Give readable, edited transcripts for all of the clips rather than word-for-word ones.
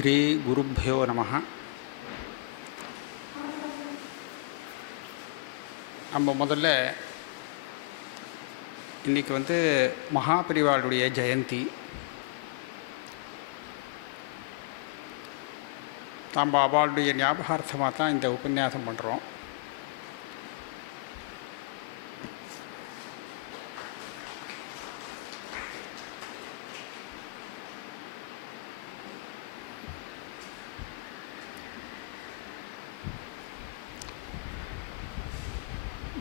ஸ்ரீ குருப்பயோ நமஹ. நம்ம முதல்ல இன்றைக்கி மகாபரிவாளுடைய ஜெயந்தி. நம்ம அவளுடைய ஞாபகார்த்தமாக தான் இந்த உபன்யாசம் பண்ணுறோம்.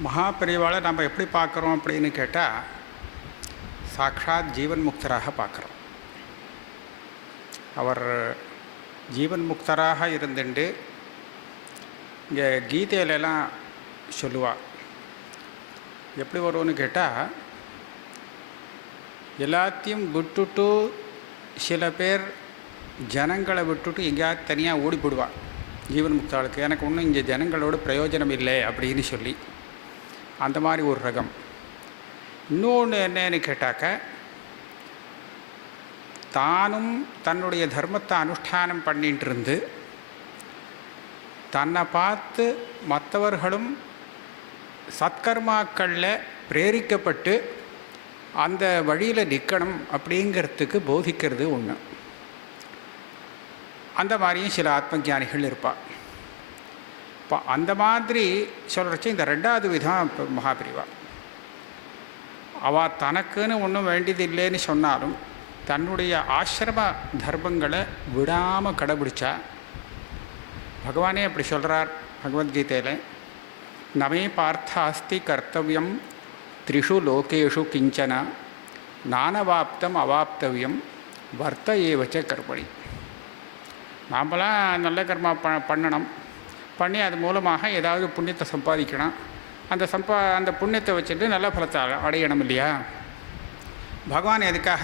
மகாபரிவாளை நம்ம எப்படி பார்க்குறோம் அப்படின்னு கேட்டால், சாக்ஷாத் ஜீவன் முக்தராக பார்க்குறோம். அவர் ஜீவன் முக்தராக இருந்துட்டு இங்கே கீதையிலலாம் சொல்லுவாள். எப்படி வரும்னு கேட்டால், எல்லாத்தையும் விட்டுட்டு சில பேர் ஜனங்களை விட்டுட்டு எங்கேயாவது தனியாக ஓடிப்படுவாள். ஜீவன் முக்தாளுக்கு எனக்கு ஒன்றும் இங்கே ஜனங்களோட பிரயோஜனம் இல்லை அப்படின்னு சொல்லி, அந்த மாதிரி ஒரு ரகம். இன்னொன்று என்னன்னு கேட்டாக்க, தானும் தன்னுடைய தர்மத்தை அனுஷ்டானம் பண்ணிட்டு இருந்து தன்னை பார்த்து மற்றவர்களும் சத்கர்மாக்களில் பிரேரிக்கப்பட்டு அந்த வழியில் நிற்கணும் அப்படிங்கிறதுக்கு போதிக்கிறது ஒன்று. அந்த மாதிரியும் சில ஆத்மஞானிகள் இருப்பாள். இப்போ அந்த மாதிரி சொல்கிறச்சு இந்த ரெண்டாவது விதம் மகாபிரிவா. அவள் தனக்குன்னு ஒன்றும் வேண்டியது இல்லைன்னு சொன்னாலும் தன்னுடைய ஆசிரம தர்மங்களை விடாமல் கடைபிடிச்சா. பகவானே அப்படி சொல்கிறார் பகவத்கீதையில், நமே பார்த்தாஸ்தி கர்த்தவியம் த்ரிஷு லோகேஷு கிஞ்சன நானவாப்தம் அவாப்தவியம் வர்த்த ஏவச்ச கர்மணி. நாம்பளாம் நல்ல கர்மா பண்ணணும், பண்ணி அது மூலமாக ஏதாவது புண்ணியத்தை சம்பாதிக்கணும். அந்த புண்ணியத்தை வச்சுட்டு நல்ல பலத்தை அடையணும் இல்லையா? பகவான் எதுக்காக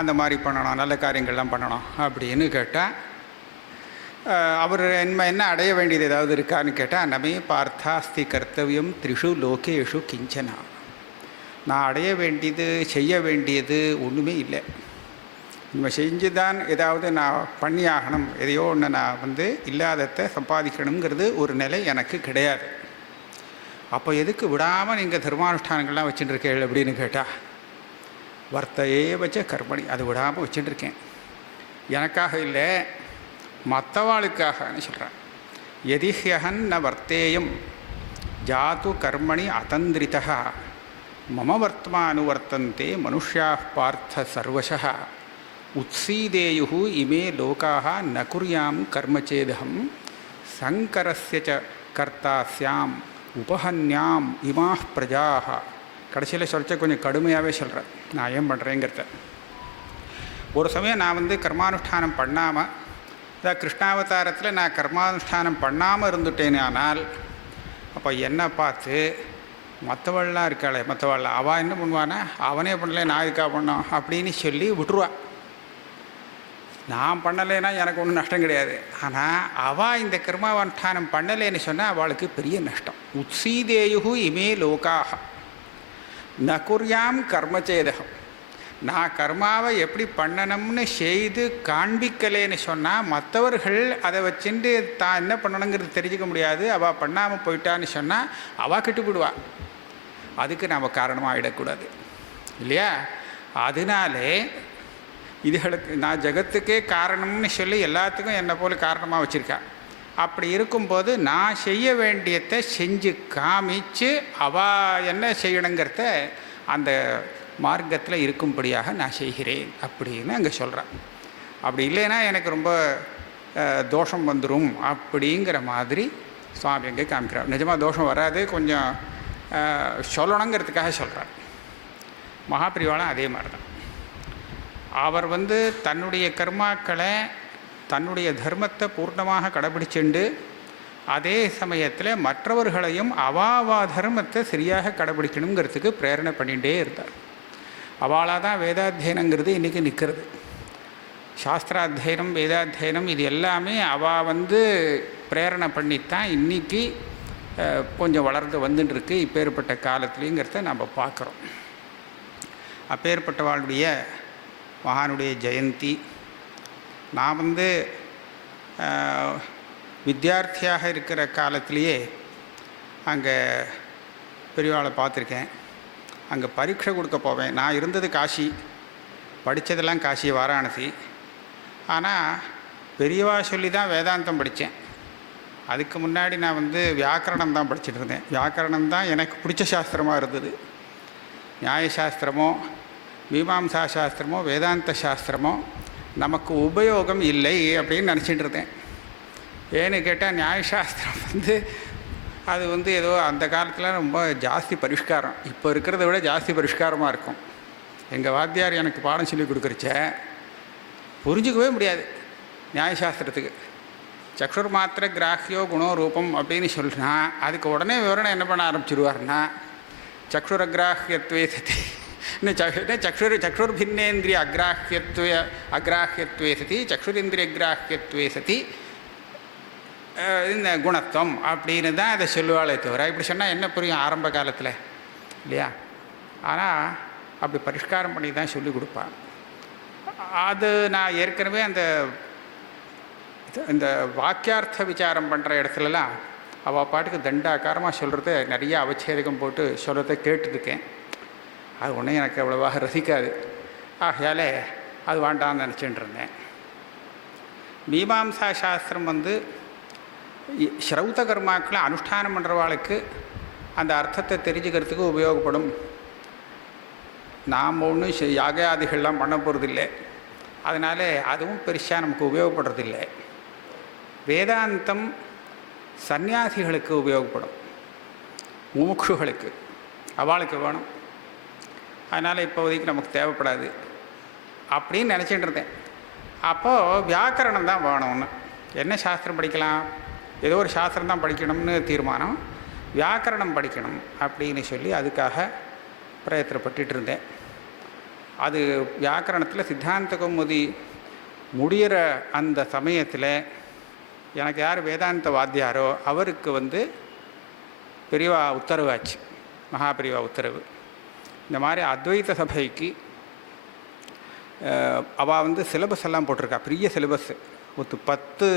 அந்த மாதிரி பண்ணணும், நல்ல காரியங்கள்லாம் பண்ணணும் அப்படின்னு கேட்டால், அவர் என்ன அடைய வேண்டியது ஏதாவது இருக்கான்னு கேட்டால், நமே பார்த்தாஸ்தி கர்த்தவியம் த்ரிஷு லோகேஷு கிஞ்சனா. நான் அடைய வேண்டியது செய்ய வேண்டியது ஒன்றுமே இல்லை. நம்ம செஞ்சு தான் ஏதாவது நான் பண்ணி ஆகணும், எதையோ ஒன்று நான் இல்லாததை சம்பாதிக்கணுங்கிறது ஒரு நிலை எனக்கு கிடையாது. அப்போ எதுக்கு விடாமல் நீங்கள் தர்மானுஷ்டானங்கள்லாம் வச்சுட்டுருக்கேள் அப்படின்னு கேட்டால், வர்த்தையே வச்ச கர்மணி, அது விடாமல் வச்சுட்டுருக்கேன். எனக்காக இல்லை, மற்றவாளுக்காகன்னு சொல்கிறேன். எதிஹ்யஹன் ந வர்த்தேயம் ஜாத்து கர்மணி அதந்திரிதா மம வர்த்மா அனுவர்த்தந்தே மனுஷ்யாக பார்த்த சர்வசா உத்சீதேயு இமே லோகாக ந குர்யாம் கர்மச்சேதகம் சங்கரஸ்ய ச கர்த்தாஸ்யாம் உபஹன்யாம் இமாஹ் பிரஜாக. கடைசியில் சொல்லிச்ச கொஞ்சம் கடுமையாகவே சொல்கிறேன் நான் ஏன் பண்ணுறேங்கிறத. ஒரு சமயம் நான் கர்மானுஷ்டானம் பண்ணாமல், அதாவது கிருஷ்ணாவதாரத்தில் நான் கர்மானுஷ்டானம் பண்ணாமல் இருந்துட்டேனே. ஆனால் அப்போ என்னை பார்த்து மற்றவள்லாம் இருக்காளே, மற்றவாள் அவள் என்ன பண்ணுவானா, அவனே பண்ணலை நான் இதுக்காக பண்ணோம் அப்படின்னு சொல்லி விட்டுருவாள். நான் பண்ணலைன்னா எனக்கு ஒன்றும் நஷ்டம் கிடையாது. ஆனால் அவள் இந்த கர்மானுஷ்டானம் பண்ணலைன்னு சொன்னால் அவளுக்கு பெரிய நஷ்டம். உத்சீதேயு இமே லோகாக ந குர்யாம் கர்மச்சேதகம். நான் கர்மாவை எப்படி பண்ணணும்னு செய்து காண்பிக்கலேன்னு சொன்னால் மற்றவர்கள் அதை வச்சுட்டு தான் என்ன பண்ணணுங்கிறது தெரிஞ்சிக்க முடியாது. அவள் பண்ணாமல் போயிட்டான்னு சொன்னால் அவள் கெட்டுப்பிடுவாள். அதுக்கு நம்ம காரணமாக ஆகிடக்கூடாது இல்லையா? அதனாலே இதுகளுக்கு நான் ஜகத்துக்கே காரணம்னு சொல்லி எல்லாத்துக்கும் என்னை போல காரணமாக வச்சுருக்கா. அப்படி இருக்கும்போது நான் செய்ய வேண்டியதை செஞ்சு காமிச்சு அவள் என்ன செய்யணுங்கிறத அந்த மார்க்கத்தில் இருக்கும்படியாக நான் செய்கிறேன் அப்படின்னு அங்கே சொல்கிறேன். அப்படி இல்லைன்னா எனக்கு ரொம்ப தோஷம் வந்துடும் அப்படிங்கிற மாதிரி சுவாமி அங்கே காமிக்கிறார். நிஜமாக தோஷம் வராது, கொஞ்சம் சொல்லணுங்கிறதுக்காக சொல்கிறார். மகாபிரிவாளம் அதே மாதிரி தான். அவர் தன்னுடைய கர்மாக்களை தன்னுடைய தர்மத்தை பூர்ணமாக கடைபிடிச்சுண்டு அதே சமயத்தில் மற்றவர்களையும் அவாவா தர்மத்தை சரியாக கடைபிடிக்கணுங்கிறதுக்கு பிரேரணை பண்ணிகிட்டே இருந்தார். அவளாக தான் வேதாத்தியனங்கிறது இன்றைக்கி நிற்கிறது. சாஸ்திராத்தியனம் வேதாத்தியனம் இது எல்லாமே அவள் பிரேரணை பண்ணித்தான் இன்றைக்கி கொஞ்சம் வளர்ந்து வந்துட்டுருக்கு இப்பேற்பட்ட காலத்துலேங்கிறத நம்ம பார்க்குறோம். அப்பேற்பட்டவாளுடைய மகானுடைய ஜெயந்தி. நான் வித்தியார்த்தியாக இருக்கிற காலத்திலேயே அங்கே பெரியவாளை பார்த்துருக்கேன். அங்கே பரீட்சை கொடுக்க போவேன். நான் இருந்தது காசி, படித்ததெல்லாம் காசி, வாராணசி. ஆனால் பெரியவா சொல்லி தான் வேதாந்தம் படித்தேன். அதுக்கு முன்னாடி நான் வியாக்கரணம் தான் படிச்சுட்டு இருந்தேன். வியாக்கரணம் தான் எனக்கு பிடிச்ச சாஸ்திரமாக இருந்தது. நியாயசாஸ்திரமோ மீமாம்சா சாஸ்திரமோ வேதாந்த சாஸ்திரமோ நமக்கு உபயோகம் இல்லை அப்படின்னு நினச்சிட்டு இருந்தேன். ஏன்னு கேட்டால் நியாயசாஸ்திரம் அது ஏதோ அந்த காலத்தில் ரொம்ப ஜாஸ்தி பரிஷ்காரம், இப்போ இருக்கிறத விட ஜாஸ்தி பரிஷ்காரமாக இருக்கும். எங்கள் வாத்தியார் எனக்கு பாடம் சொல்லி கொடுக்குறச்ச புரிஞ்சிக்கவே முடியாது நியாயசாஸ்திரத்துக்கு. சக்ஷுர் மாத்திர கிராஹியோ குணோ ரூபம் அப்படின்னு சொல்லினா அதுக்கு உடனே விவரணம் என்ன பண்ண ஆரம்பிச்சுடுவார்னா, சக்ஷுரகிராஹியத்வே சதி சக்ஷுர் பின்னேந்திரிய அக்ராஹியத்வே சதி சக்ஷுரேந்திரிய கிராஹியத்வே சதி இந்த குணத்துவம் அப்படின்னு தான் அதை சொல்லுவாளே தவிர இப்படி சொன்னால் என்ன புரியும் ஆரம்ப காலத்தில் இல்லையா? ஆனால் அப்படி பரிஷ்காரம் பண்ணி தான் சொல்லிக் கொடுப்பான். அது நான் ஏற்கனவே இந்த வாக்கியார்த்த விசாரம் பண்ணுற இடத்துலலாம் அவள் பாட்டுக்கு தண்டாக்காரமாக சொல்கிறத நிறைய அவச்சேதகம் போட்டு சொல்கிறத கேட்டுருக்கேன். அது ஒன்றும் எனக்கு அவ்வளோவாக ரசிக்காது. ஆகையாலே அது வேண்டாம்னு நினச்சிட்டு இருந்தேன். மீமாம்சா சாஸ்திரம் ஸ்ரௌத கர்மாக்களை அனுஷ்டானம் பண்ணுறவாளுக்கு அந்த அர்த்தத்தை தெரிஞ்சுக்கிறதுக்கு உபயோகப்படும். நாம் ஒன்றும் யாகாதிகள்லாம் பண்ண போகிறதில்லை, அதனால் அதுவும் பெருசாக நமக்கு உபயோகப்படுறதில்லை. வேதாந்தம் சந்நியாசிகளுக்கு உபயோகப்படும், முமுட்சுகளுக்கு, அவளுக்கு வேணும். அதனால் இப்போதைக்கு நமக்கு தேவைப்படாது அப்படின்னு நினச்சிட்டு இருந்தேன். அப்போது வியாக்கரணம் தான் வேணும்னு. என்ன சாஸ்திரம் படிக்கலாம்? ஏதோ ஒரு சாஸ்திரம் தான் படிக்கணும்னு தீர்மானம். வியாக்கரணம் படிக்கணும் அப்படின்னு சொல்லி அதுக்காக பிரயத்தனப்பட்டு இருந்தேன். அது வியாக்கரணத்தில் சித்தாந்த கௌமுதி முடிகிற அந்த சமயத்தில் எனக்கு யார் வேதாந்த வாத்தியாரோ அவருக்கு பெரியவா உத்தரவாச்சு, மகா பெரியவா உத்தரவு. இந்த மாதிரி அத்வைத சபைக்கு அவள் சிலபஸ் எல்லாம் போட்டிருக்கா, பெரிய சிலபஸ், 10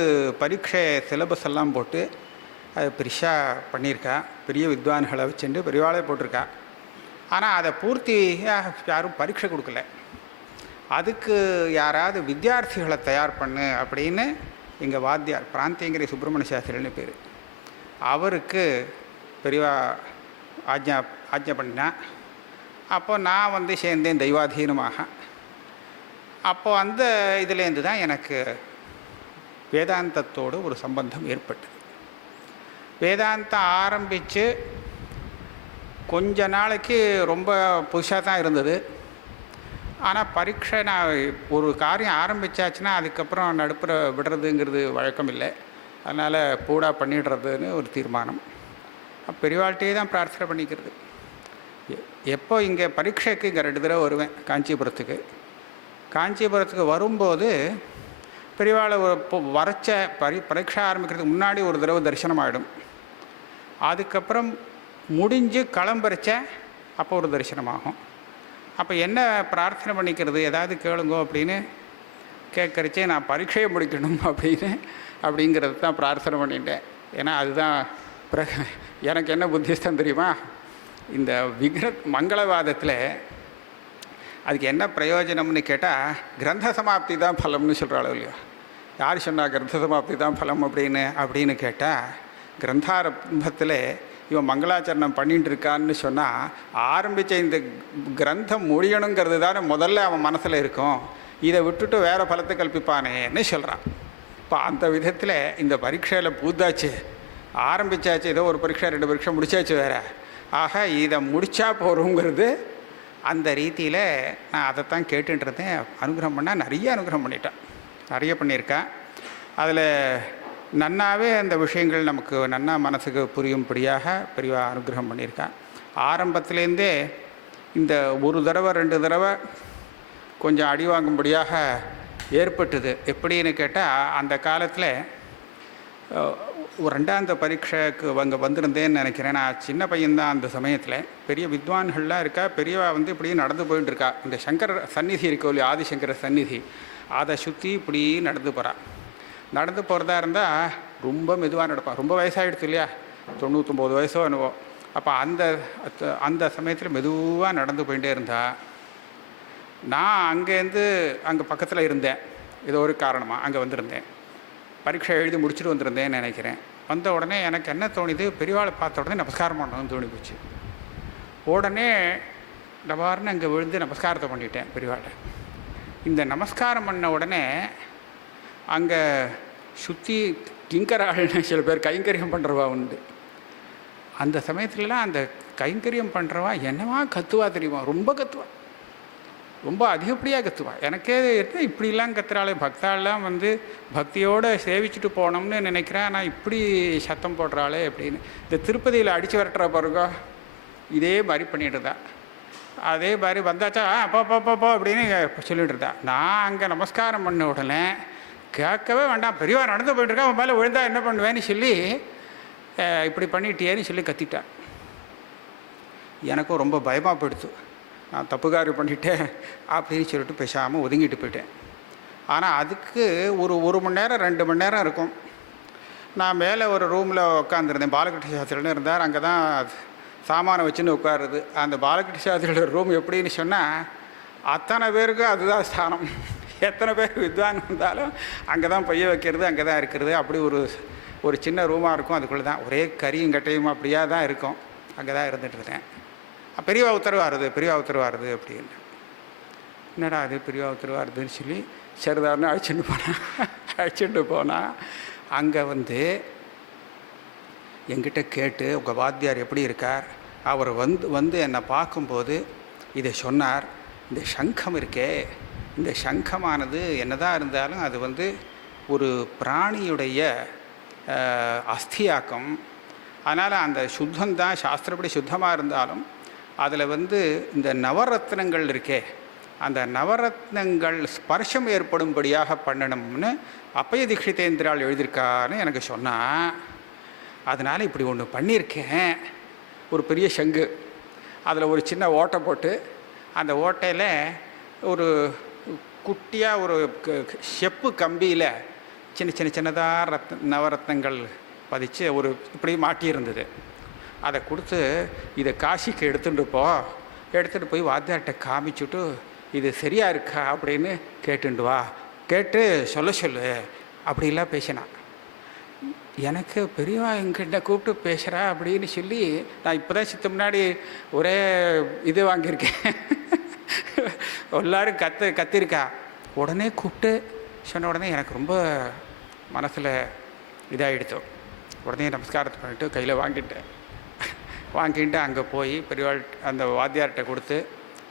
பரீட்சை சிலபஸ் எல்லாம் போட்டு அது பெருசாக பண்ணியிருக்கா. பெரிய வித்வான்களை வச்சுட்டு பெரியவாளே போட்டிருக்கா. ஆனால் அதை பூர்த்தியாக யாரும் பரீட்சை கொடுக்கல. அதுக்கு யாராவது வித்தியார்த்திகளை தயார் பண்ணு அப்படின்னு எங்கள் வாத்தியார் பிராந்தியங்கிரி சுப்பிரமணிய சாஸ்திரின்னு பேர், அவருக்கு பெரியவா ஆஜ்ஞா பண்ணினேன். அப்போது நான் சேர்ந்தேன் தெய்வாதீனமாக. அப்போது அந்த இதுலேருந்து தான் எனக்கு வேதாந்தத்தோடு ஒரு சம்பந்தம் ஏற்பட்டது. வேதாந்தம் ஆரம்பித்து கொஞ்ச நாளைக்கு ரொம்ப புதுசாக தான் இருந்தது. ஆனால் பரீட்சை நான் ஒரு காரியம் ஆரம்பித்தாச்சுன்னா அதுக்கப்புறம் நடுப்புற விடுறதுங்கிறது வழக்கம் இல்லை. அதனால் பூடா பண்ணிடுறதுன்னு ஒரு தீர்மானம். பெரியவாழ்கிட்டே தான் பிரார்த்தனை பண்ணிக்கிறது. எப்போ இங்கே பரீட்சைக்கு இங்கே 2 தடவை வருவேன் காஞ்சிபுரத்துக்கு. காஞ்சிபுரத்துக்கு வரும்போது பெரியவாளை வரைச்ச பரீட்சை ஆரம்பிக்கிறதுக்கு முன்னாடி ஒரு தடவை தரிசனம் ஆகிடும். அதுக்கப்புறம் முடிஞ்சு கிளம்புறச்ச அப்போ ஒரு தரிசனமாகும். அப்போ என்ன பிரார்த்தனை பண்ணிக்கிறது, ஏதாவது கேளுங்கோ அப்படின்னு கேட்குறச்சே நான் பரீட்சையை முடிக்கணும் அப்படிங்கிறது தான் பிரார்த்தனை பண்ணிட்டேன். ஏன்னா அதுதான் எனக்கு என்ன புத்திஸ்தம் தெரியுமா, இந்த மங்களவாதத்தில் அதுக்கு என்ன பிரயோஜனம்னு கேட்டால் கிரந்த சமாப்தி தான் பலம்னு சொல்கிறாளோ இல்லையோ. யார் சொன்னால் கிரந்த சமாப்தி தான் பலம் அப்படின்னு கேட்டால், கிரந்தாரம்பத்தில் இவன் மங்களாச்சரணம் பண்ணிட்டு இருக்கான்னு சொன்னால் ஆரம்பித்த இந்த கிரந்தம் முடியணுங்கிறது தானே முதல்ல அவன் மனசில் இருக்கும். இதை விட்டுட்டு வேறு பலத்தை கல்பிப்பானேன்னு சொல்கிறான். இப்போ அந்த விதத்தில் இந்த பரீட்சையில் பூத்தாச்சு, ஆரம்பித்தாச்சு, ஏதோ ஒரு பரீட்சை 2 பரீட்சை முடிச்சாச்சு வேறு. ஆக இதை முடித்தா போகிறோங்கிறது அந்த ரீதியில் நான் அதைத்தான் கேட்டுருந்தேன். அனுகிரகம் பண்ணால் நிறைய அனுகிரகம் பண்ணிட்டான், நிறைய பண்ணியிருக்கேன். அதில் நன்னாவே அந்த விஷயங்கள் நமக்கு நன்னா மனசுக்கு புரியும்படியாக பெரியவா அனுகிரகம் பண்ணியிருக்கான். ஆரம்பத்துலேருந்தே இந்த 1 தடவை 2 தடவை கொஞ்சம் அடி வாங்கும்படியாக ஏற்பட்டுது. எப்படின்னு கேட்டால், அந்த காலத்தில் ஒரு 2ஆம் பரீட்சைக்கு வந்திருந்தேன்னு நினைக்கிறேன். நான் சின்ன பையன்தான் அந்த சமயத்தில். பெரிய வித்வான்கள்லாம் இருக்கா, பெரியவா இப்படி நடந்து போயிட்டு இருக்கா. இந்த சங்கர சந்நிதி இருக்கோ இல்லையா, ஆதிசங்கர சந்நிதி, அதை சுற்றி இப்படி நடந்து போகிறா. நடந்து போகிறதா இருந்தால் ரொம்ப மெதுவாக நடப்பான். ரொம்ப வயசாகிடுச்சு இல்லையா, 99 வயசோ என்னவோ. அப்போ அந்த சமயத்தில் மெதுவாக நடந்து போயிட்டே இருந்தா, நான் அங்கேருந்து அங்கே பக்கத்தில் இருந்தேன். ஏதோ ஒரு காரணமாக அங்கே வந்திருந்தேன். பரீட்சை எழுதி முடிச்சுட்டு வந்திருந்தேன்னு நினைக்கிறேன். வந்த உடனே எனக்கு என்ன தோணிது, பெரியவாளை பார்த்த உடனே நமஸ்காரம் பண்ணணும்னு தோணி போச்சு. உடனே டபார்னு அங்கே விழுந்து நமஸ்காரத்தை பண்ணிட்டேன் பெரியவாளை. இந்த நமஸ்காரம் பண்ண உடனே அங்கே சுற்றி கிங்கராள்னு சில பேர் கைங்கரியம் பண்ணுறவா உண்டு. அந்த சமயத்துலலாம் அந்த கைங்கரியம் பண்ணுறவா என்னவா கத்துவா தெரியுமா, ரொம்ப கத்துவா, ரொம்ப அதிகப்படியாக கத்துவா. எனக்கே என்ன இப்படிலாம் கத்துறாளே, பக்தாலாம் வந்து பக்தியோடு சேவிச்சுட்டு போனோம்னு நினைக்கிறேன், ஆனால் இப்படி சத்தம் போடுறாளே அப்படின்னு. இந்த திருப்பதியில் அடித்து விரட்டுற பாருங்க, இதே மாதிரி பண்ணிட்டு இருந்தா. அதே மாதிரி வந்தாச்சா அப்போ அப்படின்னு சொல்லிட்டு இருந்தா. நான் அங்கே நமஸ்காரம் பண்ண உடனே கேட்கவே வேண்டாம், பெரியவா நடந்து போயிட்டுருக்கா, அவன் மேலே விழுந்தா என்ன பண்ணுவேன்னு சொல்லி இப்படி பண்ணிட்டேன்னு சொல்லி கத்திட்டான். எனக்கும் ரொம்ப பயமாக போயிடுச்சு. நான் தப்புக்காரி பண்ணிட்டேன் அப்படின்னு சொல்லிட்டு பேசாமல் ஒதுங்கிட்டு போயிட்டேன். ஆனால் அதுக்கு ஒரு மணி நேரம் 2 மணி நேரம் இருக்கும். நான் மேலே ஒரு ரூமில் உட்காந்துருந்தேன். பாலகிருஷ்ண சாஸ்திரின்னு இருந்தார், அங்கே தான் சாமானை வச்சுன்னு உட்காருது. அந்த பாலகிருஷ்ண சாஸ்திரியோட ரூம் எப்படின்னு சொன்னால், அத்தனை பேருக்கு அதுதான் ஸ்தானம். எத்தனை பேர் வித்வான் வந்தாலும் அங்கே தான் பைய வைக்கிறது, அங்கே தான் இருக்கிறது. அப்படி ஒரு சின்ன ரூமாக இருக்கும். அதுக்குள்ளே தான் ஒரே கரியும் கட்டையும் அப்படியா தான் இருக்கும். அங்கே தான் இருந்துகிட்ருக்கேன். பெரியவா உத்தரவாருது அப்படின்னு. என்னடா அது பெரியவா உத்தரவாருதுன்னு சொல்லி சரிதான்னு அழைச்சிட்டு போனால் அங்கே வந்து என்கிட்ட கேட்டு, உங்கள் வாத்தியார் எப்படி இருக்கார், அவர் வந்து என்னை பார்க்கும்போது இதை சொன்னார். இந்த சங்கம் இருக்கே, இந்த சங்கமானது என்னதான் இருந்தாலும் அது வந்து ஒரு பிராணியுடைய அஸ்தியாக்கம். அதனால் அந்த சுத்தந்தான், சாஸ்திரப்படி சுத்தமாக இருந்தாலும் அதில் வந்து இந்த நவரத்னங்கள் இருக்கே, அந்த நவரத்னங்கள் ஸ்பர்ஷம் ஏற்படும்படியாக பண்ணணும்னு அப்பய தீட்சிதேந்திரால் எழுதியிருக்கான்னு எனக்கு சொன்னான். அதனால் இப்படி ஒன்று பண்ணியிருக்கேன். ஒரு பெரிய சங்கு, அதில் ஒரு சின்ன ஓட்டை போட்டு, அந்த ஓட்டையில் ஒரு குட்டியாக ஒரு செப்பு கம்பியில் சின்னதாக நவரத்னங்கள் பதிச்சு ஒரு இப்படி மாட்டியிருந்தது. அதை கொடுத்து, இதை காசிக்கு எடுத்துகிட்டு போய் வாத்தியார்கிட்ட காமிச்சுட்டு, இது சரியாக இருக்கா அப்படின்னு கேட்டுண்டு வா, கேட்டு சொல்லு அப்படிலாம் பேசினான். எனக்கு பெரியவா எங்கிட்ட கூப்பிட்டு பேசுகிறா அப்படின்னு சொல்லி, நான் இப்போ தான் சித்த முன்னாடி ஒரே இது வாங்கியிருக்கேன். எல்லோரும் கத்திருக்கா. உடனே கூப்பிட்டு சொன்ன உடனே எனக்கு ரொம்ப மனசில் இதாகிடுத்தோம். உடனே நமஸ்காரத்தை பண்ணிவிட்டு கையில் வாங்கிட்டு அங்கே போய் பெரியவாள் அந்த வாத்தியார்கிட்ட கொடுத்து,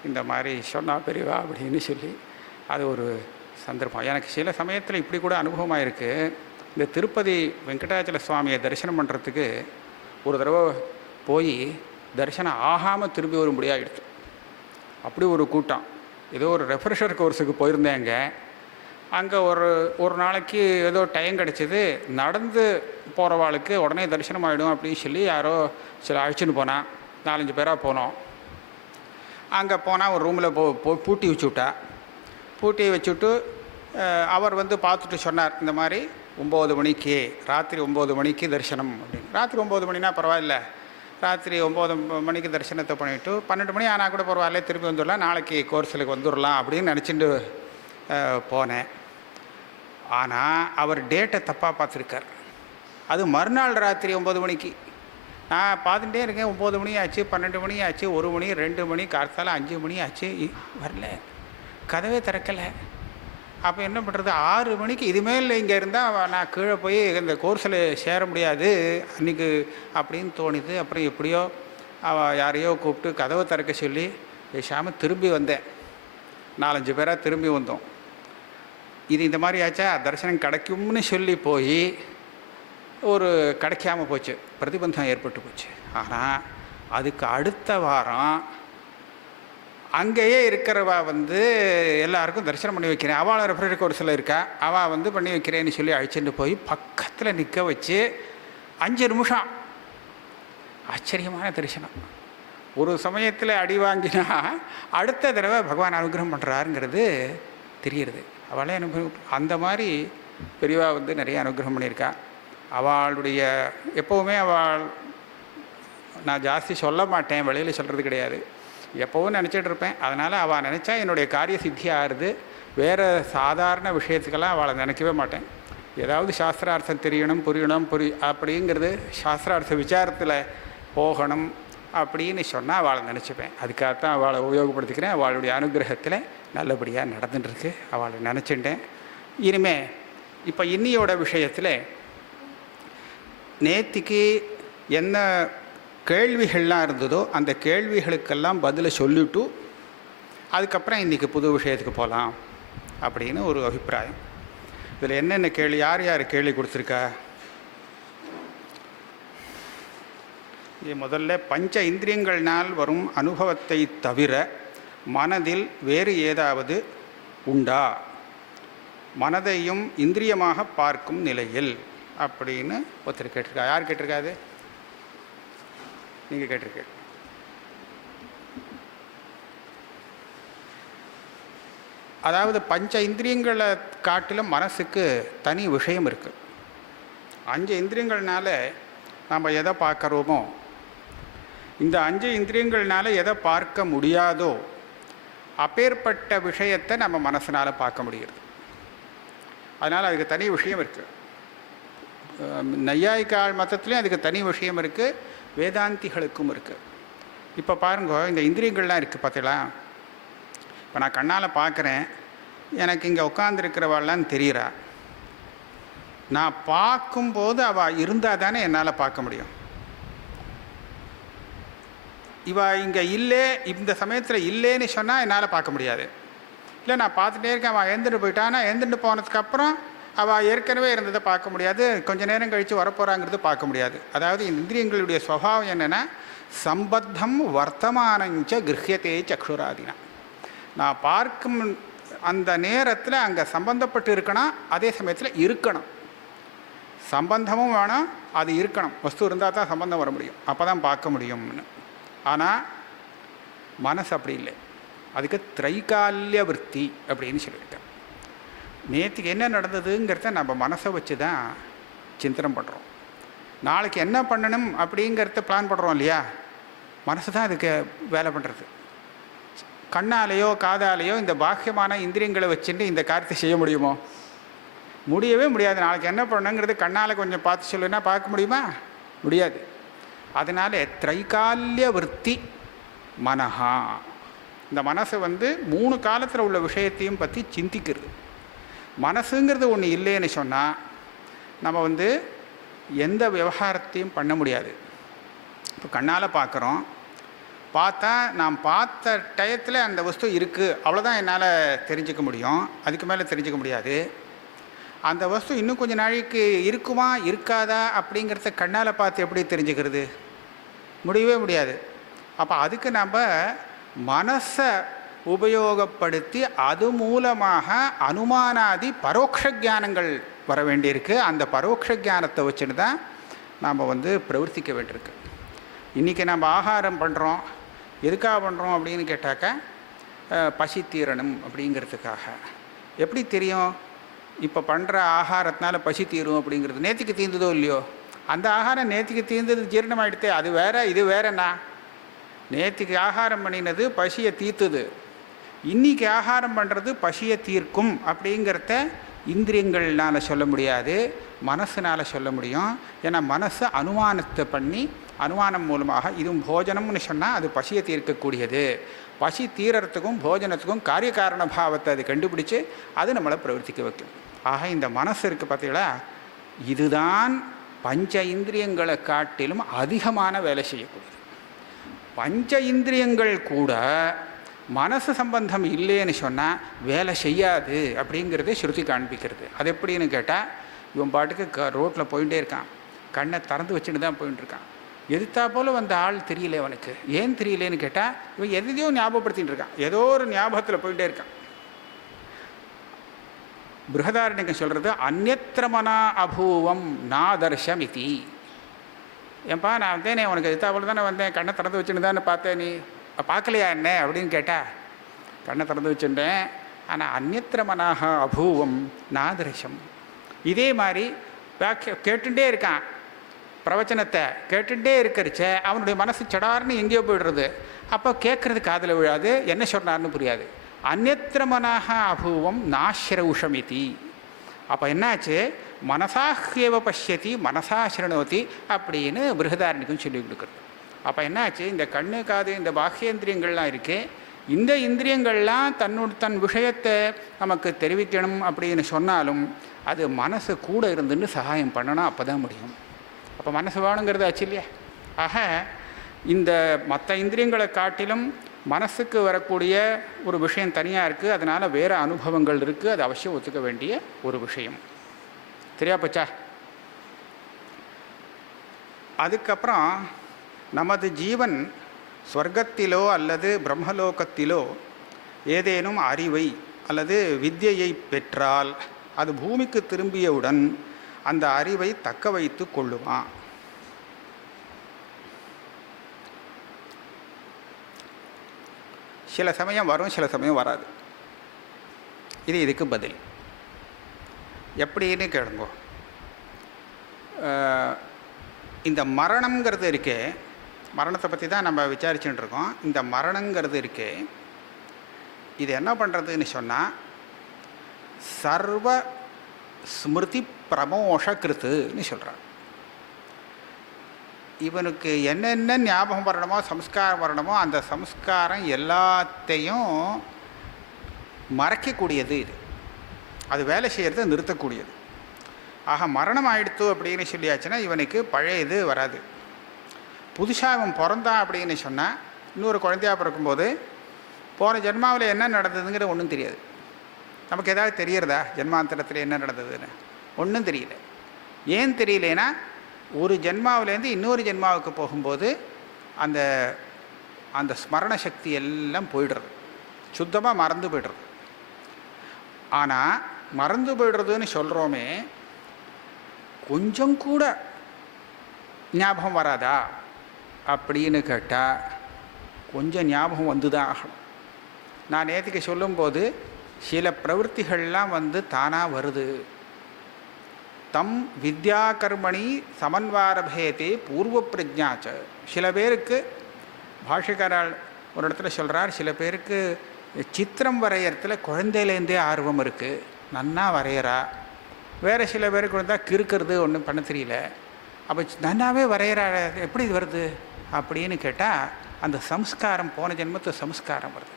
இந்த மாதிரி சொன்னா பெரியவா அப்படின்னு சொல்லி, அது ஒரு சந்தர்ப்பம். எனக்கு சில சமயத்தில் இப்படி கூட அனுபவமாக இருக்குது. இந்த திருப்பதி வெங்கடாச்சல சுவாமியை தரிசனம் பண்ணுறதுக்கு ஒரு தடவை போய் தரிசனம் ஆகாமல் திரும்பி வரும்படியாகிடுச்சு. அப்படி ஒரு கூட்டம். ஏதோ ஒரு ரெஃப்ரெஷர் கோர்ஸுக்கு போயிருந்தேங்க. அங்கே ஒரு நாளைக்கு ஏதோ டைம் கிடச்சிது. நடந்து போகிறவாளுக்கு உடனே தரிசனம் ஆகிடும் அப்படின்னு சொல்லி யாரோ சில அழைச்சின்னு போனான். 4-5 பேராக போனோம். அங்கே போனால் ஒரு ரூமில் பூட்டி வச்சுவிட்டா. பூட்டி வச்சுட்டு அவர் வந்து பார்த்துட்டு சொன்னார், இந்த மாதிரி 9 மணிக்கு, ராத்திரி 9 மணிக்கு தரிசனம் அப்படின்னு. ராத்திரி 9 மணினா பரவாயில்ல, ராத்திரி 9 மணிக்கு தரிசனத்தை பண்ணிவிட்டு 12 மணி ஆனால் கூட பரவாயில்ல, திரும்பி வந்துடலாம், நாளைக்கு கோர்ஸுக்கு வந்துடலாம் அப்படின்னு நினச்சிட்டு போனேன். ஆனால் அவர் டேட்டை தப்பாக பார்த்துருக்கார். அது மறுநாள் ராத்திரி 9 மணிக்கு. நான் பார்த்துட்டே இருக்கேன். 9 மணி ஆச்சு, 12 மணி ஆச்சு, 1 மணி, 2 மணி, கார்த்தால 5 மணி ஆச்சு, வரல, கதவே திறக்கலை. அப்போ என்ன பண்ணுறது, 6 மணிக்கு இதுமேல் இங்கே இருந்தால் நான் கீழே போய் இந்த கோர்ஸில் சேர முடியாது அன்றைக்கி அப்படின்னு தோணுது. அப்புறம் எப்படியோ யாரையோ கூப்பிட்டு கதவை திறக்க சொல்லி பேசாமல் திரும்பி வந்தேன். 4-5 பேராக திரும்பி வந்தோம். இது இந்த மாதிரி ஆச்சா, தரிசனம் கிடைக்கும்னு சொல்லி போய் ஒரு கிடைக்காமல் போச்சு, பிரதிபந்தம் ஏற்பட்டு போச்சு. ஆனால் அதுக்கு அடுத்த வாரம் அங்கேயே இருக்கிறவா வந்து எல்லாருக்கும் தரிசனம் பண்ணி வைக்கிறேன், அவளை ரெஃப்ரெஷர் கோர்ஸில் இருக்கா, அவள் வந்து பண்ணி வைக்கிறேன்னு சொல்லி அழைச்சிட்டு போய் பக்கத்தில் நிற்க வச்சு 5 நிமிஷம் ஆச்சரியமான தரிசனம். ஒரு சமயத்தில் அடி வாங்கினா அடுத்த தடவை பகவான் அனுகிரகம் பண்ணுறாருங்கிறது தெரியுது. அவளே அனுபவம். அந்த மாதிரி பெரியவா நிறைய அனுகிரகம் பண்ணியிருக்கா. அவளுடைய எப்போவுமே நான் ஜாஸ்தி சொல்ல மாட்டேன், வெளியில் சொல்கிறது கிடையாது, எப்போவும் நினச்சிட்டு இருப்பேன். அதனால் அவள் நினச்சா என்னுடைய காரிய சித்தி ஆறுது. வேறு சாதாரண விஷயத்துக்கெல்லாம் அவளை நினைக்கவே மாட்டேன். ஏதாவது சாஸ்திரார்த்தம் தெரியணும், புரியணும், அப்படிங்கிறது சாஸ்திரார்த்த விசாரத்தில் போகணும் அப்படின்னு சொன்னால் அவளை நினச்சிப்பேன். அதுக்காகத்தான் அவளை உபயோகப்படுத்திக்கிறேன். அவளுடைய அனுகிரகத்தில் நல்லபடியாக நடந்துட்டுருக்கு. அவளை நினச்சிட்டேன். இனிமேல் இப்போ இன்னியோட விஷயத்தில் நேத்திக்கு என்ன கேள்விகள்லாம் இருந்ததோ அந்த கேள்விகளுக்கெல்லாம் பதிலை சொல்லிவிட்டு அதுக்கப்புறம் இன்றைக்கி புது விஷயத்துக்கு போகலாம் அப்படின்னு ஒரு அபிப்பிராயம். இதில் என்னென்ன கேள்வி, யார் யார் கேள்வி கொடுத்துருக்கா? முதல்ல பஞ்ச இந்திரியங்கள்னால் வரும் அனுபவத்தை தவிர மனதில் வேறு ஏதாவது உண்டா, மனதையும் இந்திரியமாக பார்க்கும் நிலையில் அப்படின்னு ஒருத்தர் கேட்டிருக்கா. யார் கேட்டிருக்காது? நீங்கள் கேட்டிருக்க. அதாவது பஞ்ச இந்திரியங்களை காட்டிலும் மனசுக்கு தனி விஷயம் இருக்குது. 5 இந்திரியங்கள்னால நம்ம எதை பார்க்குறோமோ, இந்த 5 இந்திரியங்கள்னால எதை பார்க்க முடியாதோ அப்பேற்பட்ட விஷயத்தை நம்ம மனசினால் பார்க்க முடியுது. அதனால் அதுக்கு தனி விஷயம் இருக்குது. நையாயிக்கால் மதத்துலேயும் அதுக்கு தனி விஷயம் இருக்குது, வேதாந்திகளுக்கும் இருக்குது. இப்போ பாருங்க, இந்த இந்திரியங்கள்லாம் இருக்குது பார்த்தீங்களா? இப்போ நான் கண்ணால் பார்க்குறேன், எனக்கு இங்கே உட்காந்துருக்கிறவாள்லாம் தெரிகிறா. நான் பார்க்கும்போது அவள் இருந்தால் தானே என்னால் பார்க்க முடியும். இவள் இங்கே இல்லை, இந்த சமயத்தில் இல்லைன்னு சொன்னால் என்னால் பார்க்க முடியாது. இல்லை, நான் பார்த்துட்டே இருக்கேன், அவள் எழுந்துட்டு போயிட்டான்னா எழுந்துட்டு போனதுக்கப்புறம் அவள் ஏற்கனவே இருந்ததை பார்க்க முடியாது, கொஞ்சம் நேரம் கழித்து வரப்போகிறாங்கிறது பார்க்க முடியாது. அதாவது இந்த இந்திரியங்களுடைய சுபாவம் என்னென்னா, சம்பத்தம் வர்த்தமானஞ்ச கிரஹியத்தே சக்ஷுராதினா. நான் பார்க்கும் அந்த நேரத்தில் அங்கே சம்பந்தப்பட்டு இருக்கணும், அதே சமயத்தில் இருக்கணும். சம்பந்தமும் வேணும், அது இருக்கணும். வஸ்து இருந்தால் தான் சம்பந்தம் வர முடியும், அப்போ தான் பார்க்க முடியும்னு. ஆனால் மனசு அப்படி இல்லை. அதுக்கு திரைகால்ய விற்பி அப்படின்னு சொல்லியிருக்கேன். நேற்றுக்கு என்ன நடந்ததுங்கிறத நம்ம மனசை வச்சு தான் சிந்தனம் பண்ணுறோம். நாளைக்கு என்ன பண்ணணும் அப்படிங்கிறத பிளான் பண்ணுறோம் இல்லையா? மனசு தான் அதுக்கு வேலை பண்ணுறது. கண்ணாலேயோ காதாலேயோ இந்த பாக்கியமான இந்திரியங்களை வச்சுட்டு இந்த காரியத்தை செய்ய முடியுமோ? முடியவே முடியாது. நாளைக்கு என்ன பண்ணணுங்கிறது கண்ணால் கொஞ்சம் பார்த்து சொல்லுன்னா பார்க்க முடியுமா? முடியாது. அதனால் திரைகால்ய விற்பி மனஹா. இந்த மனசு 3 காலத்தில் உள்ள விஷயத்தையும் பற்றி சிந்திக்கிறது. மனசுங்கிறது ஒன்று இல்லைன்னு சொன்னால் நம்ம எந்த விவகாரத்தையும் பண்ண முடியாது. இப்போ கண்ணால் பார்க்குறோம், பார்த்தா நாம் பார்த்த டயத்தில் அந்த வஸ்து இருக்குது, அவ்வளோதான் என்னால் தெரிஞ்சிக்க முடியும். அதுக்கு மேலே தெரிஞ்சிக்க முடியாது. அந்த வஸ்து இன்னும் கொஞ்சம் நாளைக்கு இருக்குமா இருக்காதா அப்படிங்கிறத கண்ணால் பார்த்து எப்படி தெரிஞ்சுக்கிறது? முடியவே முடியாது. அப்போ அதுக்கு நம்ம மனசை உபயோகப்படுத்தி அது மூலமாக அனுமானாதி பரோட்ச ஞானங்கள் வர வேண்டியிருக்கு. அந்த பரோட்ச ஞானத்தை வச்சுன்னு தான் நாம் பிரவர்த்திக்க வேண்டியிருக்கு. இன்றைக்கி நம்ம ஆகாரம் பண்ணுறோம், எதுக்காக பண்ணுறோம் அப்படின்னு கேட்டாக்கா, பசி தீரணும் அப்படிங்கிறதுக்காக. எப்படி தெரியும் இப்போ பண்ணுற ஆகாரத்தினால பசி தீரும் அப்படிங்கிறது? நேற்றுக்கு தீர்ந்ததோ இல்லையோ, அந்த ஆகாரம் நேற்றுக்கு தீர்ந்தது ஜீரணமாகிடுதே, அது வேறு இது வேறண்ணா. நேற்றுக்கு ஆகாரம் பண்ணினது பசியை தீர்த்துது, இன்றைக்கி ஆகாரம் பண்ணுறது பசியை தீர்க்கும் அப்படிங்கிறத இந்திரியங்கள்னால் சொல்ல முடியாது, மனசுனால் சொல்ல முடியும். ஏன்னா மனசு அனுமானத்தை பண்ணி, அனுமானம் மூலமாக இதுவும் போஜனம்னு சொன்னால் அது பசியை தீர்க்கக்கூடியது, பசி தீரத்துக்கும் போஜனத்துக்கும் காரிய காரண பாவத்தை அது கண்டுபிடிச்சு அது நம்மளை பிரவர்த்திக்க வைக்கும். ஆக இந்த மனசு இருக்குது பார்த்தீங்களா, இதுதான் பஞ்ச இந்திரியங்களை காட்டிலும் அதிகமான வேலை செய்யக்கூடியது. பஞ்ச இந்திரியங்கள் கூட மனசு சம்பந்தம் இல்லைன்னு சொன்னால் வேலை செய்யாது அப்படிங்கிறதே ஸ்ருதி காண்பிக்கிறது. அது எப்படின்னு கேட்டால், இவன் பாட்டுக்கு ரோட்டில் போயிட்டே இருக்கான், கண்ணை திறந்து வச்சுட்டு தான் போயிட்டு இருக்கான். எதிர்த்தா போல் ஆள் தெரியல அவனுக்கு. ஏன் தெரியலேன்னு கேட்டால், இவன் எதையோ ஞாபகப்படுத்தின்னு இருக்கான், ஏதோ ஒரு ஞாபகத்தில் போயிட்டே இருக்கான். பிருகதாரண்யகம் சொல்கிறது, அந்யத்ரமனா அபூவம் நாதர்ஷம் இதி. ஏன்பா நான் வந்தேனே, உனக்கு எதிர்த்தா போல் தானே வந்தேன், கண்ணை திறந்து வச்சுன்னு தானே பார்த்தேன், நீ பார்க்கலையா என்ன அப்படின்னு கேட்டால், கண்ணை திறந்து வச்சுட்டேன், ஆனால் அந்யத்ரமனாக அபூவம் நாதர்ஷம், இதே மாதிரி கேட்டுட்டே இருக்கான், பிரவச்சனத்தை கேட்டுகிட்டே இருக்கிறச்ச அவனுடைய மனசு சடார்னு எங்கேயோ போய்டுறது. அப்போ கேட்குறது காதில் விழாது, என்ன சொன்னார்னு புரியாது. அந்நியத்திரமனாக அபூவம் நாஸ்ரௌஷமிதி. அப்போ என்னாச்சு, மனசாஹ்யவ பஷ்யதி மனசா சிரணோதி அப்படின்னு பிருகதாரணிக்கும் சொல்லி கொடுக்குறது. அப்போ என்னாச்சு, இந்த கண்ணு காது இந்த பாஹ்யேந்திரியங்கள்லாம் இருக்குது, இந்த இந்திரியங்கள்லாம் தன் விஷயத்தை நமக்கு தெரிவிக்கணும் அப்படின்னு சொன்னாலும் அது மனசு கூட இருந்துன்னு சகாயம் பண்ணணும், அப்போ தான் முடியும். அப்போ மனசு வேணுங்கிறது ஆச்சு இல்லையா. ஆக இந்த மற்ற இந்திரியங்களை காட்டிலும் மனசுக்கு வரக்கூடிய ஒரு விஷயம் தனியாக இருக்குது, அதனால் வேறு அனுபவங்கள் இருக்குது, அது அவசியம் ஒத்துக்க வேண்டிய ஒரு விஷயம். சரியா போச்சா? அதுக்கப்புறம் நமது ஜீவன் ஸ்வர்க்கத்திலோ அல்லது பிரம்மலோகத்திலோ ஏதேனும் அறிவை அல்லது வித்யையை பெற்றால் அது பூமிக்கு திரும்பியவுடன் அந்த அறிவை தக்க வைத்து கொள்ளுமா? சில சமயம் வரும், சில சமயம் வராது. இதுக்கு பதில் எப்படின்னு கேளுங்க. இந்த மரணங்கிறது இருக்கே, மரணத்தை பற்றி தான் நம்ம விசாரிச்சுட்டு இருக்கோம். இந்த மரணங்கிறது இருக்கே, இது என்ன பண்ணுறதுன்னு சொன்னால் சர்வ ஸ்மிருதி பிரமோஷகிருத்துன்னு சொல்கிறார். இவனுக்கு என்னென்ன ஞாபகம் வரணுமோ, சம்ஸ்காரம் வரணுமோ, அந்த சம்ஸ்காரம் எல்லாத்தையும் மறைக்கக்கூடியது இது. அது வேலை செய்கிறத நிறுத்தக்கூடியது. ஆக மரணம் ஆயிடுத்து அப்படின்னு சொல்லியாச்சுன்னா இவனுக்கு பழைய இது வராது. புதுசாக இவன் பிறந்தான் அப்படின்னு சொன்னால் இன்னொரு குழந்தையாக பிறக்கும்போது போன ஜென்மாவில் என்ன நடந்ததுங்கிறது ஒன்றும் தெரியாது. நமக்கு ஏதாவது தெரியறதா ஜென்மாந்தரத்தில் என்ன நடந்ததுன்னு? ஒன்றும் தெரியல. ஏன் தெரியலேன்னா ஒரு ஜென்மாவிலேருந்து இன்னொரு ஜென்மாவுக்கு போகும்போது அந்த அந்த ஸ்மரண சக்தி எல்லாம் போய்டுறது, சுத்தமாக மறந்து போய்டுறது. ஆனால் மறந்து போய்டுறதுன்னு சொல்கிறோமே, கொஞ்சம் கூட ஞாபகம் வராதா அப்படின்னு கேட்டால் கொஞ்சம் ஞாபகம் வந்து தான் ஆகணும். நான் நேற்றுக்கு சொல்லும்போது சில பிரவೃತ್ತಿகள்லாம் தானாக வருது. தம் வித்யா கர்மணி சமன்வாரபேதே பூர்வ பிரஜாச்ச. சில பேருக்கு பாஷிகாரால் ஒரு இடத்துல சொல்கிறார், சில பேருக்கு சித்திரம் வரையறதுல குழந்தையிலேருந்தே ஆர்வம் இருக்குது, நன்னா வரைகிறா. வேறு சில பேருக்கு வந்தால் கிறுக்கிறது ஒன்றும் பண்ண தெரியல. அப்போ நன்னாவே வரைகிறா, எப்படி இது வருது அப்படின்னு கேட்டால் அந்த சம்ஸ்காரம், போன ஜென்மத்து சம்ஸ்காரம் வருது.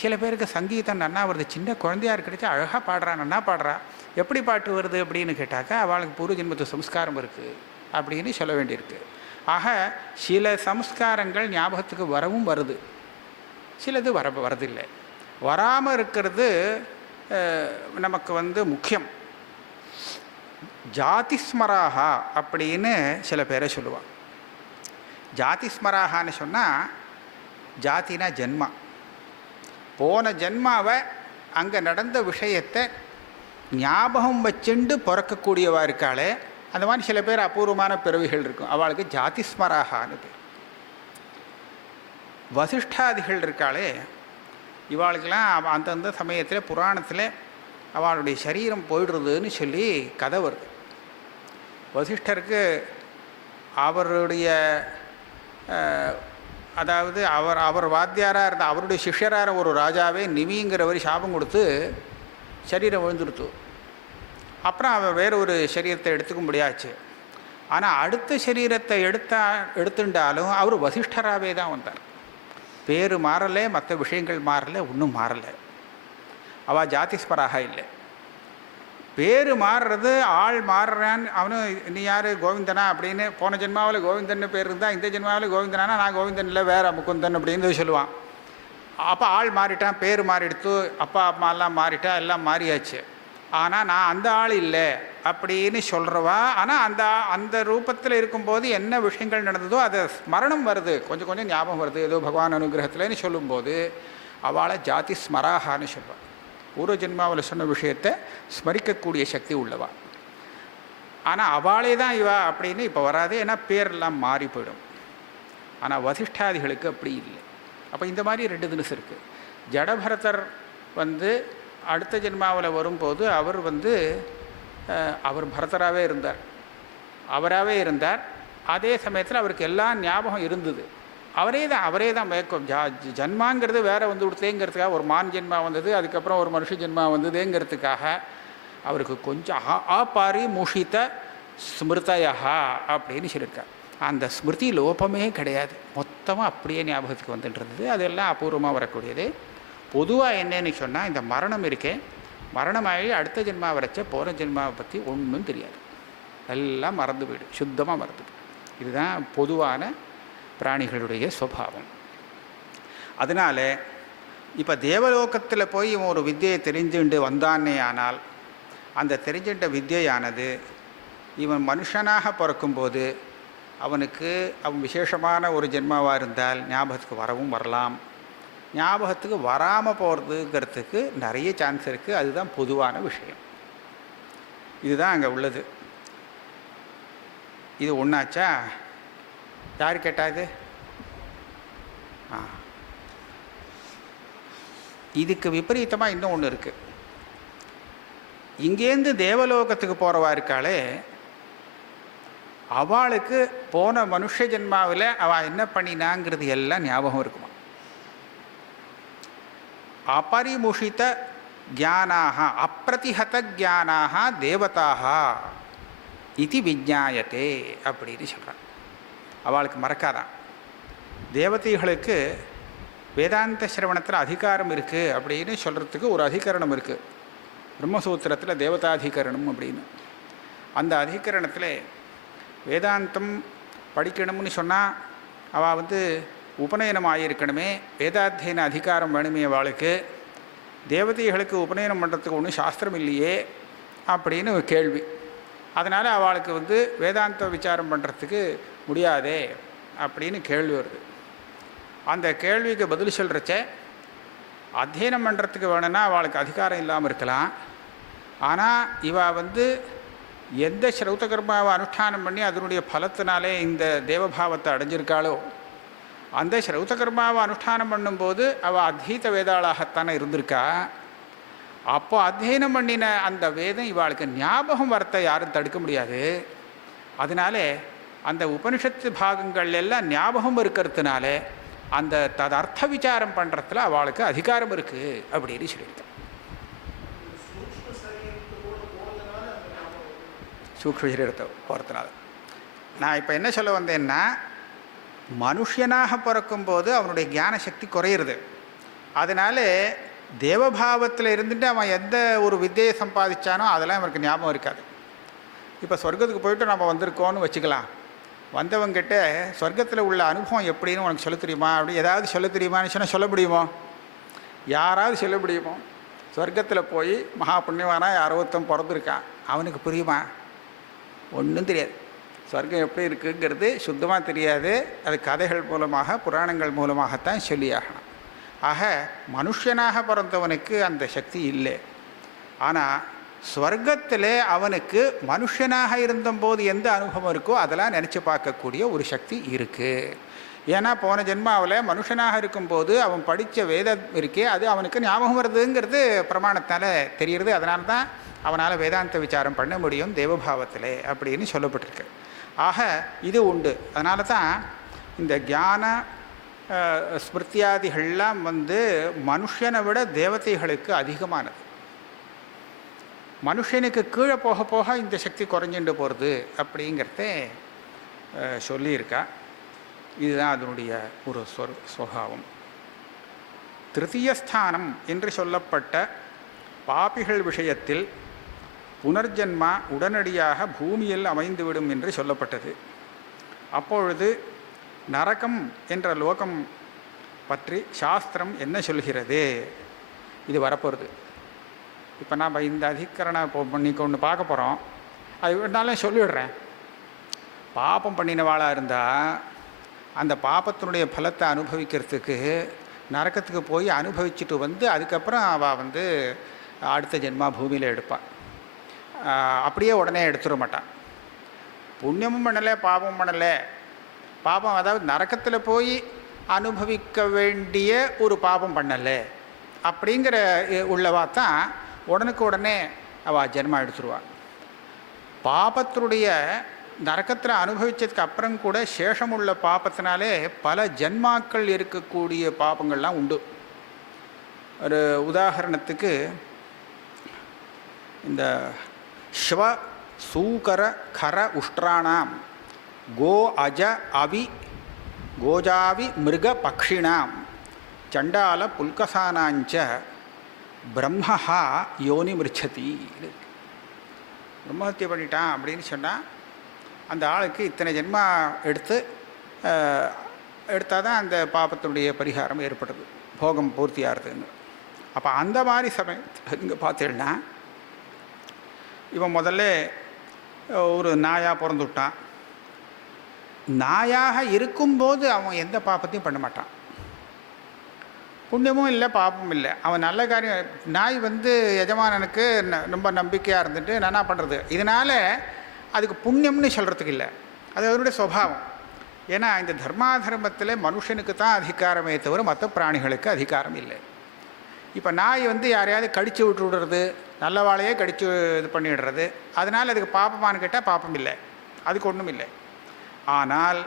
சில பேருக்கு சங்கீதம் நன்னா வருது, சின்ன குழந்தையாக இருக்கிறச்சா அழகாக பாடுறா, நன்னா பாடுறா, எப்படி பாட்டு வருது அப்படின்னு கேட்டாக்கா அவளுக்கு பூர்வ ஜென்மத்து சம்ஸ்காரம் இருக்குது அப்படின்னு சொல்ல வேண்டியிருக்கு. ஆக சில சம்ஸ்காரங்கள் ஞாபகத்துக்கு வரவும் வருது, சிலது வரதில்லை. வராமல் இருக்கிறது நமக்கு முக்கியம். ஜாதிஸ்மராகா அப்படின்னு சில பேரை சொல்லுவாள். ஜாதிஸ்மராகான்னு சொன்னால் ஜாதினா ஜென்மா, போன ஜென்மாவை அங்கே நடந்த விஷயத்தை ஞாபகம் வச்சுண்டு பிறக்கக்கூடியவா இருக்காளே, அந்த மாதிரி சில பேர் அபூர்வமான பிறவிகள் இருக்கும், அவளுக்கு ஜாதிஸ்மராகான்னு பேர். வசிஷ்டாதிகள் இருக்காளே, இவாளுக்கெல்லாம் அந்தந்த சமயத்தில் புராணத்தில் அவளுடைய சரீரம் போயிடுறதுன்னு சொல்லி கதை வருது. வசிஷ்டருக்கு அவருடைய அதாவது அவர் வாத்தியாராக இருந்த அவருடைய சிஷ்யரான ஒரு ராஜாவே நிமிங்கிறவர் சாபம் கொடுத்து சரீரம் விழுந்துடுத்து. அப்புறம் அவர் வேறு ஒரு சரீரத்தை எடுத்துக்க முடியாச்சு. ஆனால் அடுத்த சரீரத்தை எடுத்துட்டாலும் அவர் வசிஷ்டராகவே தான் வந்தார். பேர் மாறலை, மற்ற விஷயங்கள் மாறலை, ஒன்றும் மாறலை. அவள் ஜாதிஸ்மராக இல்லை. பேர் மாறுறது, ஆள் மாறுறான்னு அவனும் நீ யார் கோவிந்தனா அப்படின்னு, போன ஜென்மாவில் கோவிந்தன் பேர் இருந்தால் இந்த ஜென்மாவில் கோவிந்தனானா நான் கோவிந்தன் இல்லை வேறு முகுந்தன் அப்படின்னு சொல்லுவான். அப்போ ஆள் மாறிட்டான், பேர் மாறிடுத்து, அப்பா அம்மாலாம் மாறிட்டா, எல்லாம் மாறியாச்சு. ஆனால் நான் அந்த ஆள் இல்லை அப்படின்னு சொல்கிறவா. ஆனால் அந்த ரூபத்தில் இருக்கும்போது என்ன விஷயங்கள் நடந்ததோ அது ஸ்மரணம் வருது, கொஞ்சம் கொஞ்சம் ஞாபகம் வருது, ஏதோ பகவான் அனுகிரகத்தில்னு சொல்லும்போது அவளை ஜாதி ஸ்மராகான்னு சொல்வாள். பூர்வ ஜென்மாவில் சொன்ன விஷயத்தை ஸ்மரிக்கக்கூடிய சக்தி உள்ளவா. ஆனால் அவளே தான் இவா அப்படின்னு இப்போ வராது, ஏன்னா பேரெல்லாம் மாறி போயிடும். ஆனால் வசிஷ்டாதிகளுக்கு அப்படி இல்லை. அப்போ இந்த மாதிரி ரெண்டு தினசு இருக்குது. ஜடபரதர் அடுத்த ஜென்மாவில் வரும்போது அவர் அவர் பரதராகவே இருந்தார், அவராகவே இருந்தார். அதே சமயத்தில் அவருக்கு எல்லாம் ஞாபகம் இருந்தது. அவரே தான் மயக்கம். ஜன்மாங்கிறது வேறு வந்து கொடுத்தேங்கிறதுக்காக ஒரு மான் ஜென்மா வந்தது, அதுக்கப்புறம் ஒரு மனுஷ ஜென்மா வந்ததுங்கிறதுக்காக அவருக்கு கொஞ்சம் ஆபாரி மூஷித்த ஸ்மிருதயா அப்படின்னு சொல்லியிருக்கார். அந்த ஸ்மிருதி லோபமே கிடையாது, மொத்தமாக அப்படியே ஞாபகத்துக்கு வந்துட்டு இருந்தது. அதெல்லாம் அபூர்வமாக வரக்கூடியது. பொதுவாக என்னன்னு சொன்னால், இந்த மரணம் இருக்கே, மரணமாகி அடுத்த ஜென்மா வரைச்ச போன ஜென்மாவை பற்றி ஒன்றும் தெரியாது, எல்லாம் மறந்து போயிடும், சுத்தமாக மறந்து போயிடும். இதுதான் பொதுவான பிராணிகளுடைய சுபாவம். அதனால் இப்போ தேவலோகத்தில் போய் இவன் ஒரு வித்தியை தெரிஞ்சுண்டு வந்தானே ஆனால், அந்த தெரிஞ்சுட்ட வித்தியானது இவன் மனுஷனாக பிறக்கும்போது அவனுக்கு அவன் விசேஷமான ஒரு ஜென்மாவாக இருந்தால் ஞாபகத்துக்கு வரவும் வரலாம், ஞாபகத்துக்கு வராமல் போகிறதுங்கிறதுக்கு நிறைய சான்ஸ் இருக்குது. அதுதான் பொதுவான விஷயம். இதுதான் அங்கே உள்ளது. இது ஒன்றாச்சா? யார் கேட்டாது? இதுக்கு விபரீதமாக இன்னும் ஒன்று இருக்குது. இங்கேருந்து தேவலோகத்துக்கு போகிறவா இருக்காளே, அவளுக்கு போன மனுஷ ஜென்மாவில் அவள் என்ன பண்ணினாங்கிறது எல்லாம் ஞாபகம் இருக்குமா. அபரிமுஷித ஜானாக அப்பிரதிஹத ஜானாக தேவதாக இது விஜ்ஞாயத்தே அப்படின்னு சொல்கிறான். அவளுக்கு மறக்காதான். தேவதைகளுக்கு வேதாந்த சிரவணத்தில் அதிகாரம் இருக்குது அப்படின்னு சொல்கிறதுக்கு ஒரு அதிகரணம் இருக்குது, பிரம்மசூத்திரத்தில் தேவதாதிகரணம் அப்படின்னு. அந்த அதிகரணத்தில் வேதாந்தம் படிக்கணும்னு சொன்னால் அவள் வந்து உபநயனம் ஆகியிருக்கணுமே, வேதாத்தியன அதிகாரம் வேணுமே அவளுக்கு. தேவதைகளுக்கு உபநயனம் பண்ணுறதுக்கு ஒன்றும் சாஸ்திரம் இல்லையே அப்படின்னு ஒரு கேள்வி. அதனால் அவளுக்கு வந்து வேதாந்த விசாரம் பண்ணுறதுக்கு முடியாதே அப்படின்னு கேள்வி வருது. அந்த கேள்விக்கு பதில் சொல்கிறச்ச, அத்தியனம் பண்ணுறதுக்கு வேணும்னா அவளுக்கு அதிகாரம் இல்லாமல் இருக்கலாம், ஆனால் இவள் வந்து எந்த ஸ்ரௌத கர்மாவை அனுஷ்டானம் பண்ணி அதனுடைய பலத்தினாலே இந்த தேவபாவத்தை அடைஞ்சிருக்காளோ, அந்த ஸ்ரௌத கர்மாவை அனுஷ்டானம் பண்ணும்போது அவள் அத்தீத வேதாளாகத்தானே இருந்திருக்கா. அப்போ அத்தியனம் பண்ணின அந்த வேதம் இவாளுக்கு ஞாபகம் வரத்தை யாரும் தடுக்க முடியாது. அதனால அந்த உபனிஷத்து பாகங்கள் எல்லாம் ஞாபகம் இருக்கிறதுனால அந்த ததர்த்த விசாரம் பண்ணுறதுல அவளுக்கு அதிகாரம் இருக்குது அப்படின்னு சொல்லியிருக்கேன். சூக்ஷ்ம சரீரத்தை போகிறதுனால நான் இப்போ என்ன சொல்ல வந்தேன்னா, மனுஷனாக பிறக்கும்போது அவனுடைய ஞான சக்தி குறையிறது. அதனால தேவபாவத்தில் இருந்துட்டு அவன் எந்த ஒரு வித்தையை சம்பாதிச்சானோ அதெல்லாம் அவனுக்கு ஞாபகம் இருக்காது. இப்போ சொர்க்கத்துக்கு போயிட்டு நம்ம வந்திருக்கோன்னு வச்சுக்கலாம். வந்தவங்கிட்ட சொர்க்கத்தில் உள்ள அனுபவம் எப்படின்னு உனக்கு சொல்ல தெரியுமா, அப்படி ஏதாவது சொல்ல தெரியுமான்னு சொன்னால் சொல்ல முடியுமோ? யாராவது சொல்ல முடியுமோ? சொர்க்கத்தில் போய் மகா புண்ணியவானா யாரோ ஒருத்தன் பிறந்திருக்கான், அவனுக்கு புரியுமா? ஒன்றும் தெரியாது. சொர்க்கம் எப்படி இருக்குங்கிறது சுத்தமாக தெரியாது. அது கதைகள் மூலமாக புராணங்கள் மூலமாகத்தான் சொல்லியாகணும். ஆக மனுஷனாக பிறந்தவனுக்கு அந்த சக்தி இல்லை. ஆனால் ஸ்வர்க்கத்தில் அவனுக்கு மனுஷனாக இருந்தபோது எந்த அனுபவம் இருக்கோ அதெல்லாம் நினச்சி பார்க்கக்கூடிய ஒரு சக்தி இருக்குது. ஏன்னா போன ஜென்மாவில் மனுஷனாக இருக்கும்போது அவன் படித்த வேதம் இருக்கே அது அவனுக்கு ஞாபகம் வருதுங்கிறது பிரமாணத்தால் தெரிகிறது. அதனால தான் அவனால் வேதாந்த விசாரம் பண்ண முடியும் தேவபாவத்தில் அப்படின்னு சொல்லப்பட்டிருக்கு. ஆக இது உண்டு. அதனால தான் இந்த ஞான ஸ்மிருத்தியாதிகள்லாம் வந்து மனுஷனை விட தேவதைகளுக்கு அதிகமானது. மனுஷனுக்கு கீழே போக போக இந்த சக்தி குறைஞ்சிட்டு போகிறது அப்படிங்கிறத சொல்லியிருக்கா. இதுதான் அதனுடைய ஒரு சுபாவம். திருத்தீயஸ்தானம் என்று சொல்லப்பட்ட பாபிகள் விஷயத்தில் புனர்ஜன்மா உடனடியாக பூமியில் அமைந்துவிடும் என்று சொல்லப்பட்டது. அப்பொழுது நரகம் என்ற லோகம் பற்றி சாஸ்திரம் என்ன சொல்கிறது? இது வரப்போகிறது. இப்போ நாம் இந்த அதிகரணம் பண்ணிக்க ஒன்று பார்க்க போகிறோம். அது வேணாலும் சொல்லிவிடுறேன். பாபம் பண்ணினவாளாக இருந்தால் அந்த பாபத்தினுடைய பலத்தை அனுபவிக்கிறதுக்கு நரக்கத்துக்கு போய் அனுபவிச்சுட்டு வந்து அதுக்கப்புறம் அவள் வந்து அடுத்த ஜென்மா பூமியில் எடுப்பாள். அப்படியே உடனே எடுத்துட மாட்டான். புண்ணியமும் பண்ணலை பாபமும் பண்ணலை. பாபம் அதாவது நரக்கத்தில் போய் அனுபவிக்க வேண்டிய ஒரு பாபம் பண்ணலை அப்படிங்கிற உள்ளவா தான் உடனுக்கு உடனே அவள் ஜென்மா எடுத்துருவாள். பாபத்தினுடைய நரக்கத்தில் அனுபவித்ததுக்கு அப்புறம் கூட சேஷமுள்ள பாபத்தினாலே பல ஜன்மாக்கள் இருக்கக்கூடிய பாபங்கள்லாம் உண்டு. ஒரு உதாரணத்துக்கு இந்த ஸ்வ சூகர கர உஷ்ட்ராணாம் கோ அஜ அவி கோஜாவி மிருக பக்ஷிணாம் சண்டால புல்கசானாஞ்ச பிரம்மஹா யோனி மிருச்சதி. பிரம்மஹத்தியை பண்ணிட்டான் அப்படின்னு சொன்னால் அந்த ஆளுக்கு இத்தனை ஜென்மா எடுத்தால் தான் அந்த பாபத்தினுடைய பரிகாரம் ஏற்படுது, போகம் பூர்த்தியாகிறதுன்னு. அப்போ அந்த மாதிரி சமயத்தில் இங்கே பார்த்தீங்கன்னா இவன் முதல்ல ஒரு நாயாக பிறந்துவிட்டான். நாயாக இருக்கும்போது அவன் எந்த பாப்பத்தையும் பண்ண மாட்டான், புண்ணியமும் இல்லை பாப்பமும் இல்லை. அவன் நல்ல காரியம், நாய் எஜமானனுக்கு ரொம்ப நம்பிக்கையாக இருந்துட்டு என்ன பண்ணுறது, இதனால் அதுக்கு புண்ணியம்னு சொல்கிறதுக்கு இல்லை, அது அவருடைய சுபாவம். ஏன்னா இந்த தர்மாதர்மத்தில் மனுஷனுக்கு தான் அதிகாரமே தவிர மற்ற பிராணிகளுக்கு அதிகாரம் இல்லை. இப்போ நாய் யாரையாவது கடித்து விட்டுவிடுறது, நல்ல வாழையே கடித்து இது பண்ணிடுறது, அதனால் அதுக்கு பாப்பமானு கேட்டால் பாப்பம் இல்லை, அதுக்கு ஒன்றும் இல்லை. ஆனால்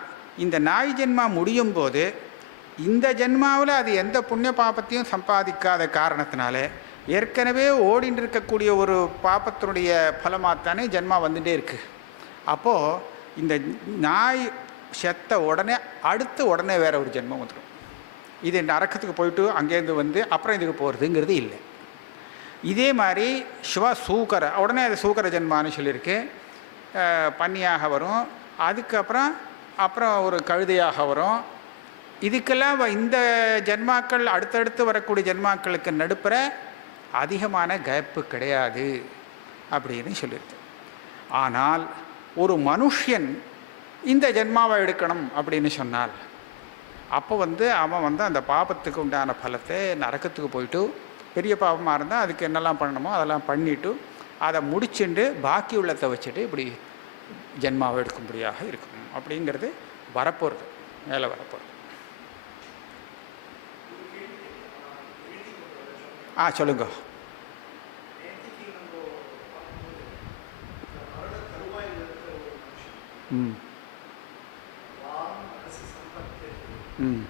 இந்த நாய் ஜென்மா முடியும் போது இந்த ஜென்மாவில் அது எந்த புண்ணிய பாப்பத்தையும் சம்பாதிக்காத காரணத்தினால ஏற்கனவே ஓடின்னு இருக்கக்கூடிய ஒரு பாப்பத்தினுடைய பலமாகத்தானே ஜென்மா வந்துகிட்டே இருக்குது. அப்போது இந்த நாய் செத்த உடனே அடுத்து உடனே வேறு ஒரு ஜென்மம் வந்துடும். இது நரக்கத்துக்கு போயிட்டு அங்கேருந்து அப்புறம் இதுக்கு போகிறதுங்கிறது இல்லை. இதே மாதிரி சிவ சூக்கர உடனே அது சூக்கர ஜென்மான்னு சொல்லியிருக்கு, பன்னியாக வரும், அப்புறம் ஒரு கழுதையாக வரும். இதுக்கெல்லாம் இந்த ஜென்மாக்கள் அடுத்தடுத்து வரக்கூடிய ஜென்மாக்களுக்கு நடுப்புற அதிகமான கேப்பு கிடையாது அப்படின்னு சொல்லியிருக்கு. ஆனால் ஒரு மனுஷன் இந்த ஜென்மாவை எடுக்கணும் அப்படின்னு சொன்னால் அப்போ அவன் அந்த பாபத்துக்கு உண்டான பலத்தை நரக்கத்துக்கு போயிட்டு, பெரிய பாபமாக இருந்தால் அதுக்கு என்னெல்லாம் பண்ணணுமோ அதெல்லாம் பண்ணிவிட்டு அதை முடிச்சுட்டு பாக்கி உள்ளத்தை வச்சுட்டு இப்படி ஜென்மாவை எடுக்கும்படியாக இருக்கணும் அப்படிங்கிறது வரப்போகிறது, மேலே வரப்போகிறது. சொல்லுங்க. ம் ம்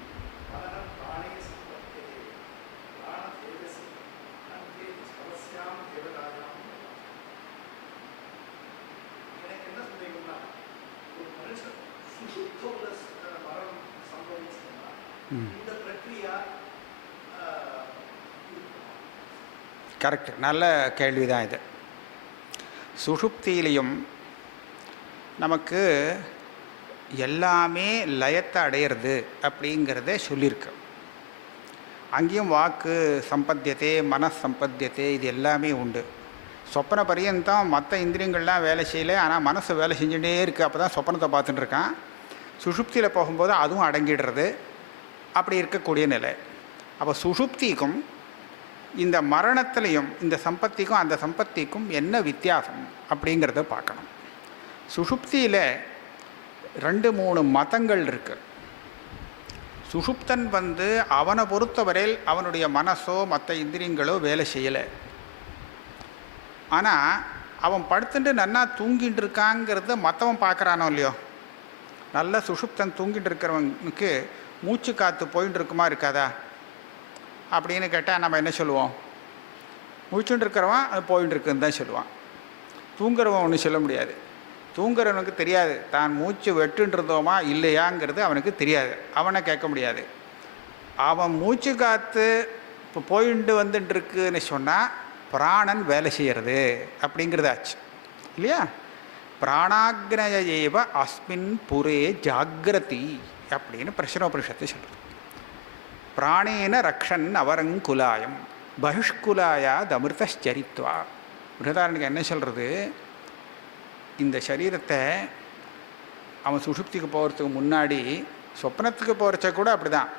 கரெக்ட், நல்ல கேள்வி தான் இது. சுஷுப்தியிலையும் நமக்கு எல்லாமே லயத்தை அடையிறது அப்படிங்கிறத சொல்லியிருக்கு. அங்கேயும் வாக்கு சம்பத்தியத்தை, மனஸ் சம்பத்தியத்தை, இது எல்லாமே உண்டு. சொப்பன பரியந்தம் மற்ற இந்திரியங்கள்லாம் வேலை செய்யலை, ஆனால் மனசு வேலை செஞ்சுட்டே இருக்குது. அப்போ தான் சொப்பனத்தை பார்த்துட்டு இருக்கான். சுஷுப்தியில் போகும்போது அதுவும் அடங்கிடுறது. அப்படி இருக்கக்கூடிய நிலை. அப்போ சுஷுப்திக்கும் இந்த மரணத்திலையும் இந்த சம்பத்திக்கும் அந்த சம்பத்திக்கும் என்ன வித்தியாசம் அப்படிங்கிறத பார்க்கணும். சுஷுப்தியில் 2-3 மதங்கள் இருக்குது. சுஷுப்தன் அவனை பொறுத்தவரையில் அவனுடைய மனசோ மற்ற இந்திரியங்களோ வேலை செய்யலை. ஆனால் அவன் படுத்துட்டு நன்னா தூங்கிட்டு இருக்காங்கிறத மற்றவன் பார்க்குறானோ இல்லையோ. நல்ல சுஷுப்தன் தூங்கிட்டு இருக்கிறவனுக்கு மூச்சு காற்று போயின்னு இருக்குமா இருக்காதா அப்படின்னு கேட்டால் நம்ம என்ன சொல்லுவோம்? மூச்சுட்டு இருக்கிறவன் அது போயின்னு இருக்குன்னு தான் சொல்லுவான். தூங்குறவன் ஒன்றும் சொல்ல முடியாது. தூங்குறவனுக்கு தெரியாது தான் மூச்சு வெட்டுன்றதோமா இல்லையாங்கிறது அவனுக்கு தெரியாது, அவனை கேட்க முடியாது. அவன் மூச்சு காற்று இப்போ போயிட்டு வந்துட்டுருக்குன்னு சொன்னால் பிராணன் வேலை செய்கிறது அப்படிங்கிறதாச்சு இல்லையா? பிராணாக்னய ஏவ அஸ்மின் புரே ஜாகிரதி அப்படின்னு பிரஷ்னோபனிஷத்து சொல்கிறது. பிராணேன ரக்ஷன் அவரங்குலாயம் பகிஷ்குலாயா தமிர்தரித்வா. உதாரணத்துக்கு என்ன சொல்கிறது? இந்த சரீரத்தை அவன் சுஷுப்திக்கு போகிறதுக்கு முன்னாடி சொப்னத்துக்கு போகிறச்ச கூட அப்படி தான்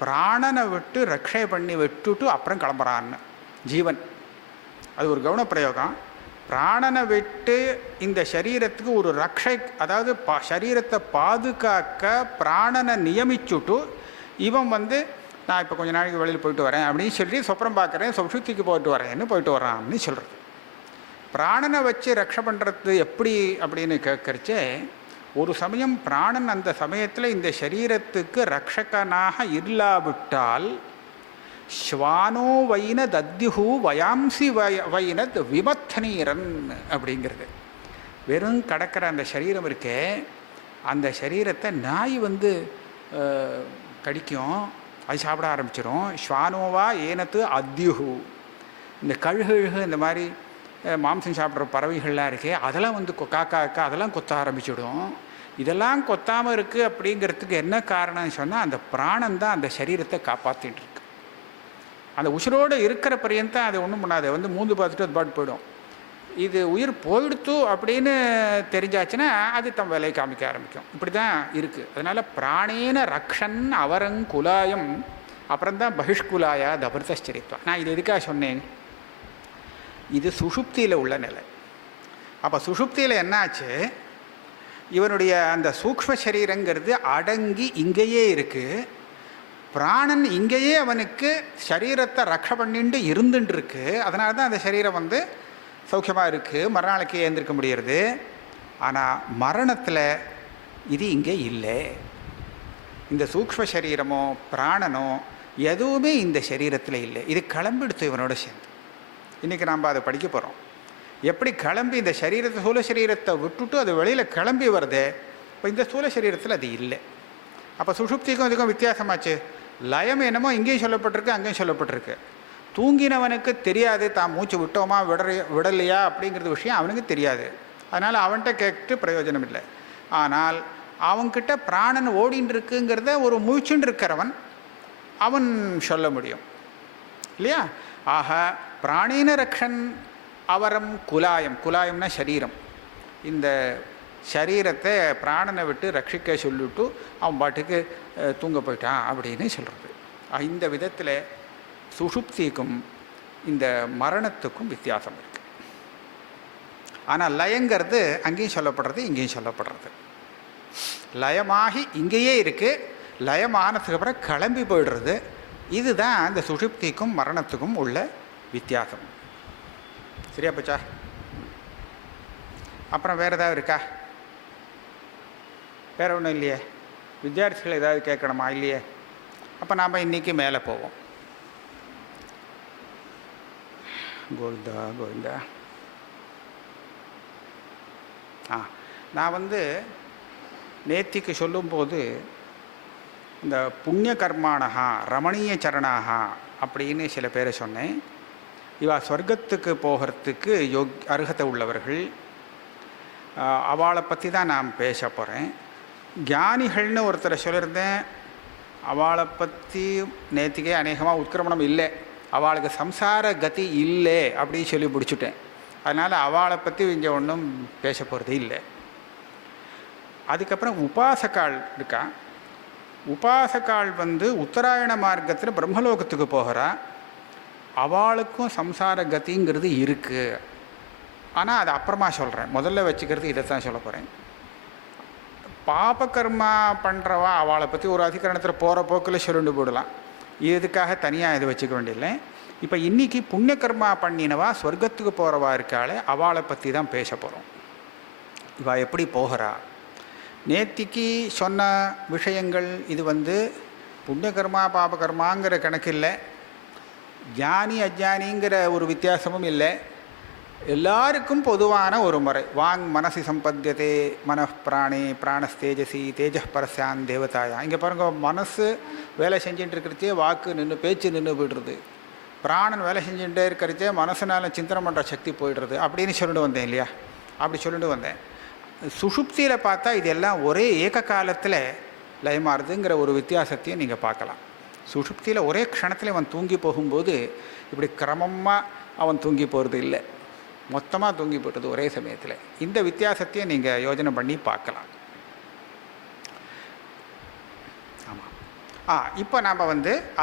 பிராணனை விட்டு ரக்ஷை பண்ணி விட்டுட்டு அப்புறம் கிளம்புறான்னு ஜீவன். அது ஒரு கவனப்பிரயோகம். பிராணனை விட்டு இந்த சரீரத்துக்கு ஒரு ரக்ஷை, அதாவது சரீரத்தை பாதுகாக்க பிராணனை நியமிச்சுட்டு இவன் நான் இப்போ கொஞ்சம் நாளைக்கு வெளியில் போயிட்டு வரேன் அப்படின்னு சொல்லி சொப்னம் பார்க்குறேன், சுஷுப்திக்கு போயிட்டு வரேன்னு போயிட்டு வரான்னு சொல்கிறது. பிராணனை வச்சு ரக்ஷை பண்ணுறது எப்படி அப்படின்னு கேட்கறச்சே, ஒரு சமயம் பிராணன் அந்த சமயத்தில் இந்த சரீரத்துக்கு ரக்ஷகனாக இல்லாவிட்டால் ஸ்வானோ வைனத் அத்யுஹு வயாம்சி வைனத் விமத்தனீரன் அப்படிங்கிறது. வெறும் கடக்கிற அந்த சரீரம் இருக்கே, அந்த சரீரத்தை நாய் கடிக்கும், அது சாப்பிட ஆரம்பிச்சிடும். ஸ்வானோவா ஏனத்து அத்யுஹு, இந்த கழுகு இந்த மாதிரி மாம்சம் சாப்பிட்ற பறவைகள்லாம் இருக்கே, அதெல்லாம் காக்கா அதெல்லாம் கொத்த ஆரம்பிச்சிடும். இதெல்லாம் கொத்தாமல் இருக்குது அப்படிங்கிறதுக்கு என்ன காரணம்னு சொன்னால், அந்த பிராணம் தான் அந்த சரீரத்தை காப்பாற்றிட்டு இருக்கு. அந்த உயிரோடு இருக்கிற பரியந்தான் அது ஒன்றும் பண்ணாது, மூந்து பார்த்துட்டு அது பாட்டு போயிடும். இது உயிர் போயிடுத்து அப்படின்னு தெரிஞ்சாச்சுன்னா அது தம் வேலையை காமிக்க ஆரம்பிக்கும். இப்படி தான் இருக்குது. அதனால் பிராணேன ரக்ஷன் அவரங்குலாயம், அப்புறம்தான் பகிஷ்குலாயா தபர்தச்சரித்வா. நான் இது எதுக்காக சொன்னேன், இது சுஷுப்தியில் உள்ள நிலை. அப்போ சுஷுப்தியில் என்னாச்சு, இவனுடைய அந்த சூக்ஷ்ம சரீரங்கிறது அடங்கி இங்கேயே இருக்குது. பிராணன் இங்கேயே அவனுக்கு சரீரத்தை ரக்ஷை பண்ணிட்டு இருந்துட்டு இருக்கு. அதனால தான் அந்த சரீரம் சௌக்கியமாக இருக்குது, மறுநாளைக்கு ஏந்திருக்க முடியறது. ஆனால் மரணத்தில் இது இங்கே இல்லை. இந்த சூக்ஷ்ம சரீரமோ பிராணனோ எதுவுமே இந்த சரீரத்தில் இல்லை. இது கிளம்பிடுத்து இவனோட சேர்ந்து. இன்றைக்கி நாம் அதை படிக்க போகிறோம். எப்படி கிளம்பி இந்த சரீரத்தை ஸ்தூல சரீரத்தை விட்டுட்டு அது வெளியில் கிளம்பி வருதே, இப்போ இந்த ஸ்தூல சரீரத்தில் அது இல்லை. அப்போ சுஷுப்திக்கும் இதுக்கும் வித்தியாசமாச்சு. லயம் என்னமோ இங்கேயும் சொல்லப்பட்டிருக்கு, அங்கேயும் சொல்லப்பட்டிருக்கு. தூங்கினவனுக்கு தெரியாது தான் மூச்சு விட்டோமா விடலையா அப்படிங்கிறது விஷயம் அவனுக்கு தெரியாது. அதனால் அவன்கிட்ட கேட்டு பிரயோஜனம் இல்லை. ஆனால் அவன்கிட்ட பிராணன் ஓடின்னு இருக்குங்கிறத ஒரு மூச்சுன்னு இருக்கிறவன் அவன் சொல்ல முடியும் இல்லையா. ஆக பிராணீன ரக்ஷன் அவரம் குலாயம், குலாயம்னா சரீரம். இந்த சரீரத்தை பிராணனை விட்டு ரட்சிக்க சொல்லிவிட்டு அவன் பாட்டுக்கு தூங்க போயிட்டான் அப்படின்னு சொல்கிறது. இந்த விதத்தில் சுஷுப்திக்கும் இந்த மரணத்துக்கும் வித்தியாசம் இருக்குது. ஆனால் லயங்கிறது அங்கேயும் சொல்லப்படுறது, இங்கேயும் சொல்லப்படுறது. லயமாகி இங்கேயே இருக்குது, லயமானதுக்கு அப்புறம் கிளம்பி போயிடுறது. இதுதான் இந்த சுஷுப்திக்கும் மரணத்துக்கும் உள்ள வித்தியாசம். சரியா போச்சா? அப்புறம் வேறு ஏதாவது இருக்கா? வேறு ஒன்றும் இல்லையே. வித்தியார்த்திகள் ஏதாவது கேட்கணுமா? இல்லையே. அப்போ நாம் இன்றைக்கி மேலே போவோம். கோவிந்தா கோவிந்தா. நான் நேத்திக்கு சொல்லும்போது இந்த புண்ணிய கர்மானகா ரமணீய சரணாகா அப்படின்னு சில பேரை சொன்னேன். இவா சொர்க்கத்துக்கு போகிறதுக்கு அருகதை உள்ளவர்கள். அவளை பற்றி தான் நான் பேச போகிறேன். ஞானிகள்னு ஒருத்தரை சொல்லியிருந்தேன். அவளை பற்றி நேற்றுக்கே அநேகமாக உட்கிரமணம் இல்லை, அவளுக்கு சம்சார கதி இல்லை அப்படின்னு சொல்லி பிடிச்சிட்டேன். அதனால் அவளை பற்றி இங்கே ஒன்றும் பேச போகிறது இல்லை. அதுக்கப்புறம் உபாசகாள் இருக்கா. உபாசகாள் உத்தராயண மார்க்கத்தில் பிரம்மலோகத்துக்கு போகிறா. அவளுக்கும் சம்சார கதிங்கிறது இருக்குது. ஆனால் அது அப்புறமா சொல்கிறேன். முதல்ல வச்சுக்கிறது இதை தான் சொல்ல போகிறேன். பாபகர்மா பண்ணுறவா அவளை பற்றி ஒரு அதிகரணத்தில் போகிற போக்கில் சொல்லிட்டு போடலாம். இதுக்காக தனியாக இதை வச்சுக்க வேண்டியதில்லை. இப்போ இன்றைக்கி புண்ணியகர்மா பண்ணினவா சொர்க்கத்துக்கு போகிறவா இருக்காளே, அவளை பற்றி தான் பேச போகிறோம். இவள் எப்படி போகிறா? நேத்திக்கு சொன்ன விஷயங்கள் இது புண்ணியகர்மா பாபகர்மாங்கிற கணக்கு இல்லை, ஞானி அஜானிங்கிற ஒரு வித்தியாசமும் இல்லை. எல்லாருக்கும் பொதுவான ஒரு முறை. வாங் மனசி சம்பத்தியதே மனப்பிராணே பிராணஸ்தேஜசி தேஜ பரஸ்யான் தேவதாயா. இங்கே பாருங்கள், மனசு வேலை செஞ்சுட்டு இருக்கிறதே வாக்கு நின்று பேச்சு நின்று போய்டுறது. பிராணன் வேலை செஞ்சுட்டே இருக்கிறதே மனசுனால சிந்தனை பண்ணுற சக்தி போய்டுறது அப்படின்னு சொல்லிட்டு வந்தேன் இல்லையா. அப்படி சொல்லிட்டு வந்தேன். சுஷுப்தியில் பார்த்தா இதெல்லாம் ஒரே ஏக காலத்தில் லயமாறுதுங்கிற ஒரு வித்தியாசத்தையும் நீங்கள் பார்க்கலாம். சுஷுப்தியில் ஒரே க்ஷணத்தில் அவன் தூங்கி போகும்போது இப்படி கிரமமாக அவன் தூங்கி போகிறது இல்லை, மொத்தமாக தூங்கி போட்டது ஒரே சமயத்தில். இந்த வித்தியாசத்தையும் நீங்கள் யோஜனை பண்ணி பார்க்கலாம். ஆமாம். இப்போ நாம்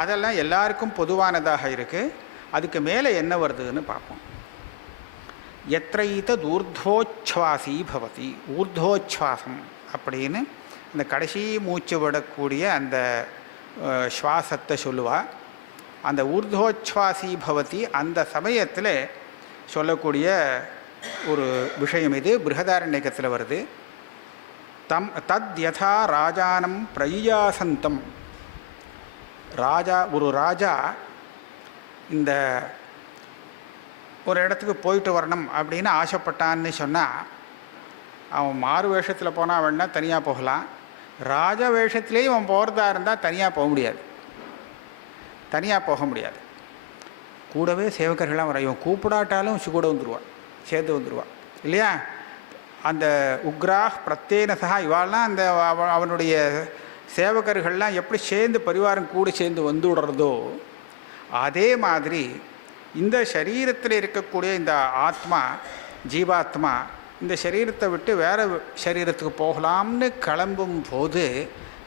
அதெல்லாம் எல்லாருக்கும் பொதுவானதாக இருக்குது. அதுக்கு மேலே என்ன வருதுன்னு பார்ப்போம். எத்ரைத ஊர்த்வோச்வாசி பவதி. ஊர்த்வோச்வாசம் அப்படின்னு அந்த கடைசி மூச்சு விடக்கூடிய அந்த சுவாசத்தை சொல்லுவாள். அந்த ஊர்த்வோச்வாசி பவதி அந்த சமயத்தில் சொல்லக்கூடிய ஒரு விஷயம். இது பிருஹதாரண்யகத்தில் வருது. தத் யதா ராஜானம் பிரயுயாசந்தம். ஒரு ராஜா இந்த ஒரு இடத்துக்கு போயிட்டு வரணும் அப்படின்னு ஆசைப்பட்டான்னு சொன்னால், அவன் மாறு வேஷத்தில் போனால் வேணா தனியாக போகலாம். ராஜ வேஷத்துலேயும் அவன் போகிறதா இருந்தால் தனியாக போக முடியாது. கூடவே சேவகர்கள்லாம் வர. இவன் கூப்பிடாட்டாலும் கூட வந்துடுவான், சேர்ந்து வந்துடுவான் இல்லையா? அந்த உக்ராஹ் பிரத்யேனசா இவாள்லாம் அந்த அவனுடைய சேவகர்கள்லாம் எப்படி சேர்ந்து பரிவாரம் கூட சேர்ந்து வந்து விடுறதோ, அதே மாதிரி இந்த சரீரத்தில் இருக்கக்கூடிய இந்த ஆத்மா, ஜீவாத்மா இந்த சரீரத்தை விட்டு வேறு சரீரத்துக்கு போகலாம்னு கிளம்பும் போது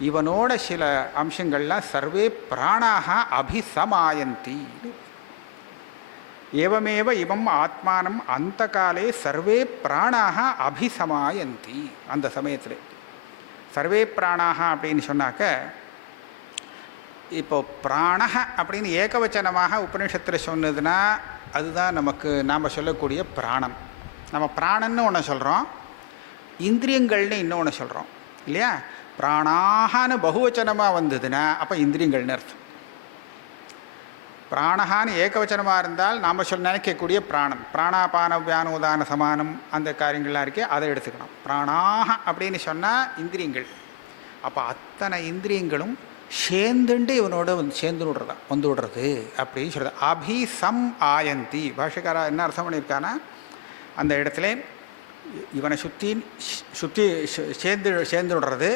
இவனோட சில அம்சங்கள்லாம் சர்வே பிராணாக அபிசமாயந்தி. ஏவமேவ இவம் ஆத்மானம் அந்த காலே சர்வே பிராணாக அபிசமாயந்தி. அந்த சமயத்தில் சர்வே பிராணாக அப்படின்னு சொன்னாக்க, இப்போ பிராணக அப்படின்னு ஏகவச்சனமாக உபநிஷத்தில் சொன்னதுன்னா அதுதான் நாம் சொல்லக்கூடிய பிராணம். நம்ம பிராணன்னு ஒன்று சொல்கிறோம், இந்திரியங்கள்னு இன்னொன்று சொல்கிறோம் இல்லையா? பிராணாகனு பகுவச்சனமாக வந்ததுன்னா அப்போ இந்திரியங்கள்னு அர்த்தம். பிராணஹான்னு ஏகவச்சனமாக இருந்தால் நாம் நினைக்கக்கூடிய பிராணம், பிராணாபான வியானோதான சமானம் அந்த காரியங்கள்லாம் இருக்கே, அதை எடுத்துக்கணும். பிராணாக அப்படின்னு சொன்னால் இந்திரியங்கள். அப்போ அத்தனை இந்திரியங்களும் சேர்ந்துண்டு இவனோட சேர்ந்து விடுறது அப்படின்னு சொல்கிறது. அபிசம் ஆயந்தி. பாஷக்காரா என்ன அர்த்தம் பண்ணியிருக்கானா, அந்த இடத்துல இவனை சுற்றி சேர்ந்து விடுறது.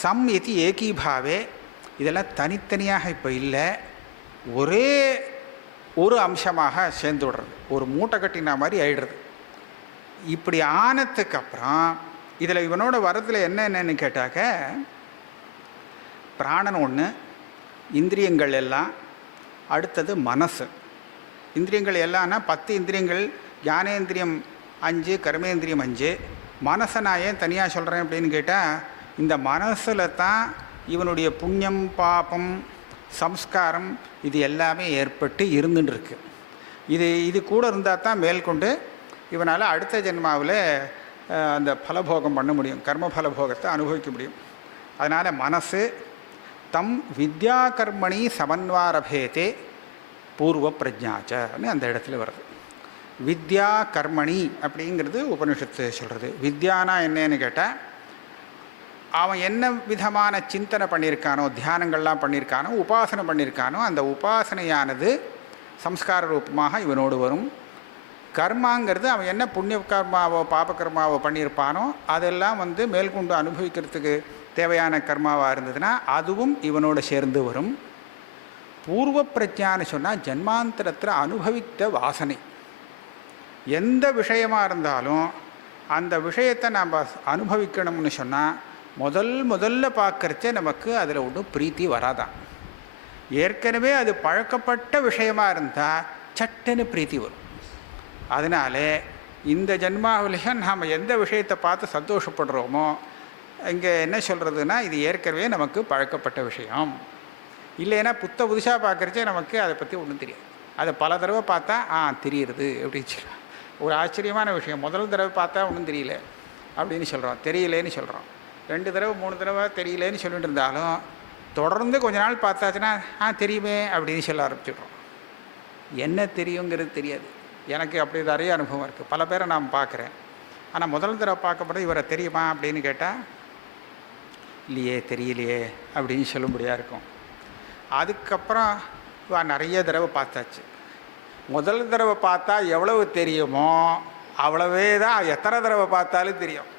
சம் இது ஏகீபாவே. இதெல்லாம் தனித்தனியாக இப்போ இல்லை, ஒரே ஒரு அம்சமாக சேர்ந்து விடுறது, ஒரு மூட்டை கட்டினா மாதிரி ஆயிடுறது. இப்படி ஆனதுக்கு அப்புறம் இதில் இவனோட வரத்தில் என்னென்னு கேட்டாக்க, பிராணன் ஒன்று, இந்திரியங்கள் எல்லாம், அடுத்தது மனசு. இந்திரியங்கள் எல்லாம்னா 10 இந்திரியங்கள், ஞானேந்திரியம் 5, கர்மேந்திரியம் 5. மனசை நான் ஏன் தனியாக சொல்கிறேன் அப்படின்னு கேட்டால், இந்த மனசில் தான் இவனுடைய புண்ணியம் பாபம் சம்ஸ்காரம் இது எல்லாமே ஏற்பட்டு இருந்துட்டுருக்கு. இது கூட இருந்தால் தான் மேற்கொண்டு இவனால் அடுத்த ஜென்மாவில் அந்த பலபோகம் பண்ண முடியும், கர்ம பலபோகத்தை அனுபவிக்க முடியும். அதனால் மனசு தம் வித்யா கர்மணி சமன்வாரபேதே பூர்வ பிரஜாச்சன்னு அந்த இடத்துல வருது. வித்யா கர்மணி அப்படிங்கிறது உபனிஷத்து சொல்கிறது. வித்யானா என்னன்னு கேட்டால், அவன் என்ன விதமான சிந்தனை பண்ணியிருக்கானோ, தியானங்கள்லாம் பண்ணியிருக்கானோ, உபாசனை பண்ணியிருக்கானோ, அந்த உபாசனையானது சம்ஸ்கார ரூபமாக இவனோடு வரும். கர்மாங்கிறது அவன் என்ன புண்ணிய கர்மாவோ பாபகர்மாவோ பண்ணியிருப்பானோ அதெல்லாம் மேற்கொண்டு அனுபவிக்கிறதுக்கு தேவையான கர்மாவாக இருந்ததுன்னா அதுவும் இவனோடு சேர்ந்து வரும். பூர்வ பிரஜான்னு சொன்னால் ஜன்மாந்தரத்தில் அனுபவித்த வாசனை. எந்த விஷயமாக இருந்தாலும் அந்த விஷயத்தை நாம் அனுபவிக்கணும்னு சொன்னால் முதல்ல பார்க்குறச்சே நமக்கு அதில் ஒன்றும் பிரீத்தி வராதான். ஏற்கனவே அது பழக்கப்பட்ட விஷயமாக இருந்தால் சட்டுன்னு பிரீத்தி வரும். அதனால இந்த ஜன்மாவிலையும் நாம் எந்த விஷயத்தை பார்த்து சந்தோஷப்படுறோமோ, இங்கே என்ன சொல்கிறதுனா, இது ஏற்கனவே நமக்கு பழக்கப்பட்ட விஷயம். இல்லைன்னா புதுசாக பார்க்குறச்சே நமக்கு அதை பற்றி ஒன்றும் தெரியாது. அதை பல தடவை பார்த்தா தெரியுறது அப்படின்னு சொல்லலாம். ஒரு ஆச்சரியமான விஷயம், முதல் தடவை பார்த்தா ஒன்றும் தெரியல அப்படின்னு சொல்கிறோம், தெரியலேன்னு சொல்கிறோம். 2 தடவை 3 தடவை தெரியலேன்னு சொல்லிட்டு இருந்தாலும் தொடர்ந்து கொஞ்ச நாள் பார்த்தாச்சுன்னா தெரியுமே அப்படின்னு சொல்ல ஆரம்பிச்சிடுறோம். என்ன தெரியுங்கிறது தெரியாது. எனக்கு அப்படி நிறைய அனுபவம் இருக்குது. பல பேரை நான் பார்க்குறேன். ஆனால் முதல் தடவை பார்க்கப்படுறது இவரை தெரியுமா அப்படின்னு கேட்டால் இல்லையே தெரியலையே அப்படின்னு சொல்லும்படியாக இருக்கும். அதுக்கப்புறம் நிறைய தடவை பார்த்தாச்சு. முதல் தடவை பார்த்தா எவ்வளவு தெரியுமோ அவ்வளவே தான் எத்தனை தடவை பார்த்தாலும் தெரியும்.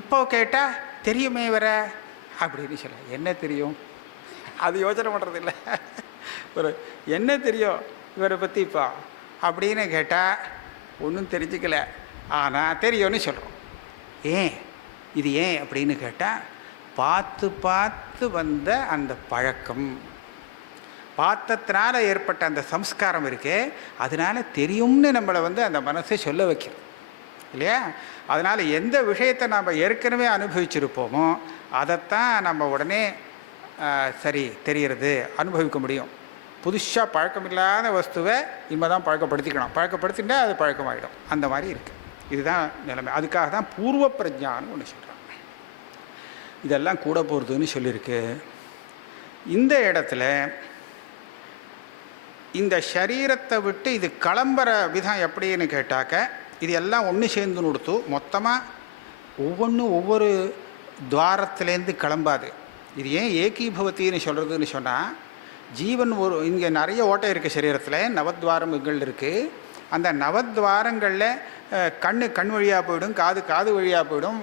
இப்போ கேட்டால் தெரியுமே இவரை அப்படின்னு சொல்ல, என்ன தெரியும் அது யோசனை பண்ணுறதில்ல. ஒரு என்ன தெரியும் இவரை பற்றி இப்போ அப்படின்னு கேட்டால் ஒன்றும் தெரிஞ்சுக்கல, ஆனால் தெரியும்னு சொல்கிறோம். இது ஏன் அப்படின்னு கேட்டால், பார்த்து வந்த அந்த பழக்கம், பார்த்தத்தினால ஏற்பட்ட அந்த சம்ஸ்காரம் இருக்கே, அதனால் தெரியும்னு நம்மளை அந்த மனசை சொல்ல வைக்கிறோம் இல்லையா? அதனால் எந்த விஷயத்தை நாம் ஏற்கனவே அனுபவிச்சிருப்போமோ அதைத்தான் நம்ம உடனே சரி தெரிகிறது, அனுபவிக்க முடியும். புதுசாக பழக்கமில்லாத வஸ்துவை இனிமே தான் பழக்கப்படுத்திக்கணும். பழக்கப்படுத்திட்டா அது பழக்கமாகிடும். அந்த மாதிரி இருக்குது. இதுதான் நிலைமை. அதுக்காக தான் பூர்வ பிரஜான்னு ஒன்று சொல்கிறாங்க. இதெல்லாம் கூட போகிறதுன்னு சொல்லியிருக்கு. இந்த இடத்துல இந்த சரீரத்தை விட்டு இது கிளம்புற விதம் எப்படின்னு கேட்டாக்க, இது எல்லாம் ஒன்று சேர்ந்து கொடுத்து மொத்தமாக ஒவ்வொன்றும் ஒவ்வொரு துவாரத்துலேருந்து கிளம்பாது. இது ஏன் ஏகீபவத்தின்னு சொல்கிறதுன்னு சொன்னால், ஜீவன் ஒரு இங்கே நிறைய ஓட்டை இருக்குது சரீரத்தில், நவத்வாரங்கள் இருக்குது. அந்த நவத்வாரங்களில் கண் வழியாக போயிடும், காது வழியாக போயிடும்,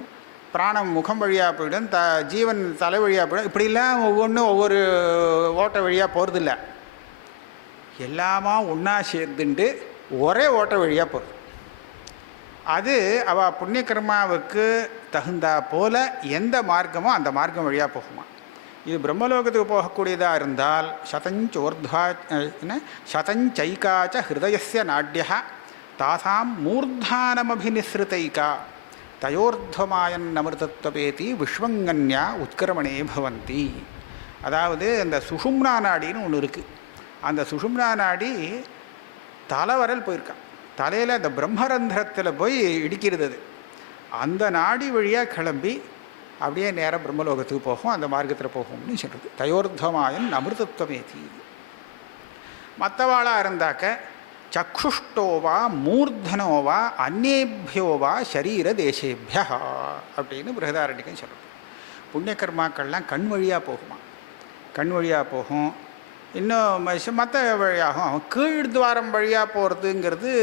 பிராணம் முகம் வழியாக போயிடும், ஜீவன் தலை வழியாக போயிடும். இப்படிலாம் ஒவ்வொன்றும் ஒவ்வொரு ஓட்டை வழியாக போகிறதில்ல. எல்லாமா ஒன்றா சேர்ந்துண்டு ஒரே ஓட்டை வழியாக போகுது. அது அவள் புண்ணிய கர்மாவுக்கு தகுந்தா போல் எந்த மார்க்கமோ அந்த மார்க்கம் வழியாக போகுமா. இது பிரம்மலோகத்துக்கு போகக்கூடியதாக இருந்தால் சதஞ்சைகாச்ச ஹிருதயஸ்ய நாட்யா தாசாம் மூர்தானமபிநிஸ்ருதைகா தயோர்த்வமாயன் அமிர்தத்வபேதி விஸ்வங்கன்யா உத்கரமணே பவந்தி. அதாவது அந்த சுஷும்னா நாடின்னு ஒன்று இருக்குது. அந்த சுஷும்னா நாடி தலைவரல் போயிருக்கான். தலையில் அந்த பிரம்மரந்திரத்தில் போய் இடிக்கிறது. அது அந்த நாடி வழியாக கிளம்பி அப்படியே நேராக பிரம்மலோகத்துக்கு போகும், அந்த மார்க்கத்தில் போகும்னு சொல்கிறது. தயோர்த்வமாயன் அமிர்தத்வமேதி. மற்றவாளாக இருந்தாக்க சக்ஷுஷ்டோவா மூர்தனோவா அந்நேபியோவா சரீர தேசேபியா அப்படின்னு பிருகதாரண்யகம் சொல்கிறது. புண்ணிய கர்மாக்கள்லாம் கண் வழியாக போகுமா, கண் வழியாக போகும். இன்னும் மற்ற வழியாகும். கீழ்த்வாரம் வழியாக போகிறதுங்கிறது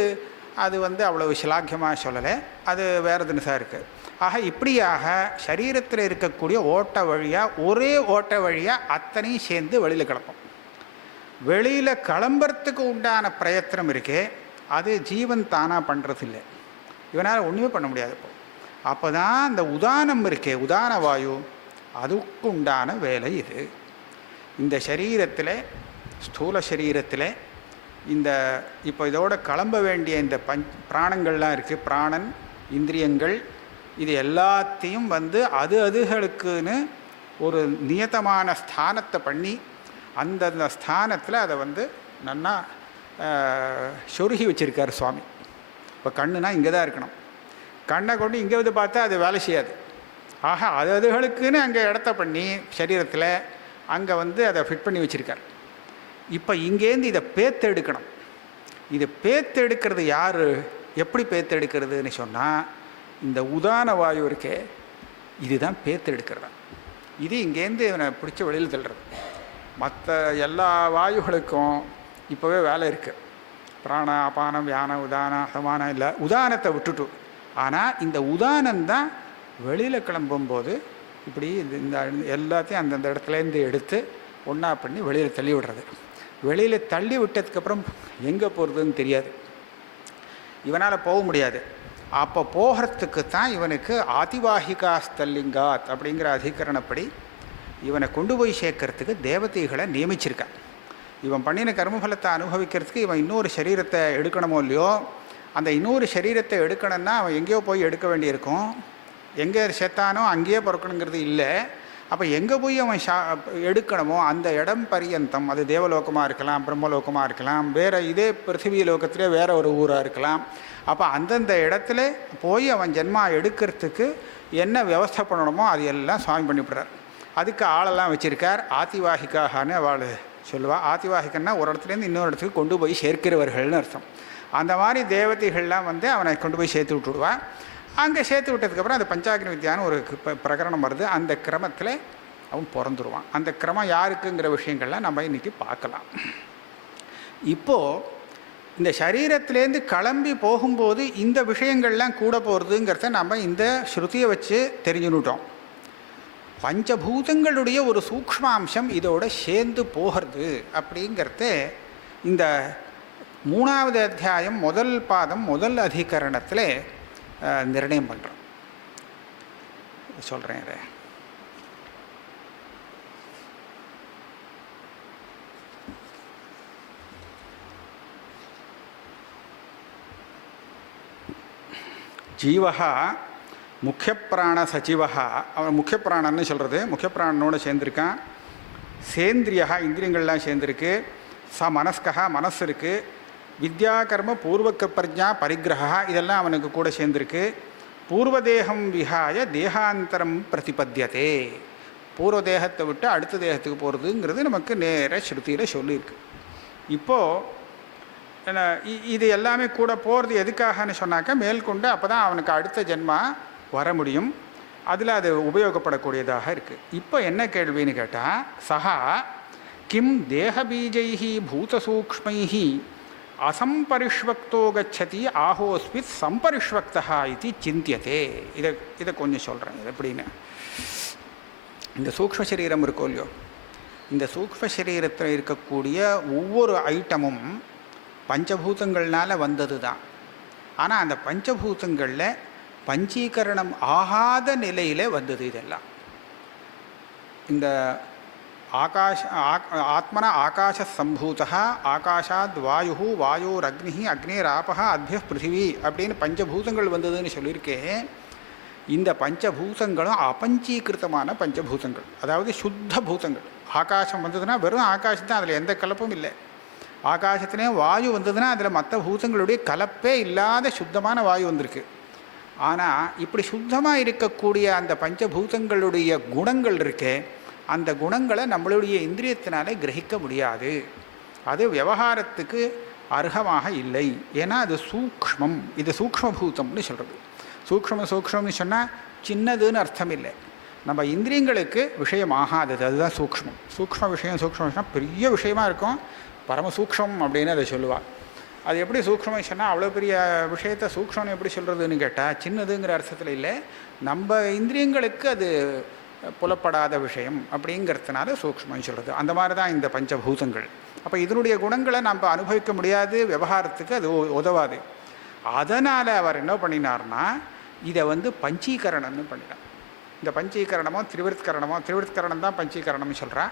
அது அவ்வளவு சிலாக்கியமாக சொல்லலை, அது வேறு தினசாக இருக்குது. ஆக இப்படியாக சரீரத்தில் இருக்கக்கூடிய ஓட்ட வழியாக ஒரே ஓட்ட வழியாக அத்தனையும் சேர்ந்து வெளியில் கிளம்பும். வெளியில் கிளம்புறதுக்கு உண்டான பிரயத்தனம் இருக்கே, அது ஜீவன் தானாக பண்ணுறதில்லை. இவனால் ஒன்றுமே பண்ண முடியாது. அப்போ தான் அந்த உதானம் இருக்கே, உதான வாயு, அதுக்கு உண்டான வேலை இது. இந்த சரீரத்தில், ஸ்தூல சரீரத்தில் இந்த இப்போ இதோட கிளம்ப வேண்டிய இந்த பிராணங்கள்லாம் இருக்குது. பிராணன், இந்திரியங்கள், இது எல்லாத்தையும் அதுகளுக்குன்னு ஒரு நியதமான ஸ்தானத்தை பண்ணி அந்தந்த ஸ்தானத்தில் அதை நன்னா சொருகி வச்சுருக்கார் சுவாமி. இப்போ கண்ணுனா இங்கே தான் இருக்கணும். கண்ணை கொண்டு இங்கே பார்த்தா அது வேலை செய்யாது. ஆக அதுகளுக்குன்னு அங்கே இடத்த பண்ணி சரீரத்தில் அங்கே அதை ஃபிட் பண்ணி வச்சுருக்கார். இப்போ இங்கேருந்து இதை பேத்தெடுக்கணும். இது பேத்தெடுக்கிறது யார், எப்படி பேத்தெடுக்கிறதுன்னு சொன்னால், இந்த உதான வாயு இருக்கே, இதுதான் பேத்தெடுக்கிறதா. இது இங்கேருந்து இவனை பிடிச்ச வெளியில் தள்ளுறது. மற்ற எல்லா வாயுகளுக்கும் இப்போவே வேலை இருக்குது. பிராண, அபானம், வியானம், உதானம், சமானம் இல்லை, உதானத்தை விட்டுட்டு. ஆனால் இந்த உதானந்தான் வெளியில் கிளம்பும்போது இப்படி இந்த எல்லாத்தையும் அந்தந்த இடத்துலேருந்து எடுத்து ஒன்றா பண்ணி வெளியில் தள்ளி விடுறது. வெளியில் தள்ளி விட்டதுக்கப்புறம் எங்கே போகிறதுன்னு தெரியாது, இவனால் போக முடியாது. அப்போ போகிறதுக்கு தான் இவனுக்கு ஆதிவாகிகா ஸ்தல்லிங்காத் அப்படிங்கிற அதிகரணப்படி இவனை கொண்டு போய் சேர்க்கறதுக்கு தேவதைகளை நியமிச்சிருக்கான். இவன் பண்ணின கர்மபலத்தை அனுபவிக்கிறதுக்கு இவன் இன்னொரு சரீரத்தை எடுக்கணுமோ இல்லையோ, அந்த இன்னொரு சரீரத்தை எடுக்கணும்னா அவன் எங்கேயோ போய் எடுக்க வேண்டியிருக்கும். எங்கே செத்தானோ அங்கேயே பிறக்கணுங்கிறது இல்லை. அப்போ எங்கே போய் அவன் எடுக்கணுமோ அந்த இடம் பரியந்தம், அது தேவலோகமாக இருக்கலாம், பிரம்மலோகமாக இருக்கலாம், வேறு இதே பிருத்திவி லோகத்திலே வேறு ஒரு ஊராக இருக்கலாம். அப்போ அந்தந்த இடத்துல போய் அவன் ஜென்மா எடுக்கிறதுக்கு என்ன வியவஸ்தை பண்ணணுமோ அது எல்லாம் சுவாமி பண்ணிவிடுறார். அதுக்கு ஆளெல்லாம் வச்சுருக்கார். ஆதிவாகிக்காகனு அவள் சொல்லுவாள். ஆதிவாகிக்கன்னா ஒரு இடத்துலேருந்து இன்னொரு இடத்துக்கு கொண்டு போய் சேர்க்கிறவர்கள்னு அர்த்தம். அந்த மாதிரி தேவதைகள்லாம் அவனை கொண்டு போய் சேர்த்து விட்டுடுவாள். அங்கே சேர்த்து விட்டதுக்கப்புறம் அது பஞ்சாக்னி வித்யான்னு ஒரு பிரகரணம் வருது. அந்த கிரமத்தில் அவன் பிறந்துருவான். அந்த கிரமம் யாருக்குங்கிற விஷயங்கள்லாம் நம்ம இன்றைக்கி பார்க்கலாம். இப்போது இந்த சரீரத்திலேருந்து கிளம்பி போகும்போது இந்த விஷயங்கள்லாம் கூட போகிறதுங்கிறத நம்ம இந்த ஸ்ருதியை வச்சு தெரிஞ்சுன்னுட்டோம். பஞ்சபூதங்களுடைய ஒரு சூக்ஷ்மாம்சம் இதோட சேர்ந்து போகிறது அப்படிங்கிறத இந்த 3வது அத்தியாயம் முதல் பாதம் முதல் அதிகரணத்தில் நிர்ணயம் பண்ணுறோம். சொல்கிறேன் இதை. ஜீவஹா முக்கிய பிராண சச்சிவஹா, அவன் முக்கிய பிராணன்னு சொல்கிறது. முக்கிய பிராணனோடு சேர்ந்துருக்கான். சேந்திரியா, இந்திரியங்கள்லாம் சேர்ந்துருக்கு. மனஸ்கா, மனசு இருக்குது. வித்யா கர்ம பூர்வ பிரஜா பரிகிரகா, இதெல்லாம் அவனுக்கு கூட சேர்ந்துருக்கு. பூர்வதேகம் விஹாய தேகாந்தரம் பிரதிபத்தியதே, பூர்வ தேகத்தை விட்டு அடுத்த தேகத்துக்கு போகிறதுங்கிறது நமக்கு நேர ஸ்ருதியில் சொல்லியிருக்கு. இப்போது இது எல்லாமே கூட போகிறது எதுக்காகன்னு சொன்னாக்கா, மேற்கொண்டு அப்போ தான் அவனுக்கு அடுத்த ஜென்மா வர முடியும். அதில் அது உபயோகப்படக்கூடியதாக இருக்குது. இப்போ என்ன கேள்வின்னு கேட்டால், சஹா கிம் தேகபீஜைஹி பூதசூக்ஷ்மைஹி அசம்பரிஷ்வக்தோ கச்சதி ஆஹோஸ்மித் சம்பரிஷ்வக்தா இது சிந்தியதே. இதை கொஞ்சம் சொல்கிறேன். இது எப்படின்னு, இந்த சூக்ஷ்ம சரீரம் இருக்கோ இல்லையோ, இந்த சூக்ஷ்ம சரீரத்தில் இருக்கக்கூடிய ஒவ்வொரு ஐட்டமும் பஞ்சபூதங்கள்னால் வந்தது தான். ஆனால் அந்த பஞ்சபூதங்களில் பஞ்சீகரணம் ஆகாத நிலையில் வந்தது இதெல்லாம். இந்த ஆத்மனா ஆகாஷ சம்பூதா, ஆகாஷாத் வாயு, வாயோரக்னி, அக்னிராபா, அத்ய பிருத்திவி அப்படின்னு பஞ்சபூதங்கள் வந்ததுன்னு சொல்லியிருக்கேன். இந்த பஞ்சபூதங்களும் அபஞ்சீகிருத்தமான பஞ்சபூதங்கள், அதாவது சுத்த பூதங்கள். ஆகாசம் வந்ததுன்னா வெறும் ஆகாசம் தான், அதில் எந்த கலப்பும் இல்லை. ஆகாசத்துலேயும் வாயு வந்ததுன்னா அதில் மற்ற பூதங்களுடைய கலப்பே இல்லாத சுத்தமான வாயு வந்திருக்கு. ஆனால் இப்படி சுத்தமாக இருக்கக்கூடிய அந்த பஞ்சபூதங்களுடைய குணங்கள் இருக்கே, அந்த குணங்களை நம்மளுடைய இந்திரியத்தினாலே கிரகிக்க முடியாது. அது விவகாரத்துக்கு அர்ஹமாக இல்லை. ஏன்னா அது சூக்ஷ்மம். இது சூக்ஷ்மபூதம்னு சொல்கிறது. சூக்ஷ்மம்னு சொன்னால் சின்னதுன்னு அர்த்தம் இல்லை. நம்ம இந்திரியங்களுக்கு விஷயமாகாதது, அதுதான் சூக்ஷ்மம். சூக்ஷ்ம விஷயம் பெரிய விஷயமா இருக்கும், பரமசூக்ஷ்மம் அப்படின்னு அதை சொல்லுவாள். அது எப்படி சூக்ஷ்மம் சொன்னால், அவ்வளோ பெரிய விஷயத்தை சூக்ஷ்மம் எப்படி சொல்கிறதுன்னு கேட்டால், சின்னதுங்கிற அர்த்தத்தில் இல்லை, நம்ம இந்திரியங்களுக்கு அது புலப்படாத விஷயம் அப்படிங்கிறதுனால சூக்ஷ்மம் சொல்கிறது. அந்த மாதிரி தான் இந்த பஞ்சபூதங்கள். அப்போ இதனுடைய குணங்களை நம்ம அனுபவிக்க முடியாது, விவகாரத்துக்கு அது உதவாது. அதனால் அவர் என்ன பண்ணினார்னா, இதை பஞ்சீகரணம்னு பண்ணினார். இந்த பஞ்சீகரணமோ திரிவிற்கரணம் தான் பஞ்சீகரணம்னு சொல்கிறா.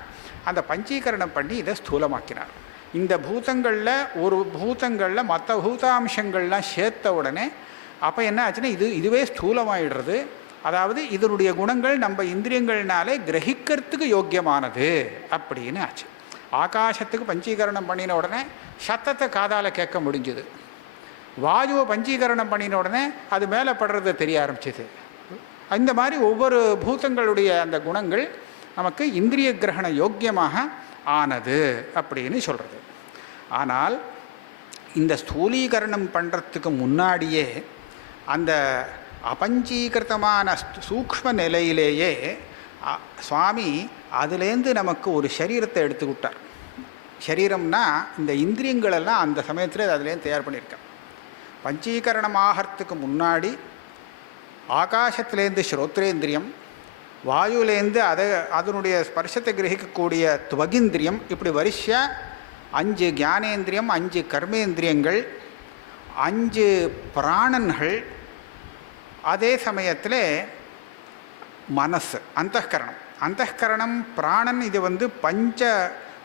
அந்த பஞ்சீகரணம் பண்ணி இதை ஸ்தூலமாக்கினார். இந்த பூதங்களில் ஒரு பூதங்களில் மற்ற பூதாம்சங்கள்லாம் சேர்த்த உடனே அப்போ என்ன ஆச்சுன்னா, இதுவே ஸ்தூலமாகிடுறது. அதாவது இதனுடைய குணங்கள் நம்ம இந்திரியங்கள்னாலே கிரகிக்கிறதுக்கு யோக்கியமானது அப்படின்னு ஆச்சு. ஆகாசத்துக்கு பஞ்சீகரணம் பண்ணின உடனே சத்தத்தை காதால் கேட்க முடிஞ்சுது. வாயுவை பஞ்சீகரணம் பண்ணின உடனே அது மேலே படுறது தெரிய ஆரம்பிச்சிது. இந்த மாதிரி ஒவ்வொரு பூதங்களுடைய அந்த குணங்கள் நமக்கு இந்திரிய கிரகண யோக்கியமாக ஆனது அப்படின்னு சொல்கிறது. ஆனால் இந்த ஸ்தூலீகரணம் பண்ணுறதுக்கு முன்னாடியே அந்த அபஞ்சீகிருத்தமான சூக்ஷ்ம நிலையிலேயே சுவாமி அதுலேருந்து நமக்கு ஒரு சரீரத்தை எடுத்துக்கிட்டார். சரீரம்னா இந்த இந்திரியங்களெல்லாம் அந்த சமயத்தில் அதுலேருந்து தயார் பண்ணியிருக்கேன். பஞ்சீகரணம் ஆகிறதுக்கு முன்னாடி ஆகாசத்துலேருந்து ஸ்ரோத்ரேந்திரியம், வாயுலேருந்து அதனுடைய ஸ்பர்சத்தை கிரகிக்கக்கூடிய துவகிந்திரியம், இப்படி வரிசையாக 5 ஞானேந்திரியம், 5 கர்மேந்திரியங்கள், 5 பிராணன்கள், அதே சமயத்தில் மனசு, அந்தகரணம் பிராணன். இது பஞ்ச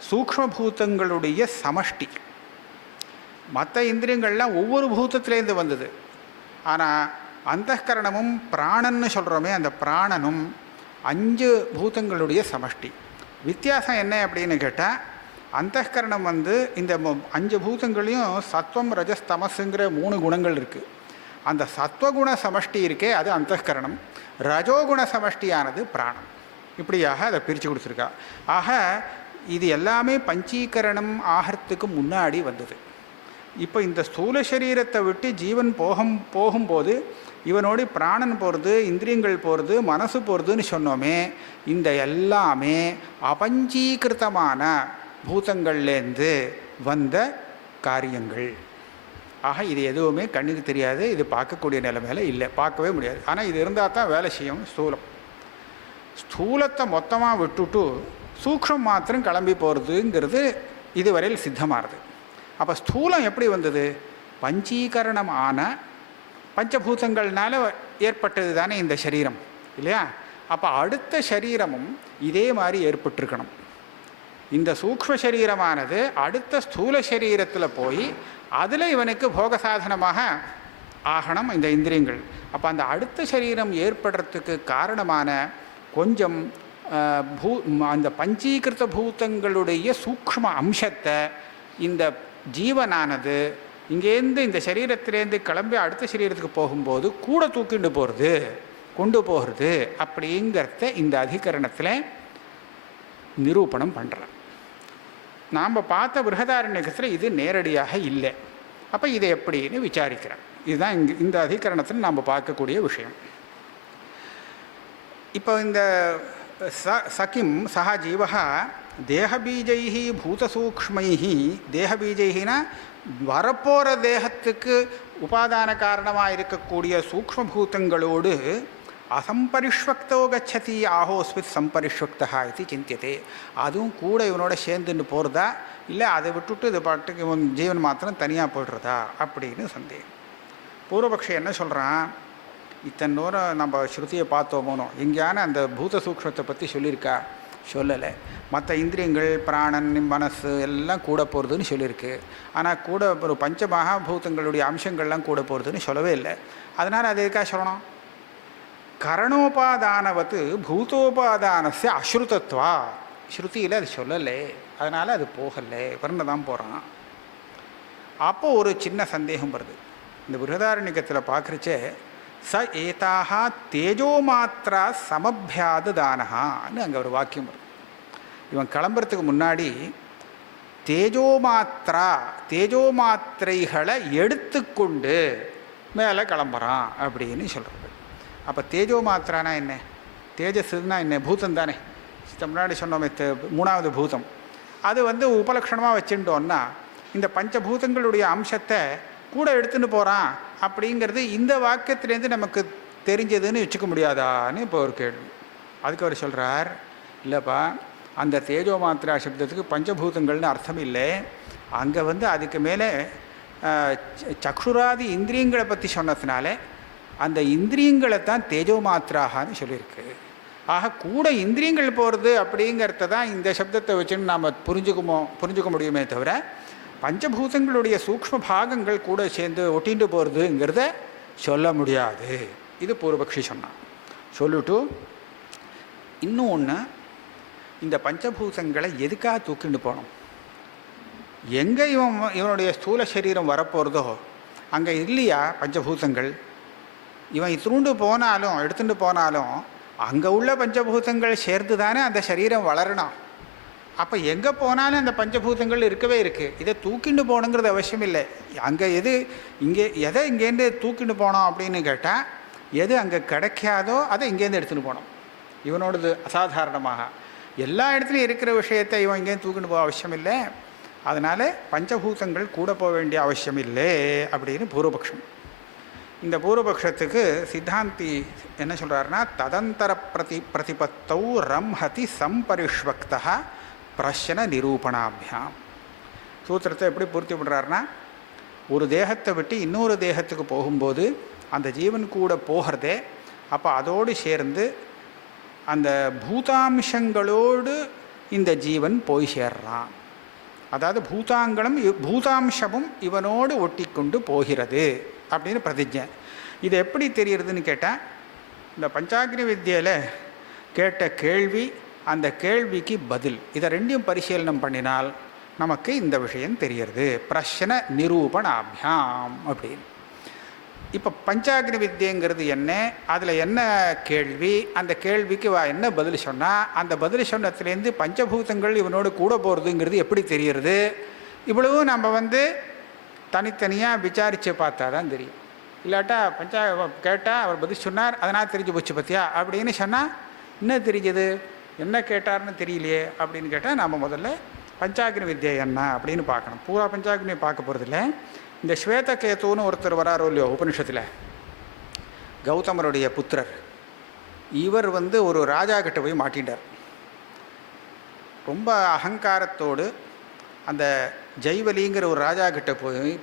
சூக்ஷ்மபூதங்களுடைய சமஷ்டி. மற்ற இந்திரியங்கள்லாம் ஒவ்வொரு பூதத்திலேருந்து வந்தது. ஆனால் அந்தகரணமும் பிராணன்னு சொல்கிறோமே, அந்த பிராணனும் 5 பூதங்களுடைய சமஷ்டி. வித்தியாசம் என்ன அப்படின்னு கேட்டால், அந்தகரணம் இந்த 5 பூதங்களையும் சத்வம் ரஜஸ் தமஸுங்கிற 3 குணங்கள் இருக்குது. அந்த சத்வகுண சமஷ்டி இருக்கே அது அந்தகரணம், ரஜோகுண சமஷ்டியானது பிராணம். இப்படியாக அதை பிரித்து கொடுத்துருக்கா. ஆக இது எல்லாமே பஞ்சீகரணம் ஆகிறதுக்கு முன்னாடி வந்தது. இப்போ இந்த ஸ்தூல சரீரத்தை விட்டு ஜீவன் போகும்போது இவனோடு பிராணன் போகிறது, இந்திரியங்கள் போகிறது, மனசு போகிறதுன்னு சொன்னோமே, இந்த எல்லாமே அபஞ்சீகிருத்தமான பூதங்கள்லேருந்து வந்த காரியங்கள். ஆக இது எதுவுமே கண்ணுக்கு தெரியாது, இது பார்க்கக்கூடிய நிலைமையில இல்லை, பார்க்கவே முடியாது. ஆனால் இது இருந்தால் தான் வேலை செய்யும். ஸ்தூலத்தை மொத்தமாக விட்டுட்டு சூக்ஷ்மம் மாத்திரம் கிளம்பி போகிறதுங்கிறது இதுவரையில் சித்தமாகுது. அப்போ ஸ்தூலம் எப்படி வந்தது? பஞ்சீகரணம் ஆன பஞ்சபூதங்கள்னால ஏற்பட்டது தானே இந்த சரீரம், இல்லையா? அப்போ அடுத்த சரீரமும் இதே மாதிரி ஏற்பட்டிருக்கணும். இந்த சூக்ஷ்ம சரீரமானது அடுத்த ஸ்தூல சரீரத்தில் போய் அதில் இவனுக்கு போக சாதனமாக ஆகணும் இந்த இந்திரியங்கள். அப்போ அந்த அடுத்த சரீரம் ஏற்படுறதுக்கு காரணமான கொஞ்சம் அந்த பஞ்சீகிருத்த பூதங்களுடைய சூக்ஷ்ம அம்சத்தை இந்த ஜீவனானது இங்கேருந்து இந்த சரீரத்திலேருந்து கிளம்பி அடுத்த சரீரத்துக்கு போகும்போது கூட தூக்கிண்டு போகிறது, கொண்டு போகிறது அப்படிங்கிறத இந்த அதிகரணத்தில் நிரூபணம் பண்ணுறேன். நாம் பார்த்த பிருஹதாரண்யகத்தில் இது நேரடியாக இல்லை. அப்போ இதை எப்படின்னு விசாரிக்கிறேன். இதுதான் இந்த அதிகரணத்தில் நாம் பார்க்கக்கூடிய விஷயம். இப்போ இந்த சகிம் சஹா ஜீவா தேகபீஜை பூதசூக்ஷ்மை, தேகபீஜைனா வரப்போகிற தேகத்துக்கு உபாதான காரணமாக இருக்கக்கூடிய சூக்ஷ்மபூதங்களோடு அசம்பரிஷ்வக்தோ கச்சதி ஆஹோஸ்மித் சம்பரிஷ்வக்தா இது சிந்தியதே. அதுவும் கூட இவனோட சேர்ந்துன்னு போகிறதா, இல்லை அதை விட்டுட்டு இது பாட்டுக்கு இவன் ஜீவன் மாத்திரம் தனியாக போய்டுறதா அப்படின்னு சந்தேகம். பூர்வபக்ஷம் என்ன சொல்கிறான், இத்தனை தூரம் நம்ம ஸ்ருதியை பார்த்தோமோனோ எங்கேயான அந்த பூத சூக்ஷ்மத்தை பற்றி சொல்லியிருக்கா? சொல்லலை. மற்ற இந்திரியங்கள் பிராணன் மனசு எல்லாம் கூட போகிறதுன்னு சொல்லியிருக்கு. ஆனால் கூட ஒரு பஞ்ச மகாபூதங்களுடைய அம்சங்கள்லாம் கூட போகிறதுன்னு சொல்லவே இல்லை. அதனால் அது எதுக்காக சொல்லணும்? கரணோபாதானவத்து பூதோபாதானஸ்ய அஸ்ருதத்வா, ஸ்ருதியில் அது சொல்லலை, அதனால் அது போகலை, வரணும் தான் போகிறான். அப்போது ஒரு சின்ன சந்தேகம் வருது. இந்த பிருஹதாரண்யகத்தில் பார்க்குறச்சே ச ஏதாக தேஜோ மாத்திரா சமபியாத தானஹான்னு அங்கே ஒரு வாக்கியம் வருது. இவன் கிளம்புறதுக்கு முன்னாடி தேஜோ மாத்திரைகளை எடுத்துக்கொண்டு மேலே கிளம்புறான் அப்படின்னு சொல்கிறது. அப்போ தேஜோ மாத்திரானா என்ன? தேஜஸ்னா என்ன? பூதம் தானே. முன்னாடி சொன்னோமே மூணாவது பூதம். அது உபலக்ஷணமாக வச்சுட்டோன்னா இந்த பஞ்சபூதங்களுடைய அம்சத்தை கூட எடுத்துன்னு போகிறான் அப்படிங்கிறது இந்த வாக்கியத்துலேருந்து நமக்கு தெரிஞ்சதுன்னு வச்சுக்க முடியாதான்னு இப்போ ஒரு கேள்வி. அதுக்கு அவர் சொல்கிறார், இல்லைப்பா, அந்த தேஜோ மாத்திரா சப்தத்துக்கு பஞ்சபூதங்கள்னு அர்த்தம் இல்லை. அங்கே அதுக்கு மேலே சக்ஷுராதி இந்திரியங்களை பற்றி சொன்னதுனால அந்த இந்திரியங்களை தான் தேஜோ மாத்திராகான்னு சொல்லியிருக்கு. ஆக கூட இந்திரியங்கள் போகிறது அப்படிங்கிறத தான் இந்த சப்தத்தை வச்சுன்னு நாம் புரிஞ்சுக்க முடியுமே தவிர பஞ்சபூதங்களுடைய சூக்ஷ்ம பாகங்கள் கூட சேர்ந்து ஒட்டிண்டு போகிறதுங்கிறத சொல்ல முடியாது. இது பூர்வபக்ஷி சொன்னான். சொல்லிட்டு இன்னும் ஒன்று, இந்த பஞ்சபூதங்களை எதுக்காக தூக்கிண்டு போனோம்? எங்கே இவனுடைய ஸ்தூல சரீரம் வரப்போகிறதோ அங்கே இல்லையா பஞ்சபூதங்கள்? இவன் இத்திருண்டு போனாலும் எடுத்துகிட்டு போனாலும் அங்கே உள்ள பஞ்சபூதங்கள் சேர்த்து தானே அந்த சரீரம் வளரணும். அப்போ எங்கே போனாலும் அந்த பஞ்சபூதங்கள் இருக்கவே இருக்குது. இதை தூக்கிண்டு போகணுங்கிறது அவசியம் இல்லை. அங்கே எதை இங்கேருந்து தூக்கிண்டு போனோம் அப்படின்னு கேட்டால், எது அங்கே கிடைக்காதோ அதை இங்கேருந்து எடுத்துகிட்டு போனோம். இவனோடது அசாதாரணமாக எல்லா இடத்துலையும் இருக்கிற விஷயத்தை இவன் இங்கேருந்து தூக்கிட்டு போக அவசியம் இல்லை. அதனால் பஞ்சபூதங்கள் கூட போக வேண்டிய அவசியம் இல்லை அப்படின்னு பூர்வபக்ஷம். இந்த பூர்வபக்ஷத்துக்கு சித்தாந்தி என்ன சொல்கிறாருன்னா, ததந்தர பிரதிபத்தௌ ரம்ஹதி சம்பரிஷ்வக்தா பிரஷ்ன நிரூபணாபியாம். சூத்திரத்தை எப்படி பூர்த்தி பண்ணுறாருன்னா, ஒரு தேகத்தை விட்டு இன்னொரு தேகத்துக்கு போகும்போது அந்த ஜீவன் கூட போகிறதே, அப்போ அதோடு சேர்ந்து அந்த பூதாம்சங்களோடு இந்த ஜீவன் போய் சேர்றான். அதாவது பூதாம்சமும் இவனோடு ஒட்டி கொண்டு போகிறது அப்படின்னு பிரதிஜை. இது எப்படி தெரியுறதுன்னு கேட்டால், இந்த பஞ்சாக்னி வித்தியில் கேட்ட கேள்வி, அந்த கேள்விக்கு பதில், இதை ரெண்டையும் பரிசீலனம் பண்ணினால் நமக்கு இந்த விஷயம் தெரிகிறது. பிரஷ்ன நிரூபணாபியாம் அப்படின்னு. இப்போ பஞ்சாக்னி வித்தியங்கிறது என்ன, அதில் என்ன கேள்வி, அந்த கேள்விக்கு என்ன பதில் சொன்னால், அந்த பதில் சொன்னதுலேருந்து பஞ்சபூதங்கள் இவனோடு கூட போகிறதுங்கிறது எப்படி தெரிகிறது? இவ்வளவும் நம்ம தனித்தனியாக விசாரித்து பார்த்தா தான் தெரியும். இல்லாட்டா கேட்டால் அவர் பதில் சொன்னார், அதனால் தெரிஞ்சு போச்சு பற்றியா அப்படின்னு சொன்னால் என்ன தெரிஞ்சது, என்ன கேட்டார்னு தெரியலையே அப்படின்னு கேட்டால் நம்ம முதல்ல பஞ்சாக்னி வித்தியை என்ன அப்படின்னு பார்க்கணும். பூரா பஞ்சாக்னியை பார்க்க போகிறதில்ல. இந்த ஸ்வேதகேத்துன்னு ஒருத்தர் வராரோ இல்லையோ உபனிஷத்தில், கௌதமருடைய புத்திரர், இவர் ஒரு ராஜா கிட்ட போய் மாட்டின்றார். ரொம்ப அகங்காரத்தோடு அந்த ஜெய்வலிங்கிற ஒரு ராஜா கிட்ட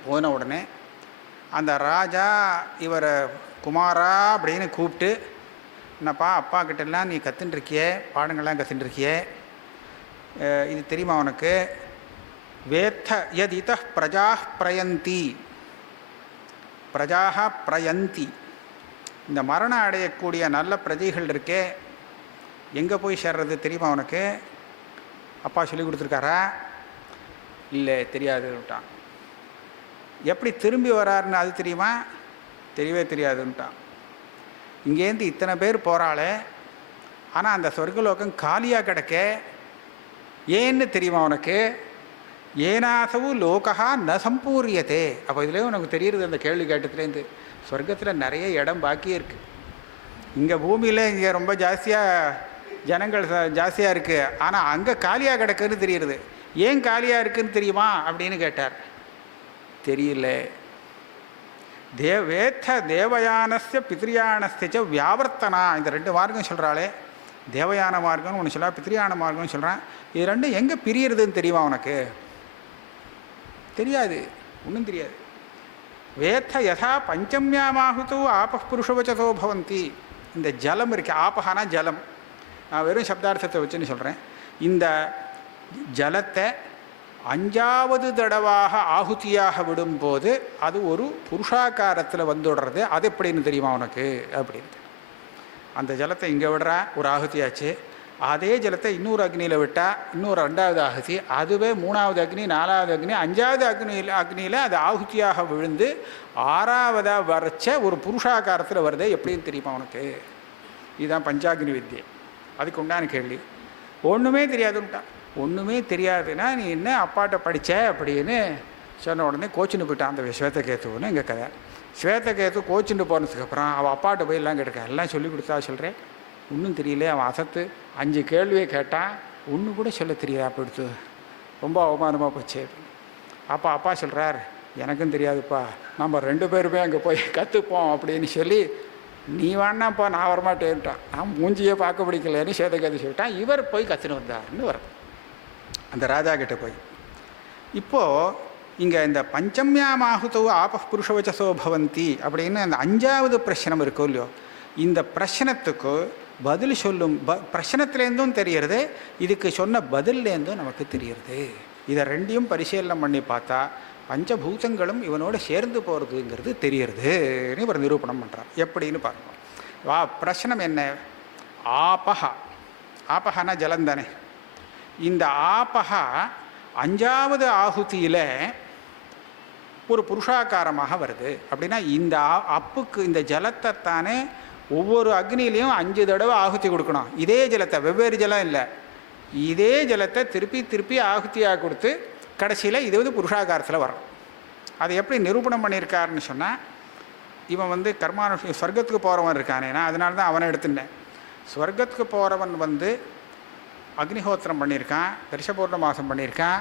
போன உடனே அந்த ராஜா இவரை குமாரா அப்படின்னு கூப்பிட்டு, என்னப்பா அப்பா கிட்டெல்லாம் நீ கற்றுட்டுருக்கியே, பாடங்கள்லாம் கற்றுட்டுருக்கியே, இது தெரியுமா உனக்கு? வேத்த யதித பிரஜா பிரயந்தி, பிரஜாக பிரயந்தி, இந்த மரணம் அடையக்கூடிய நல்ல பிரஜைகள் இருக்கே, எங்கே போய் சேர்றது தெரியுமா உனக்கு? அப்பா சொல்லி கொடுத்துருக்காரா? இல்லை தெரியாதுன்ட்டான். எப்படி திரும்பி வராருன்னு அது தெரியுமா? தெரியவே தெரியாதுன்ட்டான். இங்கேருந்து இத்தனை பேர் போகிறாளே, ஆனால் அந்த சொர்க்கலோகம் காலியாக கிடக்க, ஏன்னு தெரியுமா உனக்கு? ஏனாசவு லோகா ந சம்பூரியத்தே. அப்போ இதுலேயே உனக்கு தெரியுறது அந்த கேள்வி கேட்டதுலேருந்து, சொர்க்கத்தில் நிறைய இடம் பாக்கியே இருக்குது. இங்கே பூமியில் இங்கே ரொம்ப ஜாஸ்தியாக ஜனங்கள் ஜாஸ்தியாக இருக்குது, ஆனால் அங்கே காலியாக கிடக்குன்னு தெரியுறது. ஏன் காலியாக இருக்குதுன்னு தெரியுமா அப்படின்னு கேட்டார். தெரியல. வேத்த தேவயானஸ்ய பித்ரியானஸ்ய வியாவர்த்தனா, இந்த ரெண்டு மார்க்கம் சொல்கிறாளே, தேவயான மார்க்கம்னு ஒன்று சொல்கிறா, பித்ரியான மார்க்கம்னு சொல்கிறான். இது ரெண்டும் எங்கே பிரியறதுன்னு தெரியுமா உனக்கு? தெரியாது, ஒன்றும் தெரியாது. வேத்த யதா பஞ்சமியாமாகுத்து ஆப புருஷவச்சதோ பவந்தி. இந்த ஜலம் இருக்கு, ஆபகானா ஜலம், நான் வெறும் சப்தார்த்தத்தை வச்சுன்னு சொல்கிறேன். இந்த ஜலத்தை 5வது தடவாக ஆகுதியாக விடும்போது அது ஒரு புருஷாக்காரத்தில் வந்துடுறது. அது எப்படின்னு தெரியுமா உனக்கு அப்படின்னு. அந்த ஜலத்தை இங்கே விடுறா, ஒரு ஆகுதியாச்சு. அதே ஜலத்தை இன்னொரு அக்னியில் விட்டால் இன்னொரு 2வது ஆகுதி, அதுவே 3வது அக்னி, 4வது அக்னி, 5வது அக்னியில் அது ஆகுதியாக விழுந்து 6வதாக வரைச்ச ஒரு புருஷாக்காரத்தில் வருது. எப்படின்னு தெரியுமா உனக்கு? இதுதான் பஞ்சாக்னி வித்தியை. அதுக்கு உண்டான கேள்வி. ஒன்றுமே தெரியாதுன்ட்டான். ஒன்றுமே தெரியாதுன்னா நீ என்ன அப்பாட்ட படித்த அப்படின்னு சொன்ன உடனே கோச்சின்னு போயிட்டான் அந்த ஸ்வேதகேத்துன்னு. எங்கள் கதை, ஸ்வேதகேத்து கோச்சின்னு போனதுக்கப்புறம் அவள் அப்பாட்ட போய் எல்லாம் கேட்டிருக்கா. எல்லாம் சொல்லி கொடுத்தா சொல்கிறேன், ஒன்றும் தெரியல. அவன் அசத்து 5 கேள்வியை கேட்டான், ஒன்று கூட சொல்ல தெரியாது. அப்படி ரொம்ப அவமானமாக போச்சு. அப்பா சொல்கிறார், எனக்கும் தெரியாதுப்பா, நம்ம 2 பேருமே அங்கே போய் கற்றுப்போம் அப்படின்னு சொல்லி, நீ வேணாப்பா நான் வரமாட்டேன்ட்டான். நான் மூஞ்சியே பார்க்க பிடிக்கலன்னு ஸ்வேதகேத்து சொல்லிட்டான். இவர் போய் கற்றுன்னு வந்தார்னு வர அந்த ராஜா கிட்ட போய். இப்போது இங்கே இந்த பஞ்சமியாமாகுதோ ஆப புருஷவச்சசோ பவந்தி அப்படின்னு அந்த 5வது பிரச்சனம் இருக்கோ இல்லையோ, இந்த பிரச்சனத்துக்கு பதில் சொல்லும் பிரச்சனத்துலேருந்தும் தெரியறது, இதுக்கு சொன்ன பதில்லேருந்தும் நமக்கு தெரியறது. இதை ரெண்டையும் பரிசீலனை பண்ணி பார்த்தா பஞ்சபூதங்களும் இவனோட சேர்ந்து போகிறதுங்கிறது தெரியறதுன்னு இவர் நிரூபணம் பண்ணுறார். எப்படின்னு பாருங்கள். பிரச்சனம் என்ன? ஆபஹா, ஆபஹானா ஜலந்தானே. இந்த ஆபஹா 5வது ஆகுதியில் ஒரு புருஷாக்காரமாக வருது. அப்படின்னா இந்த அப்புக்கு இந்த ஜலத்தை தானே ஒவ்வொரு அக்னிலையும் 5 தடவை ஆகுதி கொடுக்கணும். இதே ஜலத்தை, வெவ்வேறு ஜலம் இல்லை, இதே ஜலத்தை திருப்பி திருப்பி ஆகுதியாக கொடுத்து கடைசியில் இது வந்து புருஷாகாரத்தில் வரும். அதை எப்படி நிரூபணம் பண்ணியிருக்காருன்னு சொன்னால், இவன் கர்மானுஷ்ட ஸ்வர்க்கத்துக்கு போகிறவன் இருக்கானே, நான் அதனால தான் அவனை எடுத்துட்டேன். ஸ்வர்க்கத்துக்கு போகிறவன் அக்னிஹோத்திரம் பண்ணியிருக்கான், ரிஷபூர்ண மாதம் பண்ணியிருக்கான்,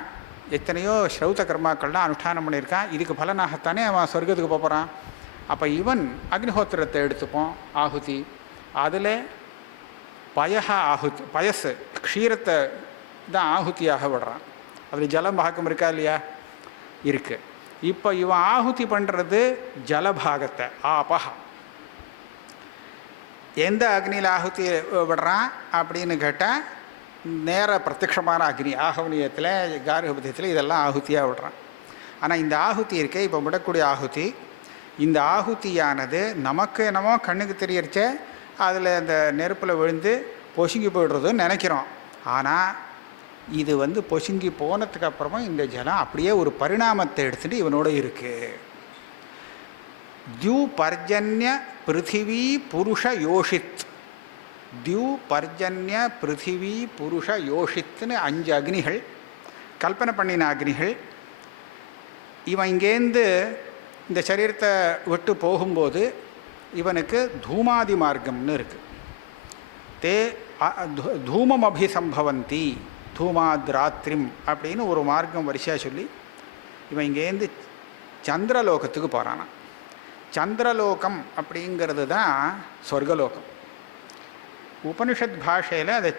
எத்தனையோ ஸ்ரௌத கர்மாக்கள்லாம் அனுஷ்டானம் பண்ணியிருக்கான். இதுக்கு பலனாகத்தானே அவன் சொர்க்கத்துக்கு போகிறான். அப்போ இவன் அக்னிஹோத்திரத்தை எடுத்துப்போம் ஆகுதி, அதில் பயசு க்ஷீரத்தை தான் ஆகுதியாக விடுறான். அதில் ஜலம் பாகம் இருக்கா இல்லையா? இருக்குது. இப்போ இவன் ஆகுதி பண்ணுறது ஜலபாகத்தை, ஆபஹா. எந்த அக்னியில் ஆகுதி விடுறான் அப்படின்னு கேட்டால், நேர பிரத்யக்ஷமான அக்னி ஆகவனியத்தில், கார்கபத்தியத்தில் இதெல்லாம் ஆகுதியாக விடுறான். ஆனால் இந்த ஆகுதி இருக்கே, இப்போ விடக்கூடிய ஆகுதி, இந்த ஆகுதியானது நமக்கு என்னமோ கண்ணுக்கு தெரியறச்சே அதில் அந்த நெருப்பில் விழுந்து பொசுங்கி போய்டுறதுன்னு நினைக்கிறோம். ஆனால் இது பொசுங்கி போனதுக்கு அப்புறமா இந்த ஜலம் அப்படியே ஒரு பரிணாமத்தை எடுத்துகிட்டு இவனோட இருக்குது. தியூ பர்ஜன்ய பிருத்திவி புருஷ யோஷித், தியூ பர்ஜன்ய பிருத்திவி புருஷ யோஷித்னு 5 அக்னிகள், கல்பனை பண்ணின அக்னிகள். இவன் இங்கேருந்து இந்த சரீரத்தை விட்டு போகும்போது இவனுக்கு தூமாதி மார்க்கம்னு இருக்குது. தே தூமம் அபிசம்பவந்தி தூமாத்ராத்திரிம் அப்படின்னு ஒரு மார்க்கம் வரிசையாக சொல்லி இவன் இங்கேருந்து சந்திரலோகத்துக்கு போகிறானா. சந்திரலோகம் அப்படிங்கிறது தான் சொர்க்கலோகம். உபனிஷத் பாஷையில் அதை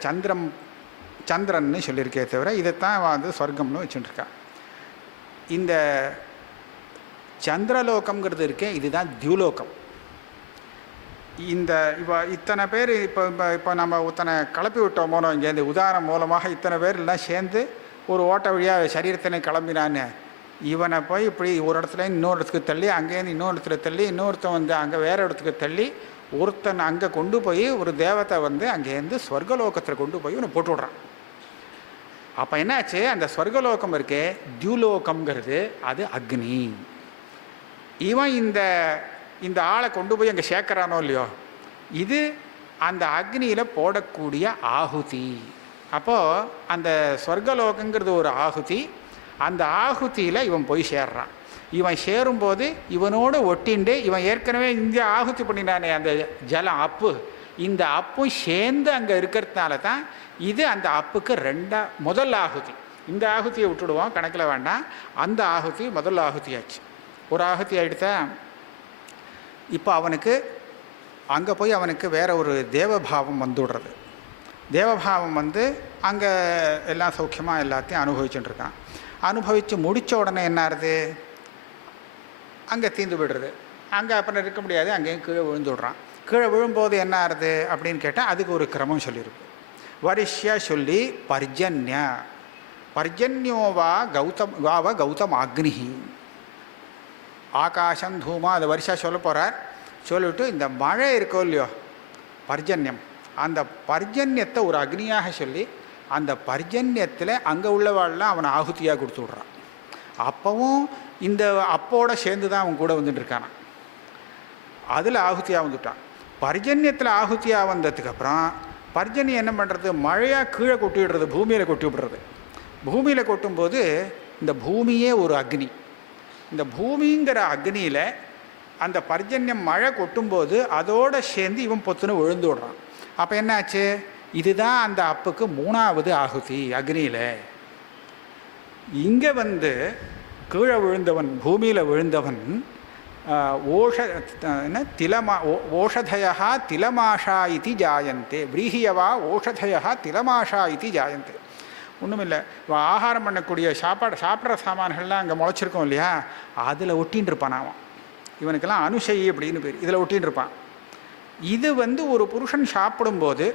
சந்திரன்னு சொல்லியிருக்கே தவிர இதைத்தான் சொர்க்கம்னு வச்சுட்டுருக்கா. இந்த சந்திரலோகம்ங்கிறது இருக்கே, இதுதான் தியூலோகம். இந்த இத்தனை பேர் இப்போ நம்ம இத்தனை கிளப்பி விட்டோம் மூலம் இங்கேருந்து உதாரணம் மூலமாக இத்தனை பேர் எல்லாம் சேர்ந்து ஒரு ஓட்ட வழியாக சரீரத்தினை கிளம்பினான்னு, இவனை போய் இப்படி ஒரு இடத்துல இன்னொரு இடத்துக்கு தள்ளி, அங்கேருந்து இன்னொரு இடத்துல தள்ளி, இன்னொருத்தன் அங்கே வேறு இடத்துக்கு தள்ளி, ஒருத்தன் அங்கே கொண்டு போய் ஒரு தேவத்தை அங்கேருந்து ஸ்வர்கலோகத்தில் கொண்டு போய் இவனை போட்டு விட்றான். அப்போ என்னாச்சு, அந்த ஸ்வர்கலோகம் இருக்கே தியூலோகம்ங்கிறது அது அக்னி. இவன் இந்த இந்த ஆளை கொண்டு போய் அங்கே சேர்க்குறானோ இல்லையோ, இது அந்த அக்னியில் போடக்கூடிய ஆகுதி. அப்போது அந்த ஸ்வர்கலோகங்கிறது ஒரு ஆகுதி, அந்த ஆகுதியில் இவன் போய் சேர்றான். இவன் சேரும்போது இவனோடு ஒட்டிண்டு இவன் ஏற்கனவே இங்கே ஆகுதி பண்ணினானே அந்த ஜலம் அப்பு, இந்த அப்பும் சேர்ந்து அங்கே இருக்கிறதுனால தான் இது அந்த அப்புக்கு முதல் ஆகுதி. இந்த ஆகுதியை விட்டுடுவோம், கணக்கில் வேண்டாம். அந்த ஆகுதி முதல் ஆகுதியாச்சு. ஒரு ஆகுதி ஆகிடுத்தா. இப்போ அவனுக்கு அங்கே போய் அவனுக்கு வேற ஒரு தேவபாவம் வந்துவிடுறது. தேவபாவம் வந்து அங்கே எல்லாம் சௌக்கியமாக எல்லாத்தையும் அனுபவிச்சுட்டு இருக்கான். அனுபவித்து முடித்த உடனே என்ன ஆகுது, அங்கே தீர்ந்து விடுறது. அங்கே அப்புறம் இருக்க முடியாது, அங்கேயும் கீழே விழுந்து விடுறான். கீழே விழும்போது என்ன ஆகுது அப்படின்னு கேட்டால் அதுக்கு ஒரு கிரமம் சொல்லியிருக்கு. வரிஷ்யா சொல்லி பர்ஜன்யோவா கௌதம் அக்னிஹி ஆகாசம் தூமா, அதை வரிசா சொல்ல போகிறார். சொல்லிவிட்டு இந்த மழை இருக்கோ இல்லையோ பர்ஜன்யம், அந்த பர்ஜன்யத்தை ஒரு அக்னியாக சொல்லி அந்த பர்ஜன்யத்தில் அங்கே உள்ளவாள்லாம் அவனை ஆகுதியாக கொடுத்து விட்றான். அப்பவும் இந்த அப்போட சேர்ந்து தான் அவன் கூட வந்துட்டு இருக்கானான். அதில் ஆகுதியாக வந்துட்டான். பர்ஜன்யத்தில் ஆகுதியாக வந்ததுக்கப்புறம் பர்ஜன்யம் என்ன பண்ணுறது, மழையாக கீழே கொட்டி விடுறது, பூமியில் கொட்டி விடுறது. பூமியில் கொட்டும்போது இந்த பூமியே ஒரு அக்னி. இந்த பூமிங்கிற அக்னியில் அந்த பர்ஜன்யம் மழை கொட்டும்போது அதோடு சேர்ந்து இவன் பொத்துன்னு விழுந்து விடுறான். அப்போ என்னாச்சு, இதுதான் அந்த அப்புக்கு மூணாவது ஆகுதி அக்னியில். இங்கே வந்து கீழே விழுந்தவன், பூமியில் விழுந்தவன் ஓஷதயா திலமாஷா இது ஜாயந்தே, விரீஹியவா ஓஷதயா திலமாஷா இது ஜாயந்தே. ஒன்றும் இல்லை, ஆகாரம் பண்ணக்கூடிய சாப்பிட்ற சாமான்கள்லாம் அங்கே முளைச்சிருக்கோம் இல்லையா, அதில் ஒட்டின்னு இருப்பான் அவன். இவனுக்கெல்லாம் அனுஷயி அப்படின்னு பேர். இதில் ஒட்டின்னு இருப்பான். இது வந்து ஒரு புருஷன் சாப்பிடும்போது,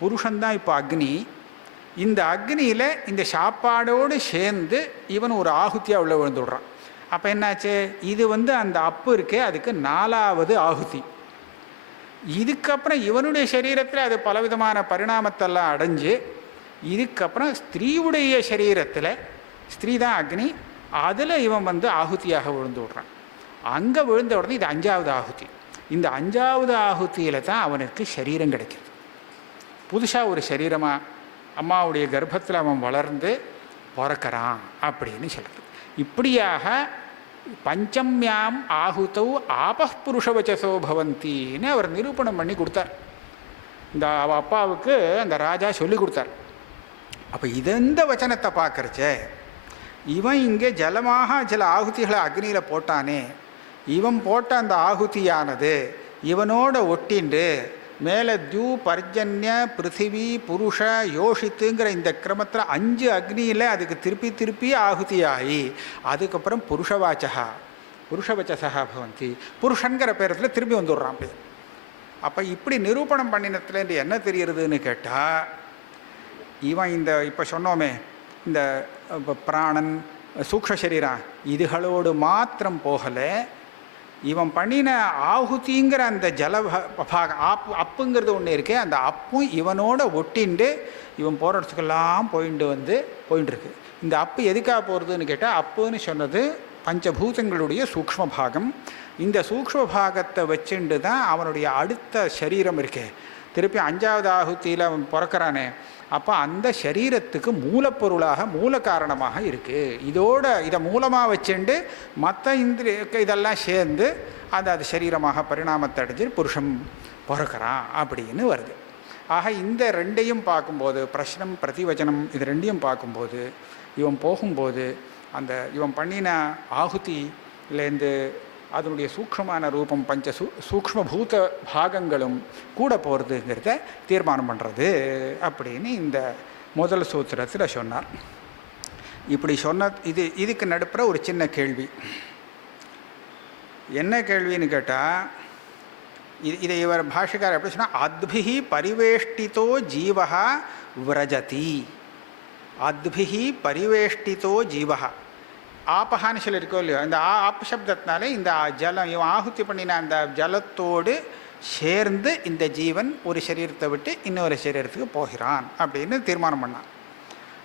புருஷன்தான் இப்போ அக்னி, இந்த அக்னியில் இந்த சாப்பாடோடு சேர்ந்து இவன் ஒரு ஆகுதியாக உள்ள விழுந்து விடுறான். அப்போ என்னாச்சு, இது வந்து அந்த அப்பு இருக்கே அதுக்கு நாலாவது ஆகுதி. இதுக்கப்புறம் இவனுடைய சரீரத்தில் அது பலவிதமான பரிணாமத்தெல்லாம் அடைஞ்சு, இதுக்கப்புறம் ஸ்திரீவுடைய சரீரத்தில், ஸ்திரீ தான் அக்னி, அதில் இவன் வந்து ஆகுதியாக விழுந்து விடுறான். அங்கே விழுந்த உடனே இது அஞ்சாவது ஆகுதி. இந்த அஞ்சாவது ஆகுதியில் தான் அவனுக்கு சரீரம் கிடைக்கிது. புதுசாக ஒரு சரீரமாக அம்மாவுடைய கர்ப்பத்தில் அவன் வளர்ந்து பிறக்கிறான் அப்படின்னு சொல்கிறது. இப்படியாக பஞ்சம்யாம் ஆகுதௌ ஆபः புருஷவச்சசோ பவந்தின்னு அவர் நிரூபணம் பண்ணி கொடுத்தார். இந்த அப்பாவுக்கு அந்த ராஜா சொல்லி கொடுத்தார். அப்போ இந்த வச்சனத்தை பார்க்குறச்சே, இவன் இங்கே ஜலமாக சில ஆகுதிகளை அக்னியில் போட்டானே, இவன் போட்ட அந்த ஆகுதியானது இவனோட ஒட்டிண்டு மேலே தியூ பர்ஜன்ய பிருத்திவி புருஷ யோஷித்துங்கிற இந்த கிரமத்தில் 5 அக்னியில் அதுக்கு திருப்பி ஆகுதியாகி அதுக்கப்புறம் புருஷவச்சசா பவந்தி, புருஷன்கிற பேரத்தில் திரும்பி வந்துடுறான். அப்படி அப்போ இப்படி நிரூபணம் பண்ணினத்துலேருந்து என்ன தெரிகிறதுன்னு கேட்டால், இவன் இந்த இப்போ சொன்னோமே இந்த பிராணன் சூக்ஷ்ம சரீரம் இதுகளோடு மாத்திரம் போகலை, இவன் பண்ணின ஆகுதிங்கிற அந்த அப்புங்கிறது ஒன்று இருக்கே, அந்த அப்பும் இவனோட ஒட்டிண்டு இவன் போகிற இடத்துக்கெல்லாம் போயிட்டு இருக்கு. இந்த அப்பு எதுக்காக போகிறதுன்னு கேட்டால், அப்புன்னு சொன்னது பஞ்சபூதங்களுடைய சூக்ஷ்ம பாகம். இந்த சூக்ஷ்ம பாகத்தை வச்சுண்டு தான் அவனுடைய அடுத்த சரீரம் இருக்கே, திருப்பி 5வது ஆகுதியில் அவன் பிறக்கிறானே, அப்போ அந்த சரீரத்துக்கு மூலப்பொருளாக மூல காரணமாக இருக்குது. இதை மூலமாக வச்சுண்டு மற்ற இதெல்லாம் சேர்ந்து அது சரீரமாக பரிணாமத்தை அடைஞ்சு புருஷன் பிறக்கிறான் அப்படின்னு வருது. ஆக இந்த ரெண்டையும் பார்க்கும்போது, பிரஷ்னம் பிரதிவச்சனம் இது ரெண்டையும் பார்க்கும்போது, இவன் போகும்போது அந்த இவன் பண்ணின ஆகுதியிலேருந்து அதனுடைய சூக்ஷ்மமான ரூபம் சூக்ஷ்மபூத பாகங்களும் கூட போகிறதுங்கிறத தீர்மானம் பண்ணுறது அப்படின்னு இந்த முதல் சூத்திரத்தில் சொன்னார். இப்படி இதுக்கு நடுப்புற ஒரு சின்ன கேள்வி. என்ன கேள்வின்னு கேட்டால், இதை இவர் பாஷிக்காரர் எப்படி சொன்னால், அத்பிஹி பரிவேஷ்டிதோ ஜீவஹா விரஜதி, அத்பிஹி பரிவேஷ்டிதோ ஜீவஹா. ஆப்பகான்னு சொல்லியிருக்கோ இல்லையோ, இந்த ஆப் சப்தத்தினாலே இந்த ஜலம் இவன் ஆகுதி பண்ணின அந்த ஜலத்தோடு சேர்ந்து இந்த ஜீவன் ஒரு சரீரத்தை விட்டு இன்னொரு சரீரத்துக்கு போகிறான் அப்படின்னு தீர்மானம் பண்ணான்.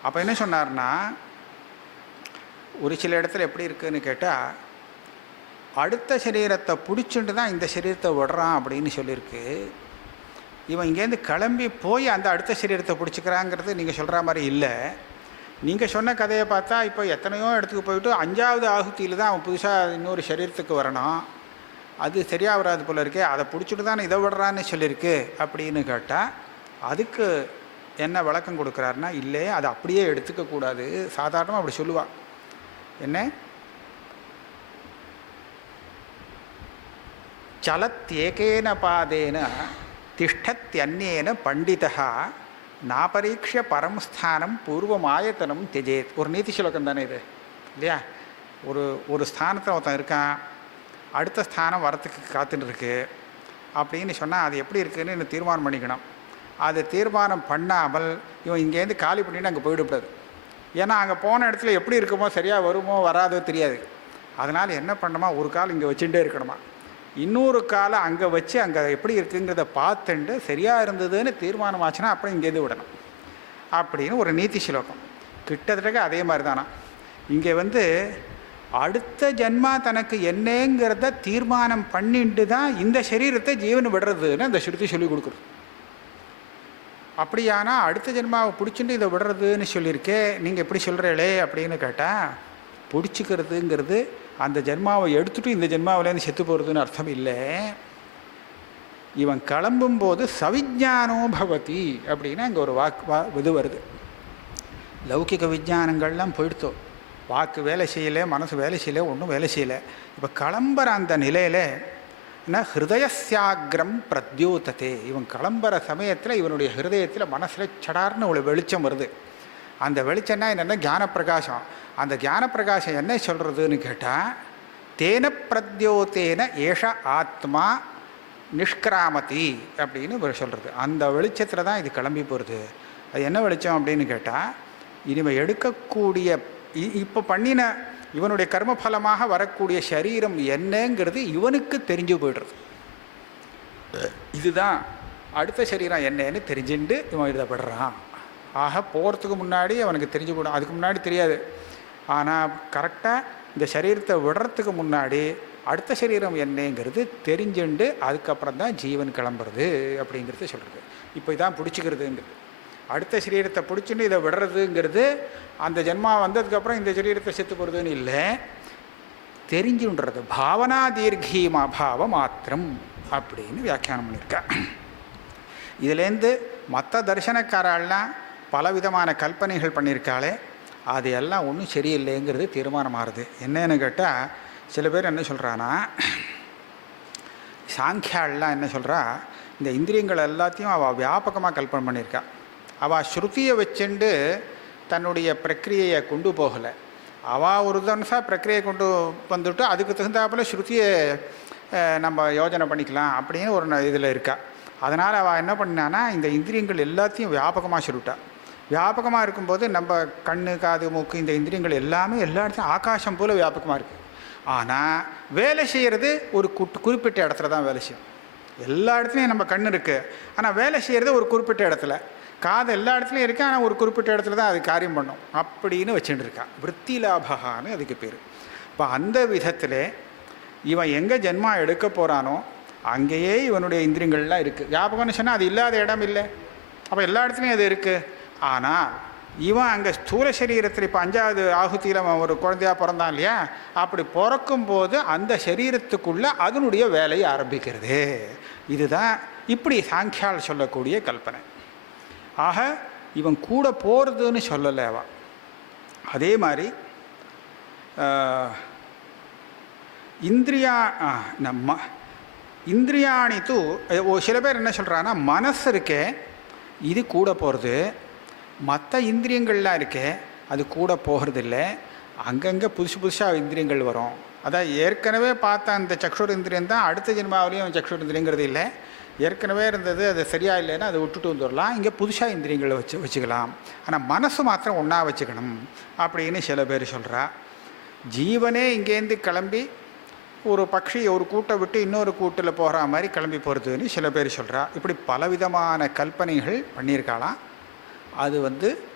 அப்போ என்ன சொன்னார்னா, ஒரு சில இடத்துல எப்படி இருக்குதுன்னு கேட்டால், அடுத்த சரீரத்தை பிடிச்சிட்டு தான் இந்த சரீரத்தை விடுறான் அப்படின்னு சொல்லியிருக்கு. இவன் இங்கேருந்து கிளம்பி போய் அந்த அடுத்த சரீரத்தை பிடிச்சிக்கிறாங்கிறது நீங்கள் சொல்கிற மாதிரி இல்லை. நீங்கள் சொன்ன கதையை பார்த்தா இப்போ எத்தனையோ இடத்துக்கு போயிட்டு 5வது ஆகுதியில் தான் அவன் புதுசாக இன்னொரு சரீரத்துக்கு வரணும். அது சரியாக வராது போல இருக்கே, அதை பிடிச்சிட்டு தானே இதை விடுறான்னு சொல்லியிருக்கு அப்படின்னு கேட்டால், அதுக்கு என்ன விளக்கம் கொடுக்குறாருன்னா, இல்லை அதை அப்படியே எடுத்துக்கக்கூடாது. சாதாரணமாக அப்படி சொல்லுவாள். என்ன, சலத்யேகேன பாதேன திஷ்டத்யன்யேன பண்டிதா நாபரீக்ஷ பரம்ஸ்தானம் பூர்வமாயத்தனம் தியஜேத். ஒரு நீதி ஸ்லோகம் தானே இது, இல்லையா? ஒரு ஸ்தானத்தில் ஒருத்தன் இருக்கான், அடுத்த ஸ்தானம் வரத்துக்கு காத்துட்டு இருக்கு அப்படின்னு சொன்னால் அது எப்படி இருக்குதுன்னு தீர்மானம் பண்ணிக்கணும். அது தீர்மானம் பண்ணாமல் இவன் இங்கேருந்து காலி பண்ணிட்டு அங்கே போயிடக்கூடாது. ஏன்னா அங்கே போன இடத்துல எப்படி இருக்குமோ, சரியாக வருமோ வராதோ தெரியாது. அதனால் என்ன பண்ணணுமா, ஒரு கால் இங்கே வச்சுட்டே இருக்கணுமா, இன்னொரு காலை அங்கே வச்சு அங்கே எப்படி இருக்குங்கிறத பார்த்துட்டு சரியாக இருந்ததுன்னு தீர்மானம் ஆச்சுன்னா அப்புறம் இங்கேருந்து விடணும் அப்படின்னு ஒரு நீதி ஸ்லோகம். கிட்டத்தட்ட அதே மாதிரி தானா இங்கே அடுத்த ஜென்மா தனக்கு என்னங்கிறத தீர்மானம் பண்ணிட்டு தான் இந்த சரீரத்தை ஜீவன் விடுறதுன்னு அந்த ஸ்ருதி சொல்லி கொடுக்குறது. அப்படியானா அடுத்த ஜென்மாவை பிடிச்சிட்டு இதை விடுறதுன்னு சொல்லியிருக்கே, நீங்கள் எப்படி சொல்கிறீங்களே அப்படின்னு கேட்டால், பிடிச்சிக்கிறதுங்கிறது அந்த ஜென்மாவை எடுத்துகிட்டு இந்த ஜென்மாவிலேருந்து செத்து போகிறதுன்னு அர்த்தம் இல்லை. இவன் கிளம்பும்போது சவிஜானோ பவதி அப்படின்னு அங்கே ஒரு இது வருது. லௌகிக விஜானங்கள்லாம் போயிடுத்தோம், வாக்கு வேலை செய்யலை, மனசு வேலை செய்யலை, ஒன்றும் வேலை செய்யலை. இப்போ கிளம்புற அந்த நிலையில் என்ன, ஹிருதயஸ்யாக்ரம் பிரத்யோததே. இவன் கிளம்புற சமயத்தில் இவனுடைய ஹிருதயத்தில் மனசில் சடார்னு ஒரு வெளிச்சம் வருது. அந்த வெளிச்சம்னா என்னென்னா ஞான பிரகாசம். அந்த ஞான பிரகாசம் என்ன சொல்கிறதுன்னு கேட்டால், தேன பிரத்யோதேன ஏஷ ஆத்மா நிஷ்கிராமதி அப்படின்னு இவர் சொல்கிறது. அந்த வெளிச்சத்தில் தான் இது கிளம்பி போகிறது. அது என்ன வெளிச்சம் அப்படின்னு கேட்டால், இனிமேல் எடுக்கக்கூடிய இப்போ பண்ணின இவனுடைய கர்மஃபலமாக வரக்கூடிய சரீரம் என்னங்கிறது இவனுக்கு தெரிஞ்சு போய்டுறது. இதுதான் அடுத்த சரீரம் என்னன்னு தெரிஞ்சுட்டு இவன் எழுதப்படுறான். ஆக போகிறதுக்கு முன்னாடி அவனுக்கு தெரிஞ்சு போடும், அதுக்கு முன்னாடி தெரியாது. ஆனால் கரெக்டாக இந்த சரீரத்தை விடுறதுக்கு முன்னாடி அடுத்த சரீரம் என்னங்கிறது தெரிஞ்சுண்டு அதுக்கப்புறம் தான் ஜீவன் கிளம்புறது அப்படிங்கிறது சொல்கிறது. இப்போ இதான் பிடிச்சிக்கிறதுங்கிறது. அடுத்த சரீரத்தை பிடிச்சின்னு இதை விடுறதுங்கிறது அந்த ஜென்மா வந்ததுக்கப்புறம் இந்த சரீரத்தை செத்து போகிறதுன்னு இல்லை, தெரிஞ்சுன்றது. பாவனா தீர்க்கீமா பாவ மாத்திரம் அப்படின்னு வியாக்கியானம் பண்ணியிருக்கா. இதுலேருந்து மற்ற தரிசனக்காரெல்லாம் பலவிதமான கல்பனைகள் பண்ணியிருக்காளே, அது எல்லாம் ஒன்றும் சரியில்லைங்கிறது தீர்மானமாகுது. என்னன்னு கேட்டால், சில பேர் என்ன சொல்கிறான்னா, சாங்கியாலாம் என்ன சொல்கிறா, இந்த இந்திரியங்கள் எல்லாத்தையும் அவள் வியாபகமாக கல்பனை பண்ணியிருக்கா. அவள் ஸ்ருதியை வச்சுண்டு தன்னுடைய பிரக்கிரியை கொண்டு போகலை. அவள் ஒரு தனுசாக பிரக்கிரியை கொண்டு வந்துட்டு அதுக்கு தகுந்தாப்பில் ஸ்ருதியை நம்ம யோஜனை பண்ணிக்கலாம் அப்படின்னு ஒரு இதில் இருக்கா. அதனால் அவள் என்ன பண்ணான்னா, இந்த இந்திரியங்கள் எல்லாத்தையும் வியாபகமாக சொல்லிட்டா. வியாபகமாக இருக்கும்போது நம்ம கண்ணு காது மூக்கு இந்த இந்திரியங்கள் எல்லாமே எல்லா இடத்துலையும் ஆகாசம் போல் வியாபகமாக இருக்குது. ஆனால் வேலை செய்கிறது ஒரு குறிப்பிட்ட இடத்துல தான் வேலை செய்யும். எல்லா இடத்துலையும் நம்ம கண் இருக்குது, ஆனால் வேலை செய்கிறது ஒரு குறிப்பிட்ட இடத்துல. காது எல்லா இடத்துலையும் இருக்குது, ஆனால் ஒரு குறிப்பிட்ட இடத்துல தான் அது காரியம் பண்ணும் அப்படின்னு வச்சுட்டு இருக்கா. விற்பி லாபகான்னு அதுக்கு பேர். இப்போ அந்த விதத்தில் இவன் எங்கே ஜென்மா எடுக்க போகிறானோ அங்கேயே இவனுடைய இந்திரியங்கள்லாம் இருக்குது. வியாபகம்னு சொன்னால் அது இல்லாத இடம் இல்லை, அப்போ எல்லா இடத்துலையும் அது இருக்குது. ஆனால் இவன் அங்கே ஸ்தூல சரீரத்தில் இப்போ 5வது ஆகுதியில் அவன் ஒரு குழந்தையாக பிறந்தான் இல்லையா, அப்படி பிறக்கும்போது அந்த சரீரத்துக்குள்ளே அதனுடைய வேலையை ஆரம்பிக்கிறது. இதுதான் இப்படி சாங்கியால் சொல்லக்கூடிய கல்பனை. ஆக இவன் கூட போகிறதுன்னு சொல்லலை அவன். அதே மாதிரி இந்திரியாணி தூ, சில பேர் என்ன சொல்கிறான்னா, மனசு இருக்கே இது கூட போகிறது, மற்ற இந்திரியங்கள்லாம் இருக்கே அது கூட போகிறதில்ல, அங்கங்கே புதுசாக இந்திரியங்கள் வரும். அதான் ஏற்கனவே பார்த்த அந்த சக்ஷுர் இந்திரியம் தான் அடுத்த ஜென்மாவிலையும் சக்ஷுர் இந்திரியங்கிறது இல்லை. ஏற்கனவே இருந்தது, அது சரியாக இல்லைன்னா அதை விட்டுட்டு வந்துடலாம், இங்கே புதுசாக இந்திரியங்களை வச்சுக்கலாம். ஆனால் மனசு மாத்திரம் ஒன்றா வச்சுக்கணும் அப்படின்னு சில பேர் சொல்கிறா. ஜீவனே இங்கேருந்து கிளம்பி ஒரு பட்சி ஒரு கூட்டை விட்டு இன்னொரு கூட்டில் போகிற மாதிரி கிளம்பி போகிறதுன்னு சில பேர் சொல்கிறா. இப்படி பலவிதமான கல்பனைகள் பண்ணியிருக்காளாம். அது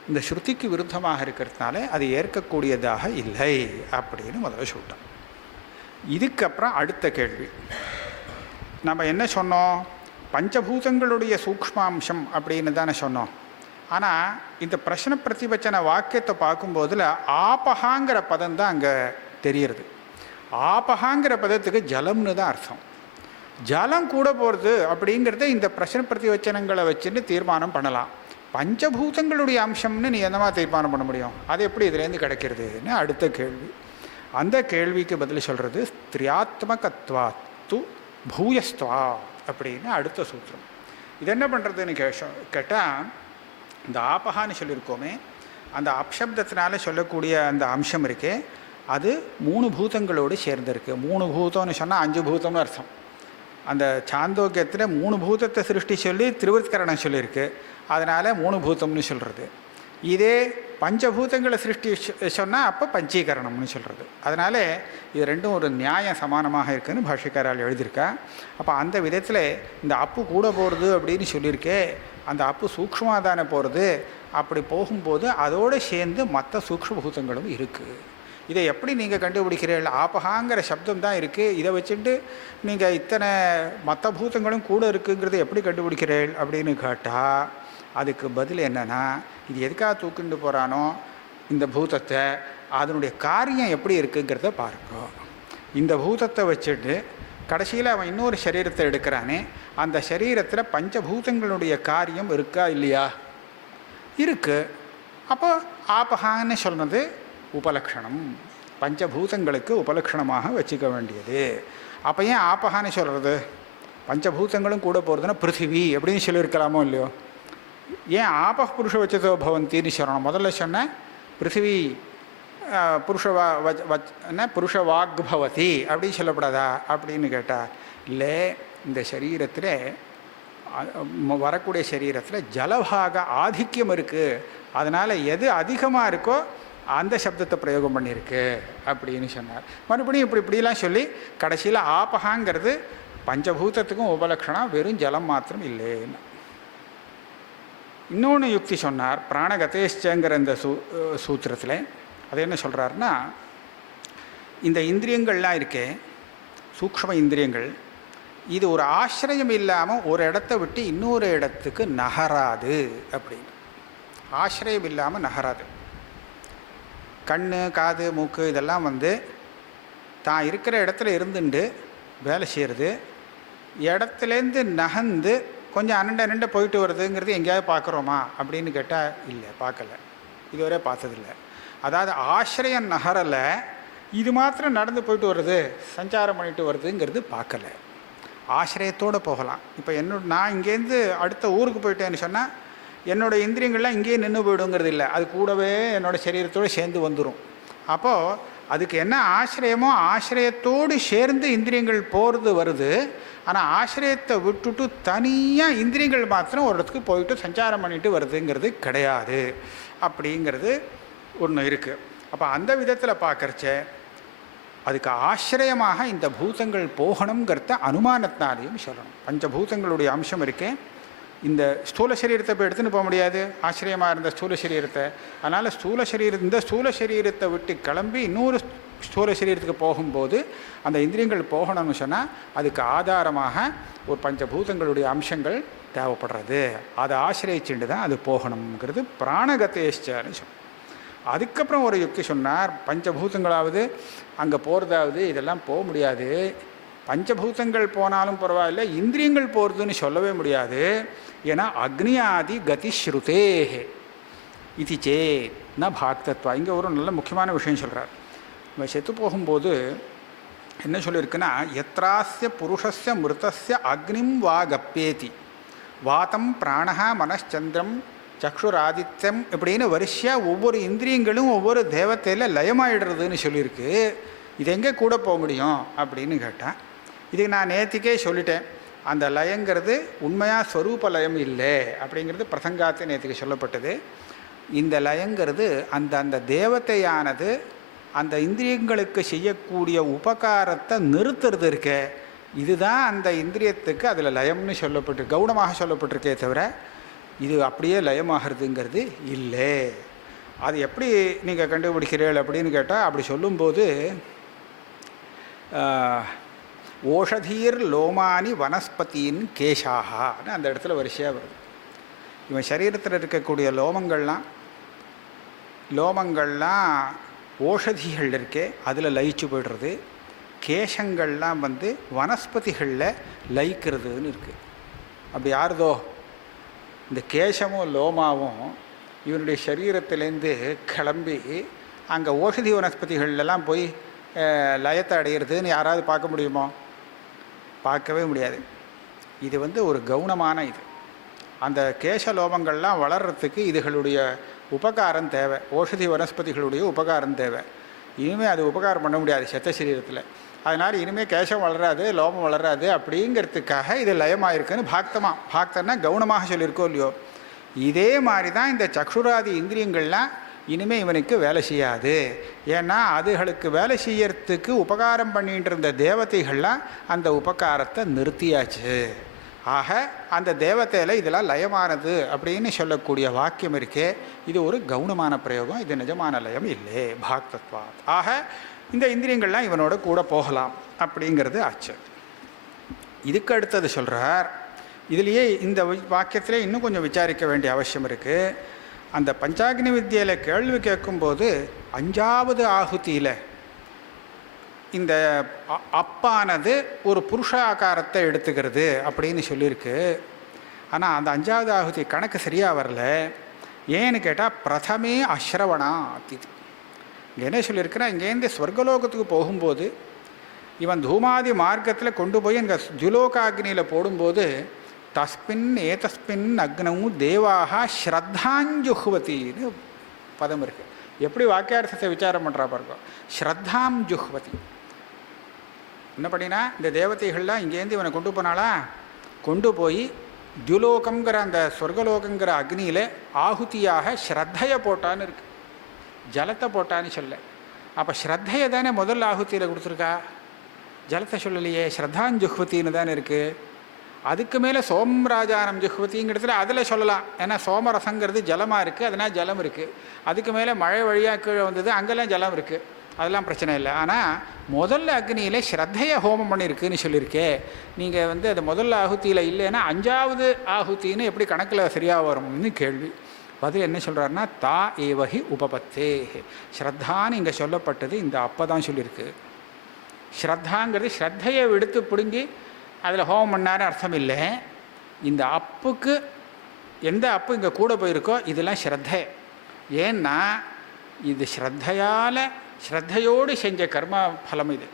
இந்த ஸ்ருதிக்கு விருத்தமாக இருக்கிறதுனால அது ஏற்கக்கூடியதாக இல்லை அப்படின்னு முதல்ல சொல்லிட்டோம். இதுக்கப்புறம் அடுத்த கேள்வி, நம்ம என்ன சொன்னோம்? பஞ்சபூதங்களுடைய சூக்ஷ்மாம்சம் அப்படின்னு தானே சொன்னோம். ஆனால் இந்த பிரஷ்ன பிரதிபச்சன வாக்கியத்தை பார்க்கும்போதில் ஆபகாங்கிற பதம் தான் அங்கே தெரிகிறது. ஆபகாங்கிற பதத்துக்கு ஜலம்னு தான் அர்த்தம். ஜலம் கூட போகிறது அப்படிங்கிறத இந்த பிரஷ்ன பிரதிவச்சனங்களை வச்சுன்னு தீர்மானம் பண்ணலாம். பஞ்சபூதங்களுடைய அம்சம்னு நீ என்னமா தீர்மானம் பண்ண முடியும்? அது எப்படி இதுலேருந்து கிடைக்கிறதுன்னு அடுத்த கேள்வி. அந்த கேள்விக்கு பதில் சொல்கிறது திரியாத்மகத்வாத்து பூயஸ்துவா அப்படின்னு அடுத்த சூத்திரம். இது என்ன பண்ணுறதுன்னு கேட்டால், இந்த ஆபகான்னு சொல்லியிருக்கோமே, அந்த அப்சப்தத்தினால சொல்லக்கூடிய அந்த அம்சம் இருக்கே, அது 3 பூதங்களோடு சேர்ந்திருக்கு. 3 பூதம்னு சொன்னால் 5 பூதம்னு அர்த்தம். அந்த சாந்தோக்கியத்தில் 3 பூதத்தை சிருஷ்டி சொல்லி திருவத்கரணம் சொல்லியிருக்கு, அதனால் 3 பூதம்னு சொல்கிறது. இதே பஞ்சபூதங்களை சிருஷ்டி சொன்னால் அப்போ பஞ்சீகரணம்னு சொல்கிறது. அதனால் இது ரெண்டும் ஒரு நியாயம் சமானமாக இருக்குதுன்னு பாஷ்யக்காரால் எழுதியிருக்கா. அப்போ அந்த விதத்தில் இந்த அப்பு கூட போகிறது அப்படின்னு சொல்லியிருக்கே, அந்த அப்பு சூக்ஷ்மமாக தானே போகிறது. அப்படி போகும்போது அதோடு சேர்ந்து மற்ற சூக்ஷ்மபூதங்களும் இருக்குது. இதை எப்படி நீங்கள் கண்டுபிடிக்கிறீர்கள்? ஆபகாங்கிற சப்தம் தான் இருக்குது, இதை வச்சுட்டு நீங்கள் இத்தனை மற்ற பூதங்களும் கூட இருக்குங்கிறத எப்படி கண்டுபிடிக்கிறீர்கள் அப்படின்னு கேட்டால், அதுக்கு பதில் என்னென்னா, இது எதுக்காக தூக்கிண்டு போகிறானோ இந்த பூதத்தை, அதனுடைய காரியம் எப்படி இருக்குங்கிறத பாருங்க. இந்த பூதத்தை வச்சுட்டு கடைசியில் அவன் இன்னொரு சரீரத்தை எடுக்கிறானே, அந்த சரீரத்தில் பஞ்சபூதங்களுடைய காரியம் இருக்கா இல்லையா? இருக்குது. அப்போ ஆபகான்னு சொன்னது உபலக்ஷணம், பஞ்சபூதங்களுக்கு உபலக்ஷணமாக வச்சுக்க வேண்டியது. அப்போ ஏன் ஆபகான்னு சொல்கிறது? பஞ்சபூதங்களும் கூட போகிறதுனா பிருத்திவி அப்படின்னு சொல்லியிருக்கலாமோ இல்லையோ? ஏன் ஆப புருஷ வச்சதோ பவந்தின்னு சொல்லணும்? முதல்ல சொன்ன பிருத்திவி புருஷ வாக் பவதி அப்படின்னு சொல்லப்படாதா அப்படின்னு கேட்டால், இல்லை, இந்த சரீரத்தில் வரக்கூடிய சரீரத்தில் ஜலபாக ஆதிக்கியம் இருக்குது, அதனால் எது அதிகமாக இருக்கோ அந்த சப்தத்தை பிரயோகம் பண்ணியிருக்கு அப்படின்னு சொன்னார். மறுபடியும் இப்படிலாம் சொல்லி கடைசியில் ஆபகாங்கிறது பஞ்சபூதத்துக்கும் உபலக்ஷணம், வெறும் ஜலம் மாத்திரம் இல்லைன்னு. இன்னொன்று யுக்தி சொன்னார் பிராணகதேஷ்டங்கிற இந்த சூத்திரத்தில். அது என்ன சொல்கிறாருன்னா, இந்த இந்திரியங்கள்லாம் இருக்கே, சூக்ஷ்ம இந்திரியங்கள், இது ஒரு ஆசிரியம் இல்லாமல் ஒரு இடத்த விட்டு இன்னொரு இடத்துக்கு நகராது அப்படின்னு. ஆசிரியம் இல்லாமல் நகராது. கண், காது, மூக்கு இதெல்லாம் தான் இருக்கிற இடத்துல இருந்துட்டு வேலை செய்கிறது. இடத்துலேருந்து நகர்ந்து கொஞ்சம் அண்ணண்ட போயிட்டு வருதுங்கிறது எங்கேயாவது பார்க்குறோமா அப்படின்னு கேட்டால் இல்லை, பார்க்கல, இதுவரை பார்த்ததில்லை. அதாவது ஆசிரியம் நகரலை, இது மாத்திரம் நடந்து போயிட்டு வருது, சஞ்சாரம் பண்ணிட்டு வருதுங்கிறது பார்க்கல. ஆசிரியத்தோடு போகலாம். இப்போ நான் இங்கேருந்து அடுத்த ஊருக்கு போயிட்டேன்னு சொன்னால் என்னோடய இந்திரியங்கள்லாம் இங்கேயே நின்று போயிடுங்கிறது இல்லை, அது கூடவே என்னோடய சரீரத்தோடு சேர்ந்து வந்துடும். அப்போது அதுக்கு என்ன ஆசிரியமோ ஆசிரியத்தோடு சேர்ந்து இந்திரியங்கள் போகிறது வருது. ஆனால் ஆசிரியத்தை விட்டுட்டு தனியாக இந்திரியங்கள் மாத்திரம் ஒரு இடத்துக்கு போயிட்டு சஞ்சாரம் பண்ணிட்டு வருதுங்கிறது கிடையாது அப்படிங்கிறது ஒன்று இருக்குது. அப்போ அந்த விதத்தில் பார்க்குறச்ச அதுக்கு ஆசிரியமாக இந்த பூதங்கள் போகணுங்கிறத அனுமானத்தினாலையும் சொல்லணும். பஞ்சபூதங்களுடைய அம்சம் இருக்கே, இந்த ஸ்தூல சரீரத்தை இப்போ எடுத்துன்னு போக முடியாது, ஆச்சரியமாக இருந்த ஸ்தூல சரீரத்தை. அதனால் இந்த ஸ்தூல சரீரத்தை விட்டு கிளம்பி இன்னொரு ஸ்தூல சரீரத்துக்கு போகும்போது அந்த இந்திரியங்கள் போகணும்னு சொன்னால் அதுக்கு ஆதாரமாக ஒரு பஞ்சபூதங்களுடைய அம்சங்கள் தேவைப்படுறது. அதை ஆசிரியச்சுண்டு தான் அது போகணுங்கிறது பிராணகதேஷ்டன்னு சொன்னோம். அதுக்கப்புறம் ஒரு யுக்தி சொன்னார், பஞ்சபூதங்களாவது அங்கே போகிறதாவது இதெல்லாம் போக முடியாது, பஞ்சபூதங்கள் போனாலும் பரவாயில்ல, இந்திரியங்கள் போகிறதுன்னு சொல்லவே முடியாது. ஏன்னா அக்னியாதி கதி ஸ்ருதே இது சே ந பாக்தத்வா. இங்கே ஒரு நல்ல முக்கியமான விஷயம் சொல்கிறார். இவன் செத்து போகும்போது என்ன சொல்லியிருக்குன்னா, எத்ராஸ்ய புருஷஸ்ய மிருதஸ்ய அக்னிம் வா கப்பேதி வாதம் பிராணஹா மனச்சந்திரம் சக்ஷுராதித்யம் இப்படின்னு வரிசையாக ஒவ்வொரு இந்திரியங்களும் ஒவ்வொரு தேவத்தையில் லயமாயிடுறதுன்னு சொல்லியிருக்கு. இது எங்கே கூட போக முடியும் அப்படின்னு கேட்டேன். இதுக்கு நான் நேற்றுக்கே சொல்லிட்டேன், அந்த லயங்கிறது உண்மையாக ஸ்வரூப லயம் இல்லை அப்படிங்கிறது பிரசங்காத்து நேற்றுக்கு சொல்லப்பட்டது. இந்த லயங்கிறது அந்த தேவத்தையானது அந்த இந்திரியங்களுக்கு செய்யக்கூடிய உபகாரத்தை நிறுத்துறது இருக்க, இதுதான் அந்த இந்திரியத்துக்கு அதில் லயம்னு சொல்லப்பட்டு கவுனமாக சொல்லப்பட்டிருக்கே தவிர இது அப்படியே லயமாகிறதுங்கிறது இல்லை. அது எப்படி நீங்கள் கண்டுபிடிக்கிறீர்கள் அப்படின்னு கேட்டால், அப்படி சொல்லும்போது ஓஷதீர் லோமானி வனஸ்பதியின் கேஷாகான்னு அந்த இடத்துல வரிசையாக வருது. இவன் சரீரத்தில் இருக்கக்கூடிய லோமங்கள்லாம் ஓஷதிகள் இருக்கே அதில் லயிச்சு போய்டுறது. கேசங்கள்லாம் வனஸ்பதிகளில் லயிக்கிறதுன்னு இருக்குது. அப்படி யாருதோ இந்த கேசமும் லோமாவும் இவனுடைய சரீரத்திலேருந்து கிளம்பி அங்கே ஓஷதி வனஸ்பதிகளெல்லாம் போய் லயத்தை அடையிறதுன்னு யாராவது பார்க்க முடியுமோ? பார்க்கவே முடியாது. இது ஒரு கவுனமான இது. அந்த கேசலோமங்கள்லாம் வளர்கிறதுக்கு இதுகளுடைய உபகாரம் தேவை, ஓஷதி வனஸ்பதிகளுடைய உபகாரம் தேவை. இனிமேல் அது உபகாரம் பண்ண முடியாது செத்த சரீரத்தில். அதனால் இனிமேல் கேசம் வளராது, லோமம் வளராது அப்படிங்கிறதுக்காக இது லயமாயிருக்குன்னு பாக்தன்னா கவுனமாக சொல்லியிருக்கோ இல்லையோ. இதே மாதிரி தான் இந்த சக்ஷுராதி இந்திரியங்கள்லாம் இனிமேல் இவனுக்கு வேலை செய்யாது. ஏன்னா அதுகளுக்கு வேலை செய்யறதுக்கு உபகாரம் பண்ணிகிட்டு இருந்த தேவதைகள்லாம் அந்த உபகாரத்தை நிறுத்தியாச்சு. ஆக அந்த தேவதையில் இதெல்லாம் லயமானது அப்படின்னு சொல்லக்கூடிய வாக்கியம் இருக்கே, இது ஒரு கவுனமான பிரயோகம், இது நிஜமான லயம் இல்லை, பாக்தத்வா. ஆக இந்த இந்திரியங்கள்லாம் இவனோட கூட போகலாம் அப்படிங்கிறது ஆச்சு. இதுக்கு அடுத்தது சொல்கிறார். இதுலேயே இந்த வாக்கியத்திலே இன்னும் கொஞ்சம் விசாரிக்க வேண்டிய அவசியம் இருக்குது. அந்த பஞ்சாக்னி வித்தியில் கேள்வி கேட்கும்போது 5வது ஆகுதியில் இந்த அப்பானது ஒரு புருஷ ஆகாரத்தை எடுத்துக்கிறது அப்படின்னு சொல்லியிருக்கு. ஆனால் அந்த 5வது ஆகுதி கணக்கு சரியாக வரல. ஏன்னு கேட்டால் பிரதமே அஸ்ரவணா அத்திது. இங்கே என்ன சொல்லியிருக்குன்னா, இங்கேருந்து ஸ்வர்கலோகத்துக்கு போகும்போது இவன் தூமாதி மார்க்கத்தில் கொண்டு போய் இங்கே ஜுலோகாக்னியில் போடும்போது தஸ்மின் ஏதஸ்மின் அக்னவு தேவாக ஸ்ரத்தாஞ்சுஹ்வத்தின்னு பதம் இருக்குது. எப்படி வாக்கியார்த்தத்தை விசாரம் பண்ணுறா பாருங்க. ஸ்ரத்தாம் ஜுஹ்வதி என்ன பண்ணினா, இந்த தேவதைகள்லாம் இங்கேருந்து இவனை கொண்டு போனாலா, கொண்டு போய் துலோகங்கிற அந்த சொர்க்கலோகங்கிற அக்னியில் ஆகுதியாக ஸ்ரத்தையை போட்டான்னு இருக்கு, ஜலத்தை போட்டான்னு சொல்ல. அப்போ ஸ்ரத்தையை தானே முதல் ஆகுதியில் கொடுத்துருக்கா, ஜலத்தை சொல்லலையே. ஸ்ரத்தாஞ்சுஹ்வத்தின்னு தானே இருக்குது. அதுக்கு மேலே சோம்ராஜானம் ஜுஹ்வதிங்கிறதுல அதில் சொல்லலாம். ஏன்னா சோமரசங்கிறது ஜலமாக இருக்குது, அதனால் ஜலம் இருக்குது. அதுக்கு மேலே மழை வழியாக கீழே வந்தது, அங்கெல்லாம் ஜலம் இருக்குது, அதெல்லாம் பிரச்சனை இல்லை. ஆனால் முதல்ல அக்னியில் ஸ்ரத்தையை ஹோமம் பண்ணியிருக்குன்னு சொல்லியிருக்கே. நீங்கள் அது முதல்ல ஆகுதியில் இல்லைன்னா 5வது ஆகுத்தின்னு எப்படி கணக்கில் சரியாக வரும்னு கேள்வி. பதில் என்ன சொல்கிறாருன்னா, தா ஏவஹி உபபத்தே. ஸ்ரத்தான்னு இங்கே சொல்லப்பட்டது இந்த அப்போ தான் சொல்லியிருக்கு. ஸ்ரத்தாங்கிறது ஸ்ரத்தையை விடுத்து பிடுங்கி அதில் ஹோமம் பண்ணாரு அர்த்தம் இல்லை. இந்த அப்புக்கு எந்த அப்பு இங்கே கூட போயிருக்கோ இதெல்லாம் ஸ்ரத்தை. ஏன்னா இது ஸ்ரத்தையோடு செஞ்ச கர்ம பலம். இது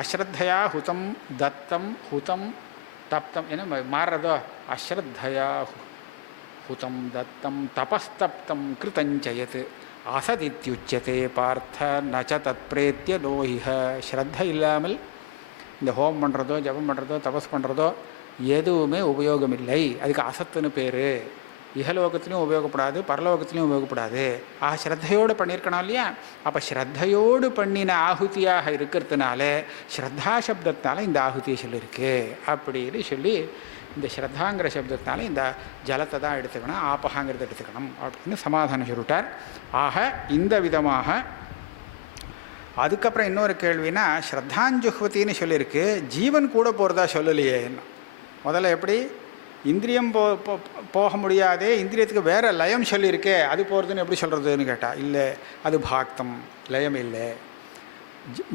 அஸ்ரத்தையா ஹுதம் தத்தம் ஹுதம் தப்தம் என்ன மாறுறதோ, அஸ்ரத்தையா ஹுதம் தத்தம் தபஸ்தப்தம் கிருத்தஞ்சயத் அசதித்யுச்சதே பார்த்த நச்ச தத் பிரேத்திய நோஹிஹ. ஸ்ரத்த இல்லாமல் இந்த ஹோமம் பண்ணுறதோ ஜபம் பண்ணுறதோ தபஸ் பண்ணுறதோ எதுவுமே உபயோகம் இல்லை. அதுக்கு அசத்துன்னு பேர். இகலோகத்துலேயும் உபயோகப்படாது, பரலோகத்துலேயும் உபயோகப்படாது. ஸ்ரத்தையோடு பண்ணியிருக்கணும் இல்லையா. அப்போ ஸ்ரத்தையோடு பண்ணின ஆகுதியாக இருக்கிறதுனால ஸ்ரத்தா சப்தத்தினால இந்த ஆகுதியை சொல்லியிருக்கு அப்படின்னு சொல்லி, இந்த ஸ்ரத்தாங்கிற சப்தத்தினால இந்த ஜலத்தை தான் எடுத்துக்கணும், ஆப்பகாங்கிறத எடுத்துக்கணும் அப்படின்னு சமாதானம் சொல்லிட்டார். ஆக இந்த விதமாக அதுக்கப்புறம் இன்னொரு கேள்வினா, ஸ்ரத்தாஞ்சுஹ்வத்தின்னு சொல்லியிருக்கு, ஜீவன் கூட போகிறதா சொல்லலையே. முதல்ல எப்படி இந்திரியம் போக முடியாதே, இந்திரியத்துக்கு வேறு லயம் சொல்லியிருக்கே, அது போகிறதுன்னு எப்படி சொல்கிறதுன்னு கேட்டால், இல்லை அது பாக்தம், லயம் இல்லை.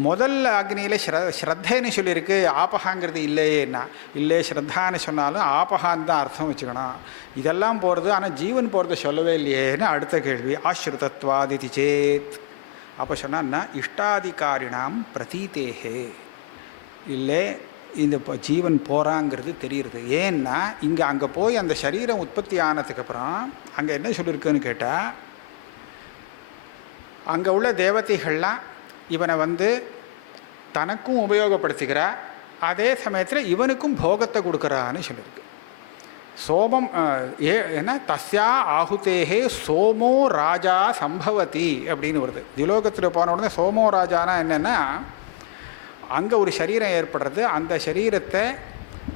முதல் அக்னியில் ஸ்ரத்தைன்னு சொல்லியிருக்கு, ஆபகாங்கிறது இல்லையேன்னா, இல்லை ஸ்ரத்தான்னு சொன்னாலும் ஆபகான்னு தான் அர்த்தம் வச்சுக்கணும். இதெல்லாம் போகிறது, ஆனால் ஜீவன் போகிறது சொல்லவே இல்லையேன்னு அடுத்த கேள்வி. ஆஸ்ருதத்வாதிதி சேத். அப்போ சொன்னான்னா இஷ்டாதிகாரினாம் பிரதீதேகே. இல்லை இந்த ஜீவன் போகிறாங்கிறது தெரியுறது. ஏன்னா அங்கே போய் அந்த சரீரம் உற்பத்தி ஆனதுக்கப்புறம் அங்கே என்ன சொல்லியிருக்குன்னு கேட்டால், அங்கே உள்ள தேவதைகள்லாம் இவனை தனக்கும் உபயோகப்படுத்திக்கிறா, அதே சமயத்தில் இவனுக்கும் போகத்தை கொடுக்குறான்னு சொல்லியிருக்கு. சோமம் என்ன தஸ்யா ஆகுதேகே சோமோ ராஜா சம்பவதி அப்படின்னு வருது. திலோகத்தில் போன உடனே சோமோ ராஜானா என்னென்னா, அங்கே ஒரு சரீரம் ஏற்படுறது. அந்த சரீரத்தை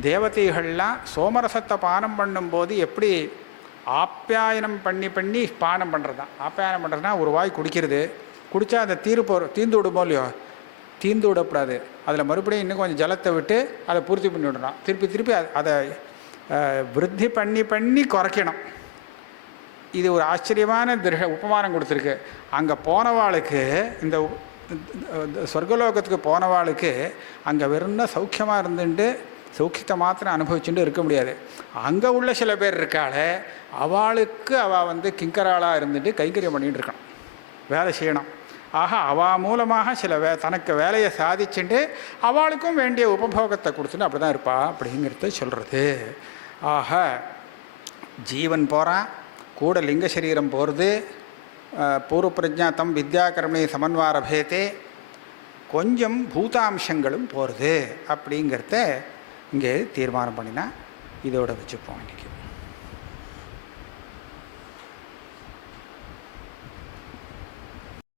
தேவதைகள்லாம் சோமரசத்தை பானம் பண்ணும்போது எப்படி ஆப்யாயனம் பண்ணி பண்ணி பானம் பண்ணுறது தான். ஆப்யாயனம் பண்ணுறதுனா ஒரு வாய் குடிக்கிறது, குடித்தா அதை தீர்ந்து விடுமோ இல்லையோ, தீர்ந்து விடக்கூடாது. அதில் மறுபடியும் இன்னும் கொஞ்சம் ஜலத்தை விட்டு அதை பூர்த்தி பண்ணி விடணும். திருப்பி திருப்பி அதை விருத்தி பண்ணி பண்ணி குறைக்கணும். இது ஒரு ஆச்சரியமான உபமானம் கொடுத்துருக்கு. அங்கே போனவாளுக்கு, இந்த சொர்க்கலோகத்துக்கு போனவாளுக்கு அங்கே வெறும் சௌக்கியமாக இருந்துட்டு சௌக்கியத்தை மாத்திரம் அனுபவிச்சுட்டு இருக்க முடியாது. அங்கே உள்ள சில பேர் இருக்காளே, அவளுக்கு அவள் கிங்கராளாக இருந்துட்டு கைங்கரியம் பண்ணிகிட்டு இருக்கணும், வேலை செய்யணும். ஆக அவள் மூலமாக சில தனக்கு வேலையை சாதிச்சுட்டு அவளுக்கும் வேண்டிய உபபோகத்தை கொடுத்துட்டு அப்படி தான் இருப்பாள் அப்படிங்கிறத சொல்கிறது. ஆக ஜீவன் போகிறான், கூட லிங்க சரீரம் போகிறது, பூர்வ பிரஜாத்தம் வித்யாகர்மே சமன்வாரபேத்தே, கொஞ்சம் பூதாம்சங்களும் போகிறது அப்படிங்கிறத இங்கே தீர்மானம் பண்ணினா இதோட வச்சுப்போம் இன்றைக்கி.